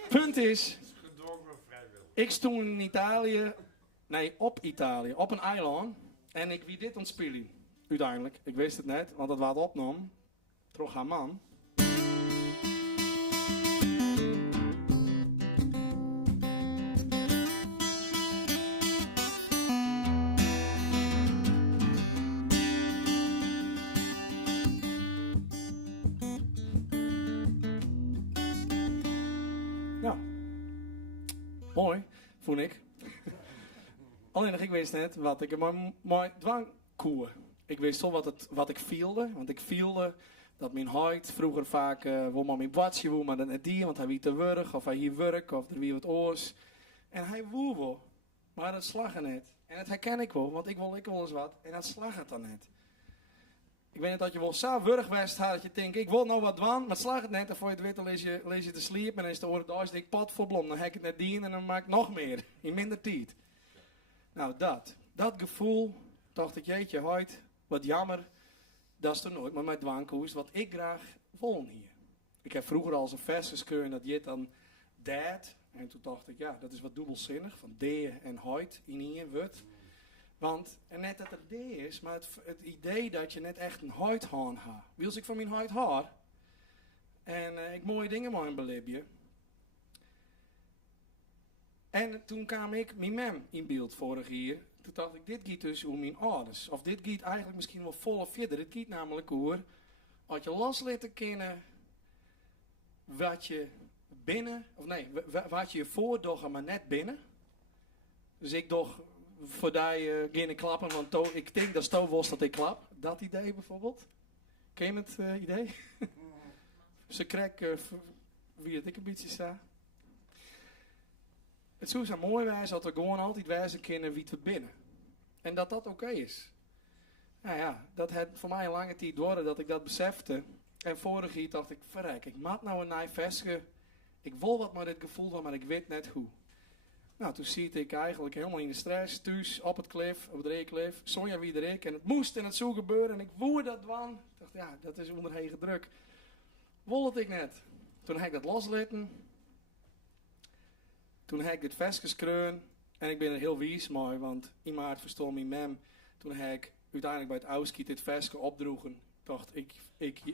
Punt is, Gedwongen vrijwillig. ik stond in Italië, nee, op Italië, op een eiland. En ik wie dit ontspelen. Uiteindelijk, ik wist het net, want het was opgenomen. Terug aan man. Nou, mooi, vond ik. Alleen nog, ik wist net wat ik maar dwang koer. Ik wist al wat ik voelde, want ik voelde dat mijn huid vroeger vaak wil maar mijn watje wil, maar dan net die, want hij wie te werk, of hij hier werk, of er wie wat oors. En hij woe wel, maar dat slag er net. En dat herken ik wel, want ik wil eens wat, en dat slag het dan net. Ik weet niet dat je wel zo wurg west had dat je denkt, ik wil nou wat doen, maar het slag het net. En voor je het weet, dan lees je te sliepen en dan is de oren thuis, denk ik, pot voor blom. Dan heb ik het net dien en dan maak ik nog meer, in minder tijd. Nou, dat gevoel, dacht ik, jeetje, huid, wat jammer, dat is er nooit. Maar mijn dwangkoers, wat ik graag wil hier. Ik heb vroeger al zo'n vers geschreven dat je het dan deed. En toen dacht ik, ja, dat is wat dubbelzinnig, van de en huid in hier wordt. Want, en net dat het de is, maar het idee dat je net echt een huidhaan hebt. Wils ik van mijn huid haar. En ik mooie dingen maar in belibje. En toen kwam ik mijn mem in beeld vorig jaar. Toen dacht ik, dit gaat dus om mijn ouders. Of dit gaat eigenlijk misschien wel volle verder. Dit gaat namelijk over, als je los laten kennen wat je binnen, of nee, wat je voordocht, maar net binnen. Dus ik doch voor die geen klappen, want ik denk dat Sto was dat ik klap. Dat idee bijvoorbeeld. Ken je het idee? Ze krijgt wie het ik een beetje sta. Het zou zo mooi zijn dat we gewoon altijd wijzen kunnen wie we binnen. En dat dat oké is. Nou ja, dat had voor mij een lange tijd door dat ik dat besefte. En vorig jaar dacht ik, verrek, ik maak nou een nieuw versje. Ik wil wat maar dit gevoel van, maar ik weet net hoe. Nou, toen zie ik eigenlijk helemaal in de stress, thuis, op het klif, op het reeklif. Sonja wie er ik. En het moest en het zou gebeuren. En ik woer dat dwan. Ik dacht, ja, dat is onder hege druk. Wilde ik net. Toen heb ik dat loslaten. Toen heb ik dit versje skreun. En ik ben er heel wies mooi, want in maart verstond mijn mem. Toen heb ik uiteindelijk bij het Auskiet dit versje opdroegen. Dacht,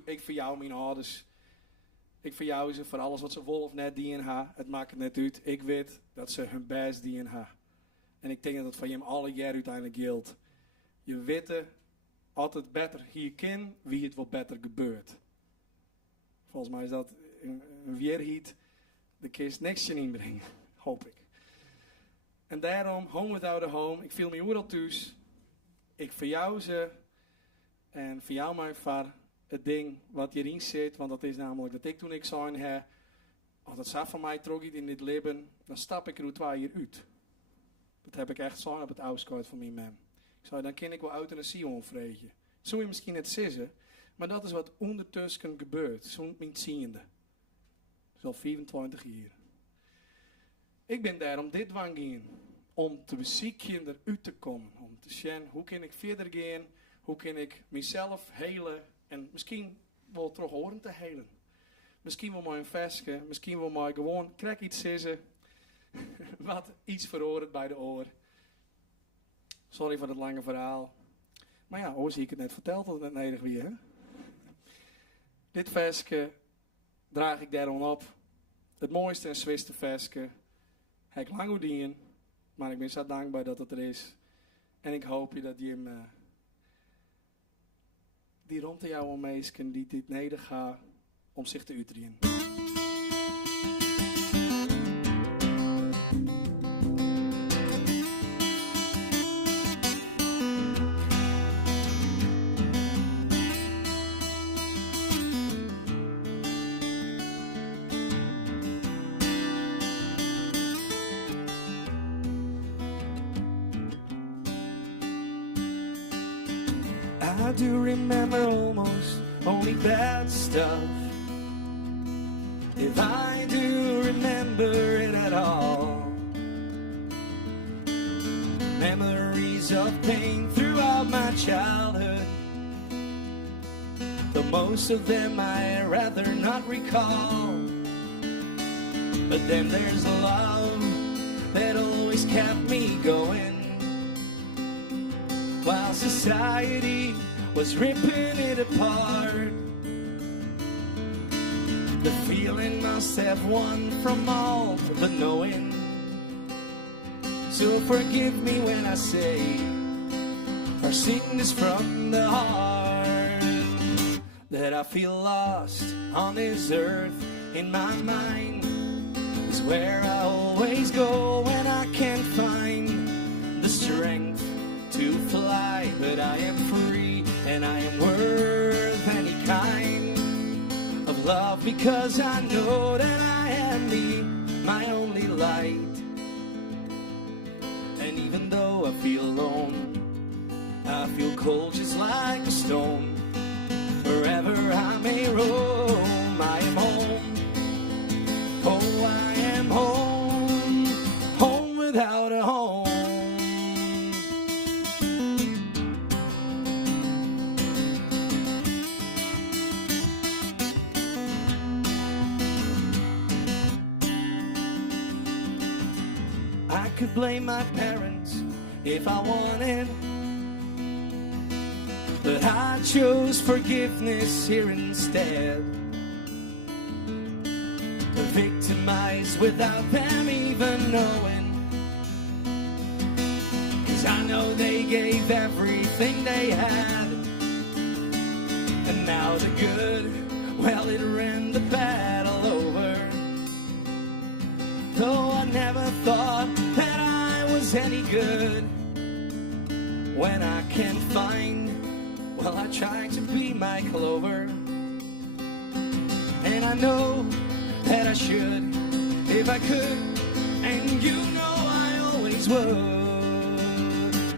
ik voor jou mijn ouders. Ik voor jou ze voor alles wat ze wil of net die in haar. Het maakt het net uit. Ik weet dat ze hun best die in haar. En ik denk dat het van je alle jaar uiteindelijk geldt. Je weet altijd beter hier kan, wie het wel beter gebeurt. Volgens mij is dat een weerhiet, de kist niks in inbrengen, hoop ik. En daarom, Home Without a Home, ik viel me overal thuis. Ik verjouw ze en verjouw mij voor het ding wat hierin zit, want dat is namelijk dat ik toen ik zei heb, als dat zo van mij trok in dit leven, dan stap ik er 2 jaar uit. Dat heb ik echt zo op het oudscout van mijn man. Ik zei, dan kan ik wel euthanasie onvreden. Dat zou je misschien net zeggen, maar dat is wat ondertussen gebeurt. Zo'n mijn tiende. Dat is al 24 jaar. Ik ben daar om dit wang in. Om te bezieken eruit te komen. Om te zien, hoe kan ik verder gaan? Hoe kan ik mezelf helen? En misschien wel terug horen te helen. Misschien wel maar een versje. Misschien wel maar gewoon, krijg iets zeggen. Wat iets verhoort bij de oor. Sorry voor het lange verhaal. Maar ja, hoe zie ik het net verteld dat het net nodig weer. Hè? Dit versje draag ik daarom op. Het mooiste en zwiste versje. Heb ik lang gedaan, maar ik ben zo dankbaar dat het er is. En ik hoop je dat je hem, die rond jou meisken die dit nodig gaat om zich te uitdrieën. I do remember almost only bad stuff. If I do remember it at all. Memories of pain throughout my childhood. Though most of them I'd rather not recall. But then there's love that always kept me going. While society was ripping it apart, the feeling must have won from all the knowing. So forgive me when I say our sickness from the heart, that I feel lost on this earth. In my mind is where I always go when I can't find the strength to fly, but I am free and I am worth any kind of love, because I know that I am my only light. And even though I feel alone, I feel cold just like a stone. Wherever I may roam, I am home. Oh, I am home, home without a home. I could blame my parents if I wanted, but I chose forgiveness here instead. Victimized without them even knowing, 'cause I know they gave everything they had. And now the good, well, it ran the battle over. Though I never thought that I was any good. When I can't find, well, I try to be my Clover. And I know that I should, if I could, and you know I always would.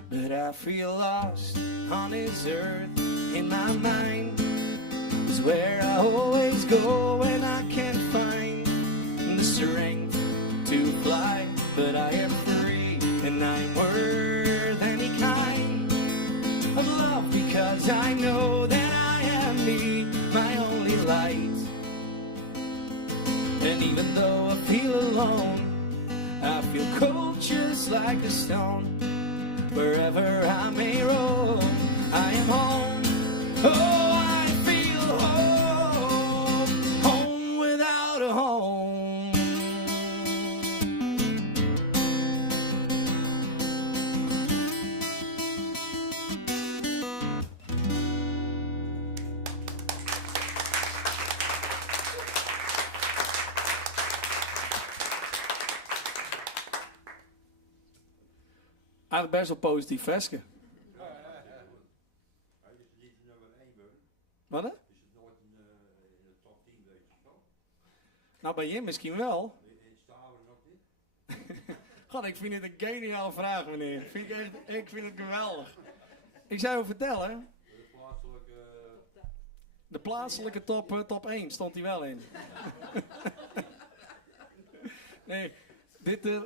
But I feel lost on this earth. In my mind is where I always go when I can't find the strength to fly. But I am free and I'm worth any kind of love, because I know that I am my only light. And even though I feel alone, I feel cold just like a stone. Wherever I may roam, I am home. Oh, I feel home, home without a home. Eigenlijk best wel positief versje. Hij is niet de nummer 1 worden. Wat hè? Is het nooit in de top 10 weet je wel? Nou, bij je misschien wel. In Staven nog niet? God, ik vind het een geniale vraag, meneer. Ik vind het geweldig. Ik zou je vertellen, De plaatselijke... de plaatselijke top 1 stond hij wel in. Nee,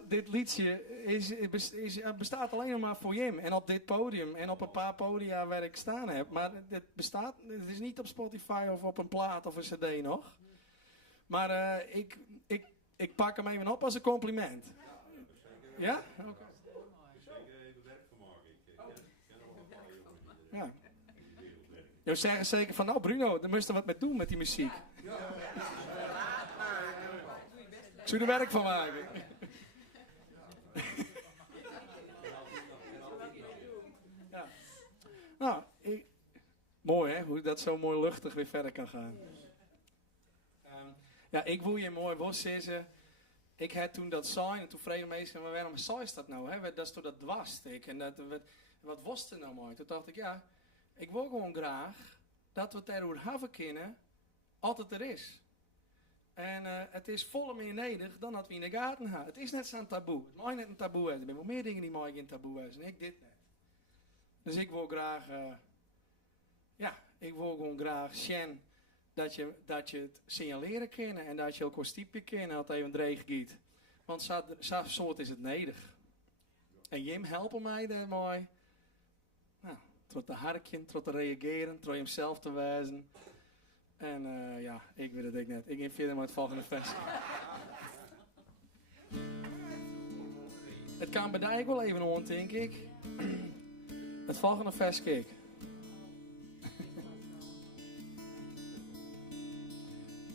dit liedje bestaat alleen nog maar voor Jim. En op dit podium en op een paar podia waar ik staan heb. Maar het is niet op Spotify of op een plaat of een cd nog. Maar ik pak hem even op als een compliment. Ja? Oké. Zeker even werk van maken. Ik ken nog wel een paar jongens die Ja. in die wereld werken. Je zeggen zeker van, nou Bruno, daar moest je wat mee doen met die muziek. Ik zou er werk van maken. Ja. Nou, mooi hè, hoe dat zo mooi luchtig weer verder kan gaan. Ja, ik wil je mooi was zeggen. Ik had toen dat zijn en toen vrede meestal, maar waarom zei is dat nou? Hè? Dat is toch dat dwarstik en wat was er nou mooi? Toen dacht ik, ja, ik wil gewoon graag dat we het erover hebben kunnen, altijd er is. En het is volle meer nedig dan dat we in de gaten hebben. Het is net zo'n taboe. Het mag net een taboe zijn. Er zijn wel meer dingen die mag geen taboe zijn. En ik dit net. Dus ik wil graag, ik wil gewoon graag zien dat je het signaleren kennen en dat je ook een stiepje kennen als het even dreig gaat. Want zo'n soort is het nedig. En Jim helpen mij daarmee. Nou, tot te harken, tot te reageren, tot hemzelf te wijzen. En ik weet het ook net. Ik ga verder met het volgende vers. Het kan bij mij wel even aan, denk ik. Het volgende vers, kijk.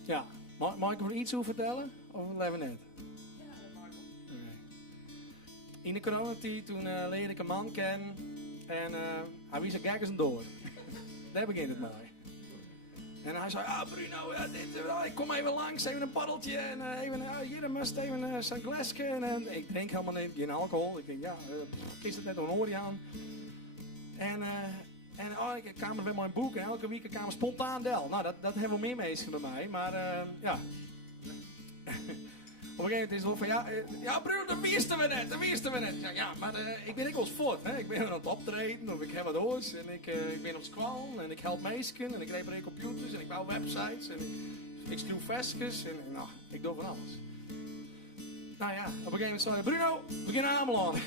Ja, mag ik er iets over vertellen? Of leven net? Ja, dat mag ook. Okay. In de coronatijd toen leerde ik een man kennen. En hij was een gek als een door. Daar begint het mee. En hij zei, Bruno, ik kom even langs, even een paddeltje. En hier must even zo'n glasje. En ik drink helemaal geen alcohol. Ik denk, kies het net een oor aan. Ik kwam er weer mijn boek en elke week kwam spontaan del. Nou, dat hebben we meer meesten bij mij. Maar ja. Op een gegeven moment is het wel van, Bruno, dat wisten we net. Ja, maar ik ben ook wel eens voort. Hè? Ik ben aan het optreden of ik heb wat oors. En ik ben op school en ik help meisken. En ik repareer computers en ik bouw websites. En ik schreeuw vestjes. En nou, ik doe van alles. Nou ja, op een gegeven moment zei hij, Bruno, we gaan naar Ameland.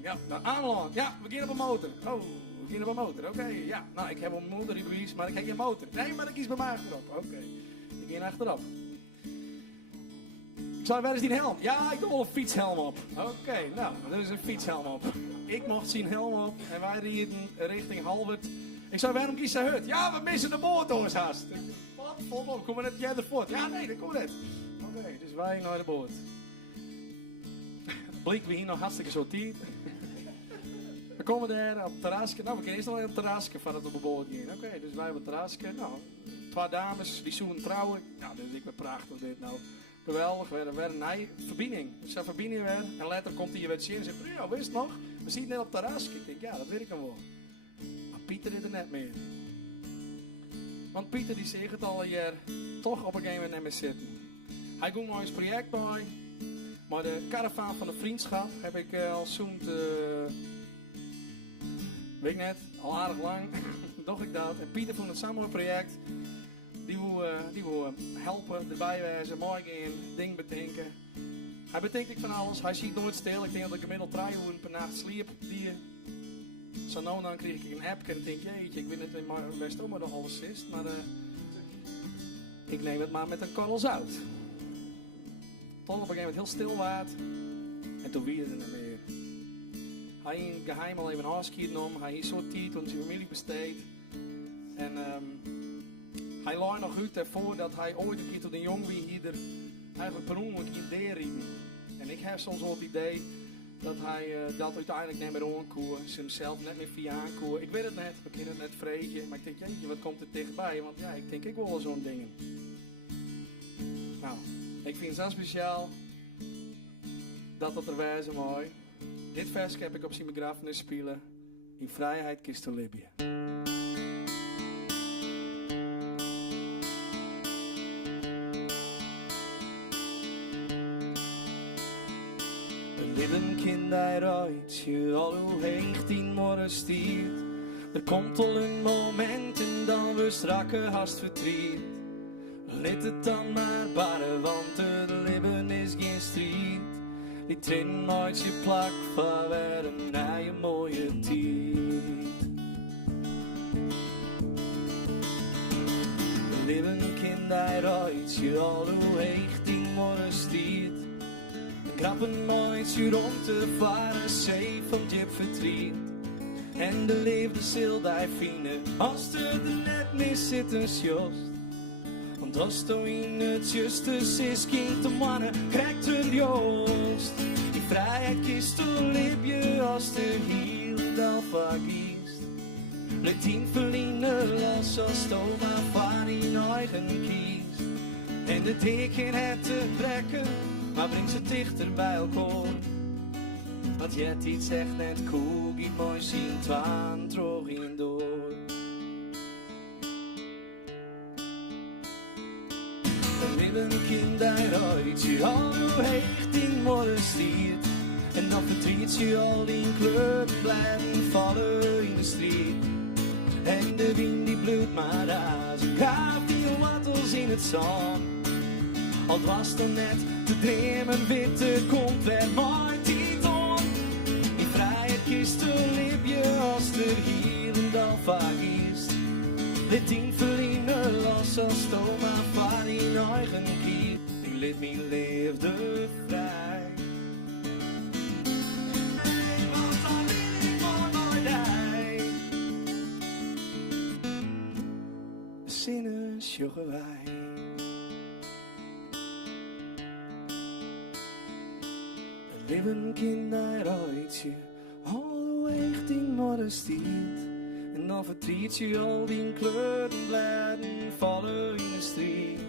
Ja, naar Ameland. Ja, we gaan op een motor. Oh, we gaan op een motor. Oké, ja. Nou, ik heb een motorrijbewijs, maar ik heb geen motor. Nee, maar ik kies bij mij achterop. Oké, ik ga achterop. Ik zei, waar is die helm? Ja, ik doe wel een fietshelm op. Oké, nou, er is een fietshelm op. Ik mocht zien helm op en wij rieden richting Halvert. Ik zei, waarom kies je hut? Ja, we missen de bootdoors haast. Wat? Volop, kom maar net jij ervoor. Ja, nee, dat komt net. Oké, dus wij naar de boot. Bleek we hier nog hartstikke zo tijd. We komen daar op het terrasje. Nou, we kunnen eerst nog op het terrasje van het op de boot gaan. Oké, dus wij op het terrasje. Nou, 2 dames, die zoenen trouwen. Nou, dit is ik weer prachtig dit nou. Geweldig, weer een verbinding. Dus een verbinding weer. En later komt hij weer zien en zegt, Bruno, wist het nog? We zien het net op het terrasje. Ik denk, ja, dat weet ik dan wel. Maar Pieter is er net meer. Want Pieter die zegt het al hier, toch op een gegeven moment niet meer zitten. Hij komt nog eens project bij. Maar de caravan van de vriendschap heb ik al zo'n, weet ik net, al aardig lang, dacht ik dat. En Pieter vond het zo'n mooi project. Die wil helpen, erbij wijzen, mooi gaan, ding bedenken. Hij bedenkt ik van alles, hij ziet nooit stil. Ik denk dat ik gemiddeld 3 uur per nacht sliep. Zo nou en dan kreeg ik een app en ik denk, jeetje, ik weet niet in mijn best om de alles is. Maar ik neem het maar met een korrel zout. Tot op een gegeven moment heel stil waard. En toen wie het er niet meer. Hij in geheim al even afscheid om. Hij is zo tijd aan zijn familie besteed. En hij laat nog uit ervoor dat hij ooit een keer tot een jong wie hier eigenlijk per ongeluk in deerrieden. En ik heb soms wel het idee dat hij dat uiteindelijk niet meer aankoer. Zichzelf net meer via aankoer. Ik weet het net, we kunnen het net vregen. Maar ik denk, jeetje, wat komt er dichtbij? Want ja, ik denk, ik wil wel zo'n dingen. Nou, ik vind het zo speciaal dat er wijze mooi. Dit vers heb ik op zijn begrafenis spelen. In vrijheid kist te Libië. Een lippen kind daaruit, je al hoe heeg die morgen stiert. Er komt al een moment en dan we strakke hast vertriet. Laat het dan maar barren, want het leven is geen strijd. Die trin nooit je plak van weer een nieuwe mooie tijd. Een leven kind daaruit, je al hoe heeg die morgen stiert. Een krappen nooit je rond te varen, safe van je verdriet. En de liefde zil die fine, als er net mis zit een sjost. Want als er in het justus is, kind de mannen, krijgt er joost. Die vrijheid kist te Libië, als de hiel dan verkiest. Let in verliezen los, als Toma van in eigen kiest. En de teken het te trekken, maar brengt ze dichter bij elkaar. Want je hebt iets echt net cool, giet mooi zien, twaan droog in door. Een kind daaruit, je al hoe heeg die morgen stiert. En dan verdriet je al die kleur blijven vallen in de strijd. En de wind die bloedt maar uit, graaft die wattels in het zand. Al was er net te dremen, witte komt weer mooi titel. Die vrijheid kist te Libië, als er hier en dan verkiest. Let in verliezen los, als Toma van in eigen kies. Die liet me leefde vrij. Nee, want dan wil ik voor nooit die. Zinnen sjoggen wij. Een leven kind daaruitje, al hoe echt die morgen stiert. En dan verdriet je al die kleuren blijven vallen in de strijd.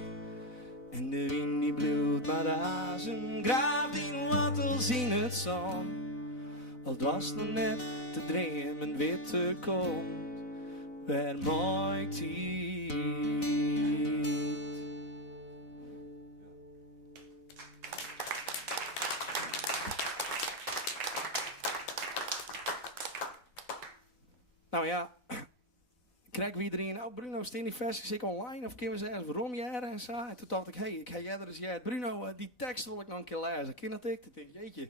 En de wind die bloedt maar razen, graaft die wattels in het zand. Al het was nog net te dremen, witte komt, weer mooi tijd. Nou ja, krijg wie erin, nou Bruno, staan die versies ik online of kunnen we zeggen waarom jij er en zo. En toen dacht ik, hey, ik ga jij er eens jij. Bruno, die tekst wil ik nog een keer lezen. Ken dat ik? Toen dacht ik, jeetje,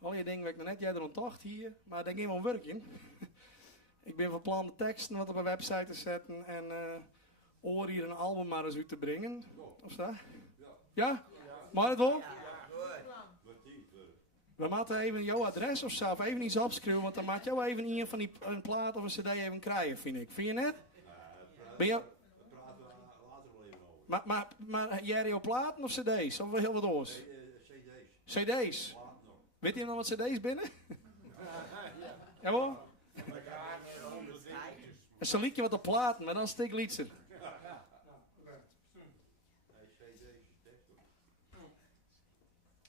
al je dingen waar ik nog net jij er ontdacht hier, maar daar ging wel werk in. Ik ben van plan de teksten wat op een website te zetten en oor hier een album maar eens uit te brengen. Of zo? Ja? Maar het wel? We moeten even jouw adres of zo, of even iets opschrijven, want dan maakt jou even een van die een plaat of een cd even krijgen, vind ik. Vind je net? Ben je... Daar praten we later wel even over. Maar jij jouw platen of cd's? Of wel heel wat oors? CD's. CD's? Weet je nog wat cd's binnen? Jawel? Een saliekje wat op platen, maar dan stik liedser.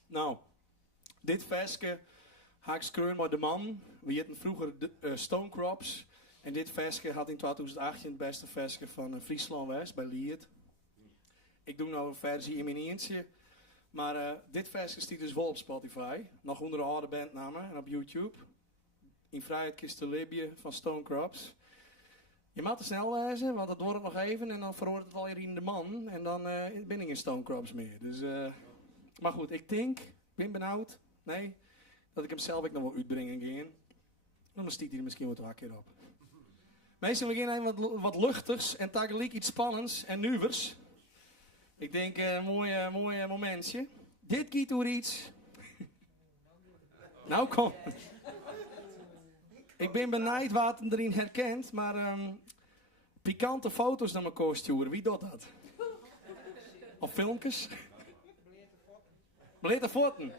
Nou, dit versje ga ik schreeuwen met de man. We hadden vroeger Stone Crops. En dit versje had in 2018 het beste versje van Friesland West bij Liert. Ik doe nou een versie in mijn eentje. Maar dit versje stiet dus wel op Spotify. Nog onder de oude bandnamen en op YouTube. In vrijheid kist te Libië van Stone Crops. Je mag te snel lezen, want dat wordt het nog even. En dan verhoort het wel weer in de man. En dan ben ik in Stone Crops meer. Dus, maar goed, ik denk, ben benauwd. Nee, dat ik hem zelf ook nog wel uitbrengen ga. Dan stiet hij er misschien wat wakker op. Meestal beginnen we wat luchtigs en tegelijk iets spannends en nieuwers. Ik denk een mooi momentje. Dit gaat door iets. Nou kom. Ik ben benijd wat hem erin herkent, maar pikante foto's naar mijn kostuur. Wie doet dat? Of filmpjes? Blete foten. Dat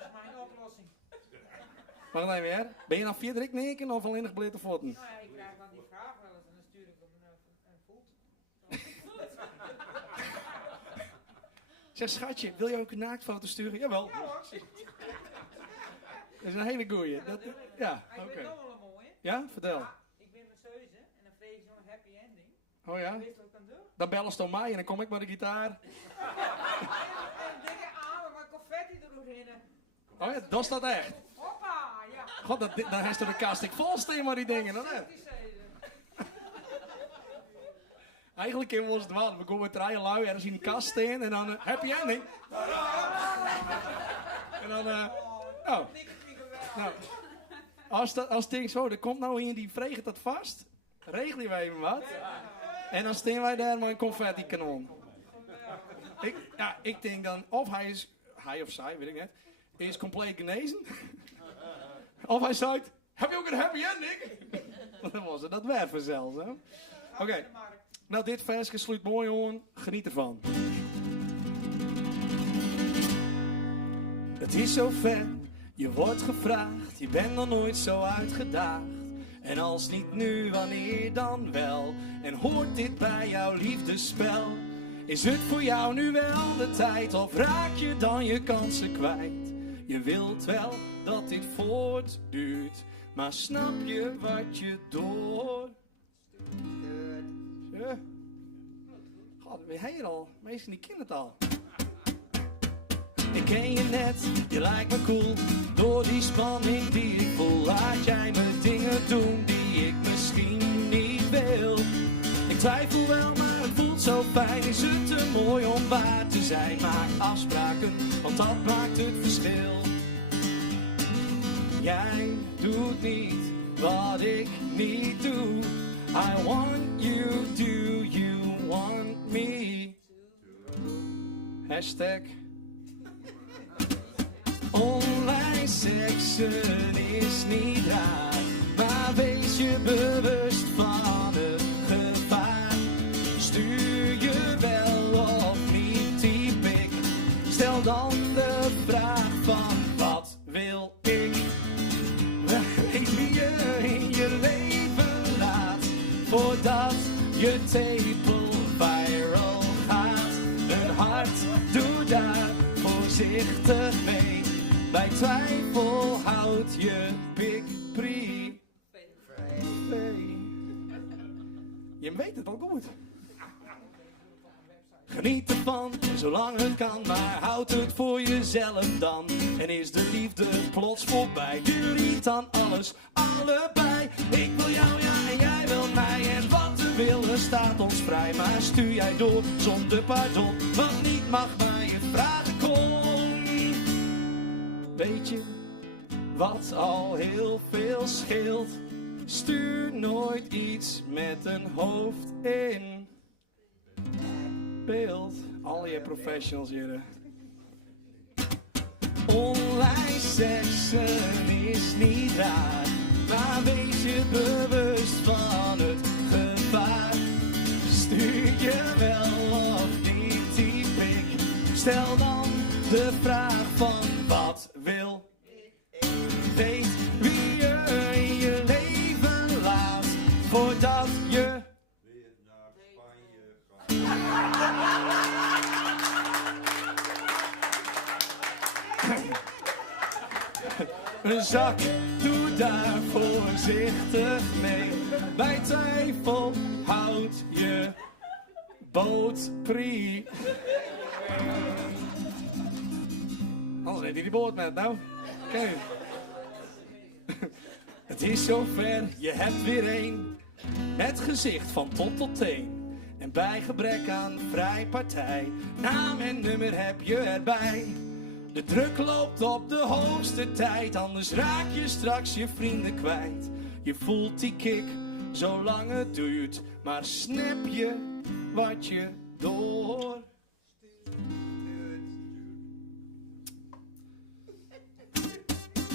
is mijn oplossing. Wacht even weer. Ben je nou Frederik neken of alleen nog blete foten? Nou ja, ik krijg dan die vraag wel eens en dan stuur ik hem een voet. Zeg schatje, wil je ook een naaktfoto sturen? Jawel. Ja hoor. Dat is een hele goeie. Ja, Ik oké. ben nog wel een mooie. Ja, vertel. Ja, ik ben met Zeuze en dan vrees je een happy ending. Oh ja? Weet je wat ik dan doe? Dan bellen ze door mij en dan kom ik met de gitaar. En dikke armen met confetti eroverheen. Oh ja, dat is dat echt. Hoppa, ja. God, dan heeft er de kast ik vol staan maar die dingen. Dan, hè? Die zeiden. Eigenlijk kunnen we ons dwalen. We komen met draaien lui ergens in de kast staan en dan happy ending. En dan, nou, als het ding zo, er komt nou in die vreegt dat vast. Regel je even wat. En dan staan wij daar met een confetti kanon. Ik denk dan, of hij of zij, weet ik net, is compleet genezen. Of hij zegt, heb je ook een happy ending? Dan was het dat werven zelfs. Oké. Nou, dit versje sluit mooi aan. Geniet ervan. Het is zo ver, je wordt gevraagd, je bent nog nooit zo uitgedaagd. En als niet nu, wanneer dan wel? En hoort dit bij jouw liefdespel? Is het voor jou nu wel de tijd, of raak je dan je kansen kwijt? Je wilt wel dat dit voortduurt, maar snap je wat je door? Ja. God, weer hier al. Meestal die kennen het al. Ik ken je net, je lijkt me cool. Door die spanning die ik voel, laat jij me dingen doen die ik misschien niet wil. Ik twijfel wel, maar het voelt zo fijn. Is het te mooi om waar te zijn? Maak afspraken, want dat maakt het verschil. Jij doet niet wat ik niet doe. I want you, do you want me? Hashtag online seksen is niet raar, maar wees je bewust van het gevaar. Stuur je wel of niet, typ ik. Stel dan de vraag van wat wil ik? Weet wie je in je leven laat, voordat je tepel viral gaat. Een hart, doe daar voorzichtig mee. Bij twijfel houd je big pri. Je weet het al goed. Geniet ervan, zolang het kan, maar houd het voor jezelf dan. En is de liefde plots voorbij, jullie dan alles, allebei. Ik wil jou, ja, en jij wil mij. En wat we willen staat ons vrij. Maar stuur jij door, zonder pardon. Wat niet mag, maar je vragen kon. Weet je, wat al heel veel scheelt? Stuur nooit iets met een hoofd in beeld. Al je professionals hier. Online seksen is niet raar, maar wees je bewust van het gevaar. Stuur je wel of niet, typ ik. Stel dan de vraag van wat wil ik? Weet wie je in je leven laat, voordat je weer naar Spanje gaat. Een zak, doe daar voorzichtig mee. Bij twijfel houd je boot pri. Anders heeft hij die boot met, nou. Kijk. Het is zover, je hebt weer één. Met gezicht van top tot teen. En bij gebrek aan vrijpartij, naam en nummer heb je erbij. De druk loopt op de hoogste tijd, anders raak je straks je vrienden kwijt. Je voelt die kick, zolang het duurt, maar snap je wat je door.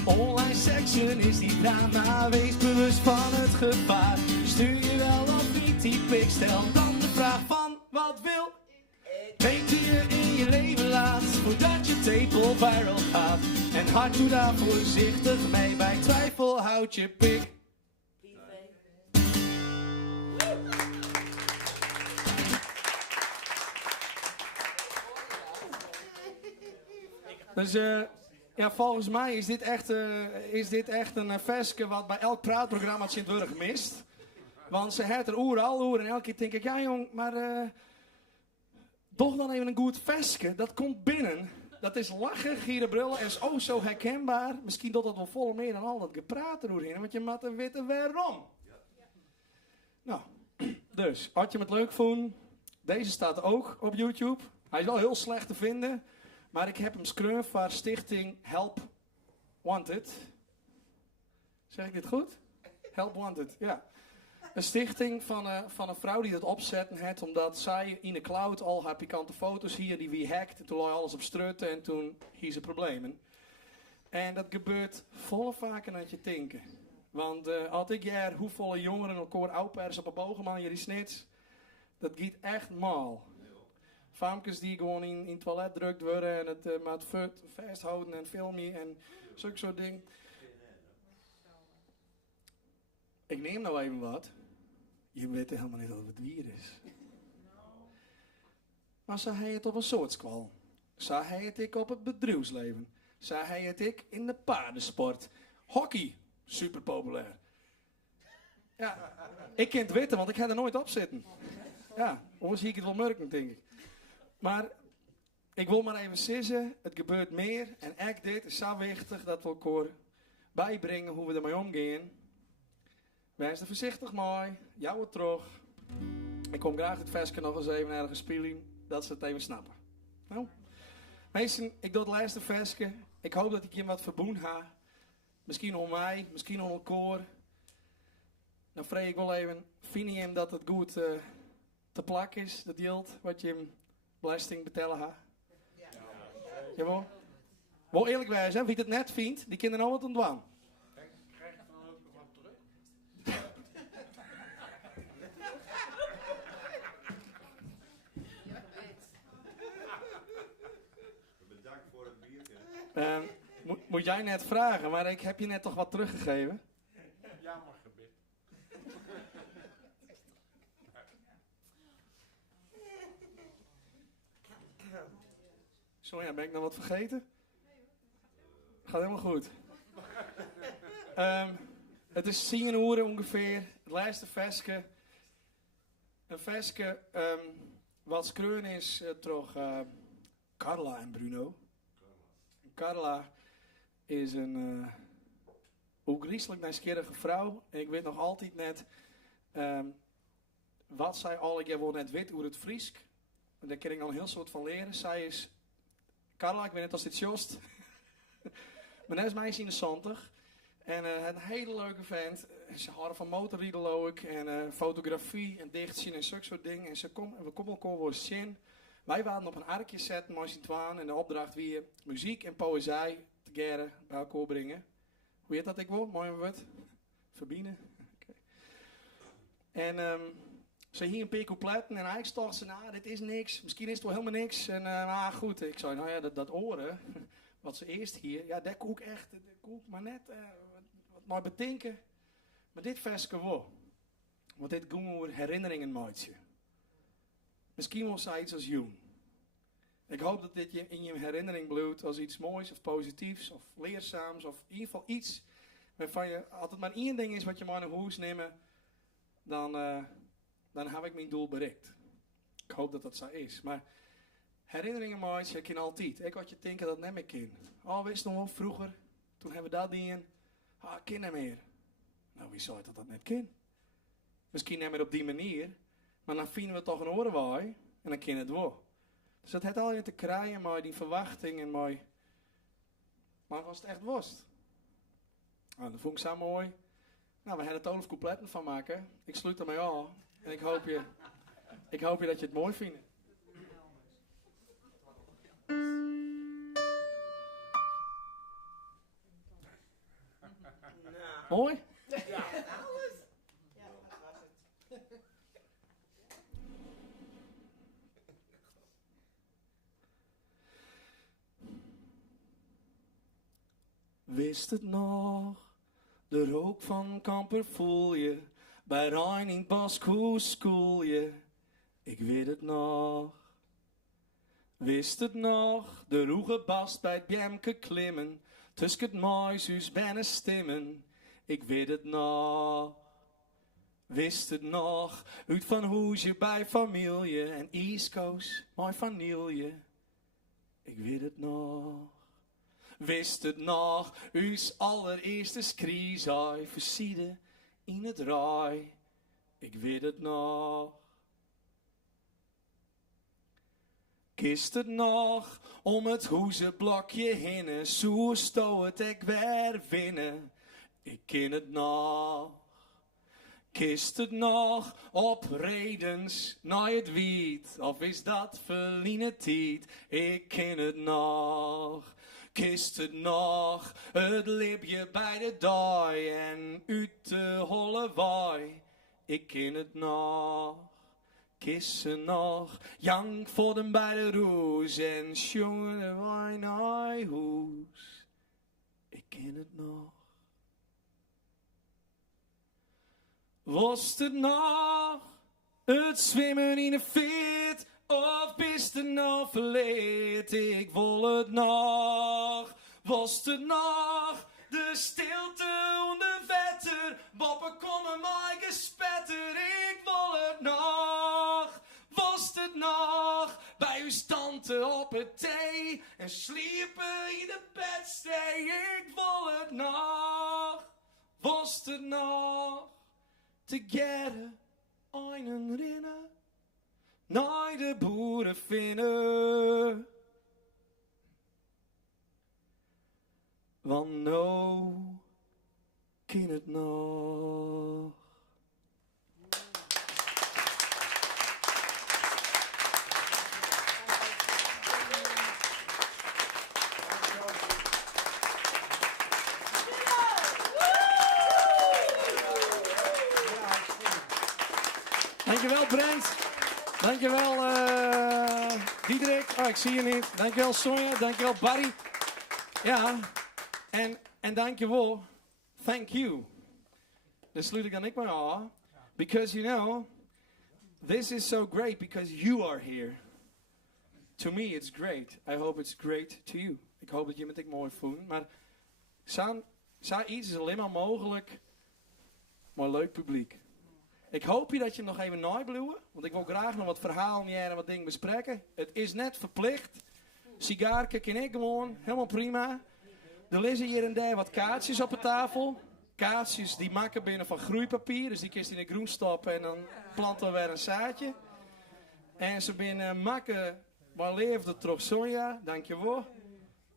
Online seksen is niet raar, maar wees bewust van het gevaar. Stuur je wel of niet, typ ik, stel dan de vraag van wat wil. Weet wie je in je leven laat, voordat je tepel viral gaat. En hard doe daar voorzichtig mee, bij twijfel houd je pik. Dus Ja, volgens mij is dit echt een versje wat bij elk praatprogramma in het Wurg mist. Want ze heeft er oer en elke keer denk ik, ja jong, maar toch dan even een goed versje. Dat komt binnen. Dat is lachen, gieren, brullen en is ook zo herkenbaar. Misschien doet dat wel vol meer dan al dat gepraat eroverheen, want je moet weten waarom. Nou, dus, had je het leuk vond, deze staat ook op YouTube. Hij is wel heel slecht te vinden, maar ik heb hem schreeuwen voor Stichting Help Wanted. Zeg ik dit goed? Help Wanted, ja. Een stichting van een vrouw die dat opzetten heeft, omdat zij in de cloud al haar pikante foto's hier, die wie hackt. Toen lag alles op strutten en toen hier ze problemen. En dat gebeurt volle vaker dan je denken. Want als ik jaar hoeveel jongeren elkaar oudpers op een bogenman hier die snits, dat gaat echt mal. Famkes die gewoon in het toilet drukt worden en het maar vasthouden en filmen en zulke soort dingen. Ik neem nou even wat. Je weet helemaal niet wat het weer is. Maar zo hij het op een soortskwal. Zo hij het ik op het bedrijfsleven. Zo hij het ik in de paardensport. Hockey, super populair. Ja, ik kan het weten, want ik ga er nooit op zitten. Ja, anders zie ik het wel merken, denk ik. Maar ik wil maar even zeggen, het gebeurt meer. En echt dit is zo wichtig dat we elkaar bijbrengen hoe we ermee omgaan. Wees er voorzichtig mooi, jou het terug. Ik kom graag het versje nog eens even ergens spelen, dat ze het even snappen. Nou, meesten, ik doe het laatste versje. Ik hoop dat ik je wat verboen ha. Misschien om mij, misschien om elkaar. Dan vreeg ik wel even, vind je hem dat het goed te plak is, dat geld, wat je hem belasting betalen ha? Ja. Jawel? Wel eerlijk wijs, hè? Wie het net vindt, die kinderen nou wat ontwaan. Krijg je dan ook nog wat terug? Bedankt voor het biertje. Moet jij net vragen, maar ik heb je net toch wat teruggegeven? Jammer gebit. Zo ja, ben ik nog wat vergeten? Gaat helemaal goed. Het is 10 uur ongeveer, het laatste versje. Een versje wat schreeuwen is toch Carla en Bruno. Carla is een griezelig nieuwsgierige vrouw. En ik weet nog altijd net wat zij al, ik wil net weten hoe het Friesk. Daar kan ik al een heel soort van leren. Zij is Carla, ik weet niet of dit jost. Maar net is meisje in de 70. En een hele leuke vent. Ze houden van motorrijden ook. En fotografie en dichtzien en zulke soort dingen. En we komen elkaar wel eens zien. Wij waren op een arkje zetten, mooi in twaan. En de opdracht weer muziek en poëzie te geren bij elkaar brengen. Hoe heet dat ik wil? Mooi wat? Verbinden. Okay. En ze hier een paar coupletten en eigenlijk dacht ze, nou, dit is niks. Misschien is het wel helemaal niks. En goed, ik zei, nou ja, dat oren, wat ze eerst hier, ja, dat koek echt, dat koek maar net, wat maar bedenken. Maar dit versje wel. Want dit ging over herinneringen maatje. Misschien wel zoiets als jong. Ik hoop dat dit je in je herinnering blijft als iets moois of positiefs of leerzaams of in ieder geval iets waarvan je, als het maar één ding is wat je maar naar huis neemt, dan heb ik mijn doel bereikt. Ik hoop dat dat zo is. Maar herinneringen maatje, ik ken altijd. Ik had je denken dat het niet meer kan. Oh, wist nog wel vroeger, toen hebben we dat dingen. Ah, ik ken niet meer. Nou, wie zou dat net kan? Misschien niet meer op die manier. Maar dan vinden we toch een orenwaai. En dan kan het wel. Dus dat heeft al je te krijgen met die verwachting en met... Maar was het echt worst? Nou, dat vond ik zo mooi. Nou, we gaan er 12 coupletten van maken. Ik sluit ermee al. En ik hoop je dat je het mooi vindt. Mooi? Ja, alles. Ja, dat was het. Wist het nog, de rook van Kamper voel je, bij Reining Baskoes school je, ik weet het nog. Wist het nog, de roege bast bij het Bjemke klimmen, tussen het muishuis binnen stimmen. Ik weet het nog. Wist het nog, uit van hoesje bij familie en East Coast, mijn vanille. Ik weet het nog. Wist het nog, uws allereerste skriezai versieden in het rij. Ik weet het nog. Kist het nog, om het hoezenblokje heen, zo sto het ik weer winnen. Ik ken het nog. Kist het nog op redens naar het wiet, of is dat verliene tijd? Ik ken het nog. Kist het nog, het lipje bij de dooi en uit de holle waai? Ik ken het nog. Kist ze nog, jank voor den bij de roes en jongen wij naar huis? Ik ken het nog. Was het nog het zwemmen in een fit, of is het nog verleerd? Ik wil het nog. Was het nog de stilte onder vetter, boppen komen mij gespetter? Ik wil het nog. Was het nog bij uw tante op het thee en sliepen in de bedstee? Ik wil het nog. Was het nog together einen rennen naar de boeren vinden? Want nou ken het nog. Dankjewel Brent. Dankjewel Diederik. Oh, ik zie je niet. Dankjewel Sonja. Dankjewel Barry. Ja. En dankjewel. Thank you. Daar sluit ik dan ik maar aan. Because you know, this is so great because you are here. To me it's great. I hope it's great to you. Ik hoop dat je het mooi voelt. Maar zo'n iets is alleen maar mogelijk maar leuk publiek. Ik hoop je dat je nog even nablijven, want ik wil graag nog wat verhalen en wat dingen bespreken. Het is net verplicht. Sigaarken ken ik gewoon, helemaal prima. Er liggen hier en daar wat kaartjes op de tafel. Kaartjes die maken binnen van groeipapier, dus die kist in de groen stoppen en dan planten we weer een zaadje. En ze binnen maken, waar leefde terug soja, dankjewel.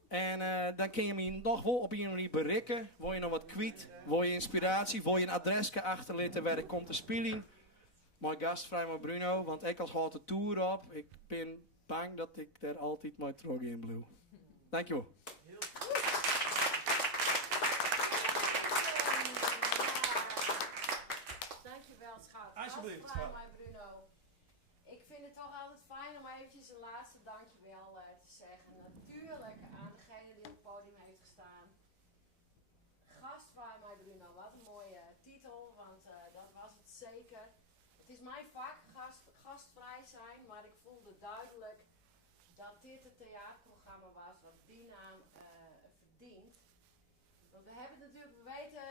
En dan kun je me nog wel op een manier bereiken. Wil je nog wat kwijt? Wil je inspiratie? Wil je een adresje achterlaten waar ik kom te spelen? Mijn gastvrij met Bruno, want ik had de tour op. Ik ben bang dat ik daar altijd maar terug in blijf. Dankjewel. Dankjewel schat. Alsjeblieft, Gastvrij, schat. mijn Bruno. Ik vind het toch altijd fijn om eventjes een laatste dankjewel te zeggen. Natuurlijk aan degene die op het podium heeft gestaan. Gastvrij, mijn Bruno. Wat een mooie titel, want dat was het zeker. Het is mijn vak, gastvrij zijn, maar ik voelde duidelijk dat dit het theaterprogramma was wat die naam verdient. Want we hebben het natuurlijk, we weten,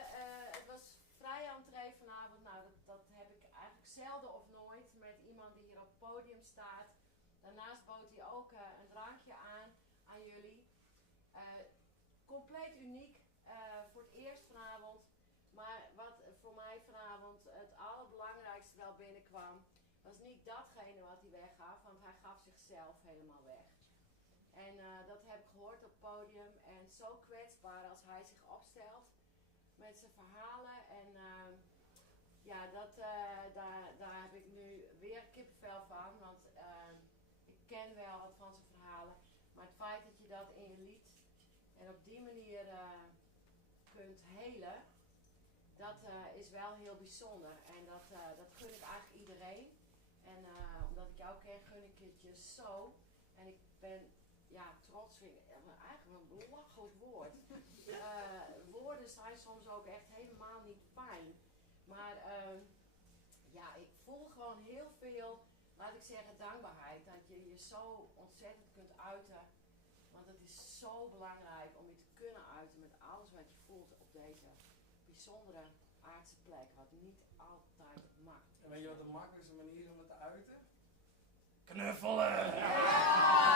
het was vrij entree vanavond. Nou, dat heb ik eigenlijk zelden of nooit met iemand die hier op het podium staat. Daarnaast bood hij ook een drankje aan jullie. Compleet uniek voor het eerst vanavond. Maar wat voor mij vanavond het allerbelangrijkste wel binnenkwam, was niet datgene wat hij weggaf, want hij gaf zichzelf helemaal weg. En dat heb ik gehoord op het podium. En zo kwetsbaar als hij zich opstelt met zijn verhalen. En ja, daar heb ik nu weer kippenvel van. Want ik ken wel wat van zijn verhalen. Maar het feit dat je dat in je lied en op die manier kunt helen, dat is wel heel bijzonder. En dat gun ik eigenlijk iedereen. En omdat ik jou ken, gun ik het je zo. En ik ben trots, vind ik eigenlijk een belachelijk woord. Woorden zijn soms ook echt helemaal niet fijn. Maar ik voel gewoon heel veel, laat ik zeggen, dankbaarheid. Dat je je zo ontzettend kunt uiten. Want het is zo belangrijk om je te kunnen uiten met alles wat je voelt op deze bijzondere aardse plek, wat niet altijd makkelijk is. En weet je wat de makkelijkste manier is om het te uiten? Knuffelen! Ja!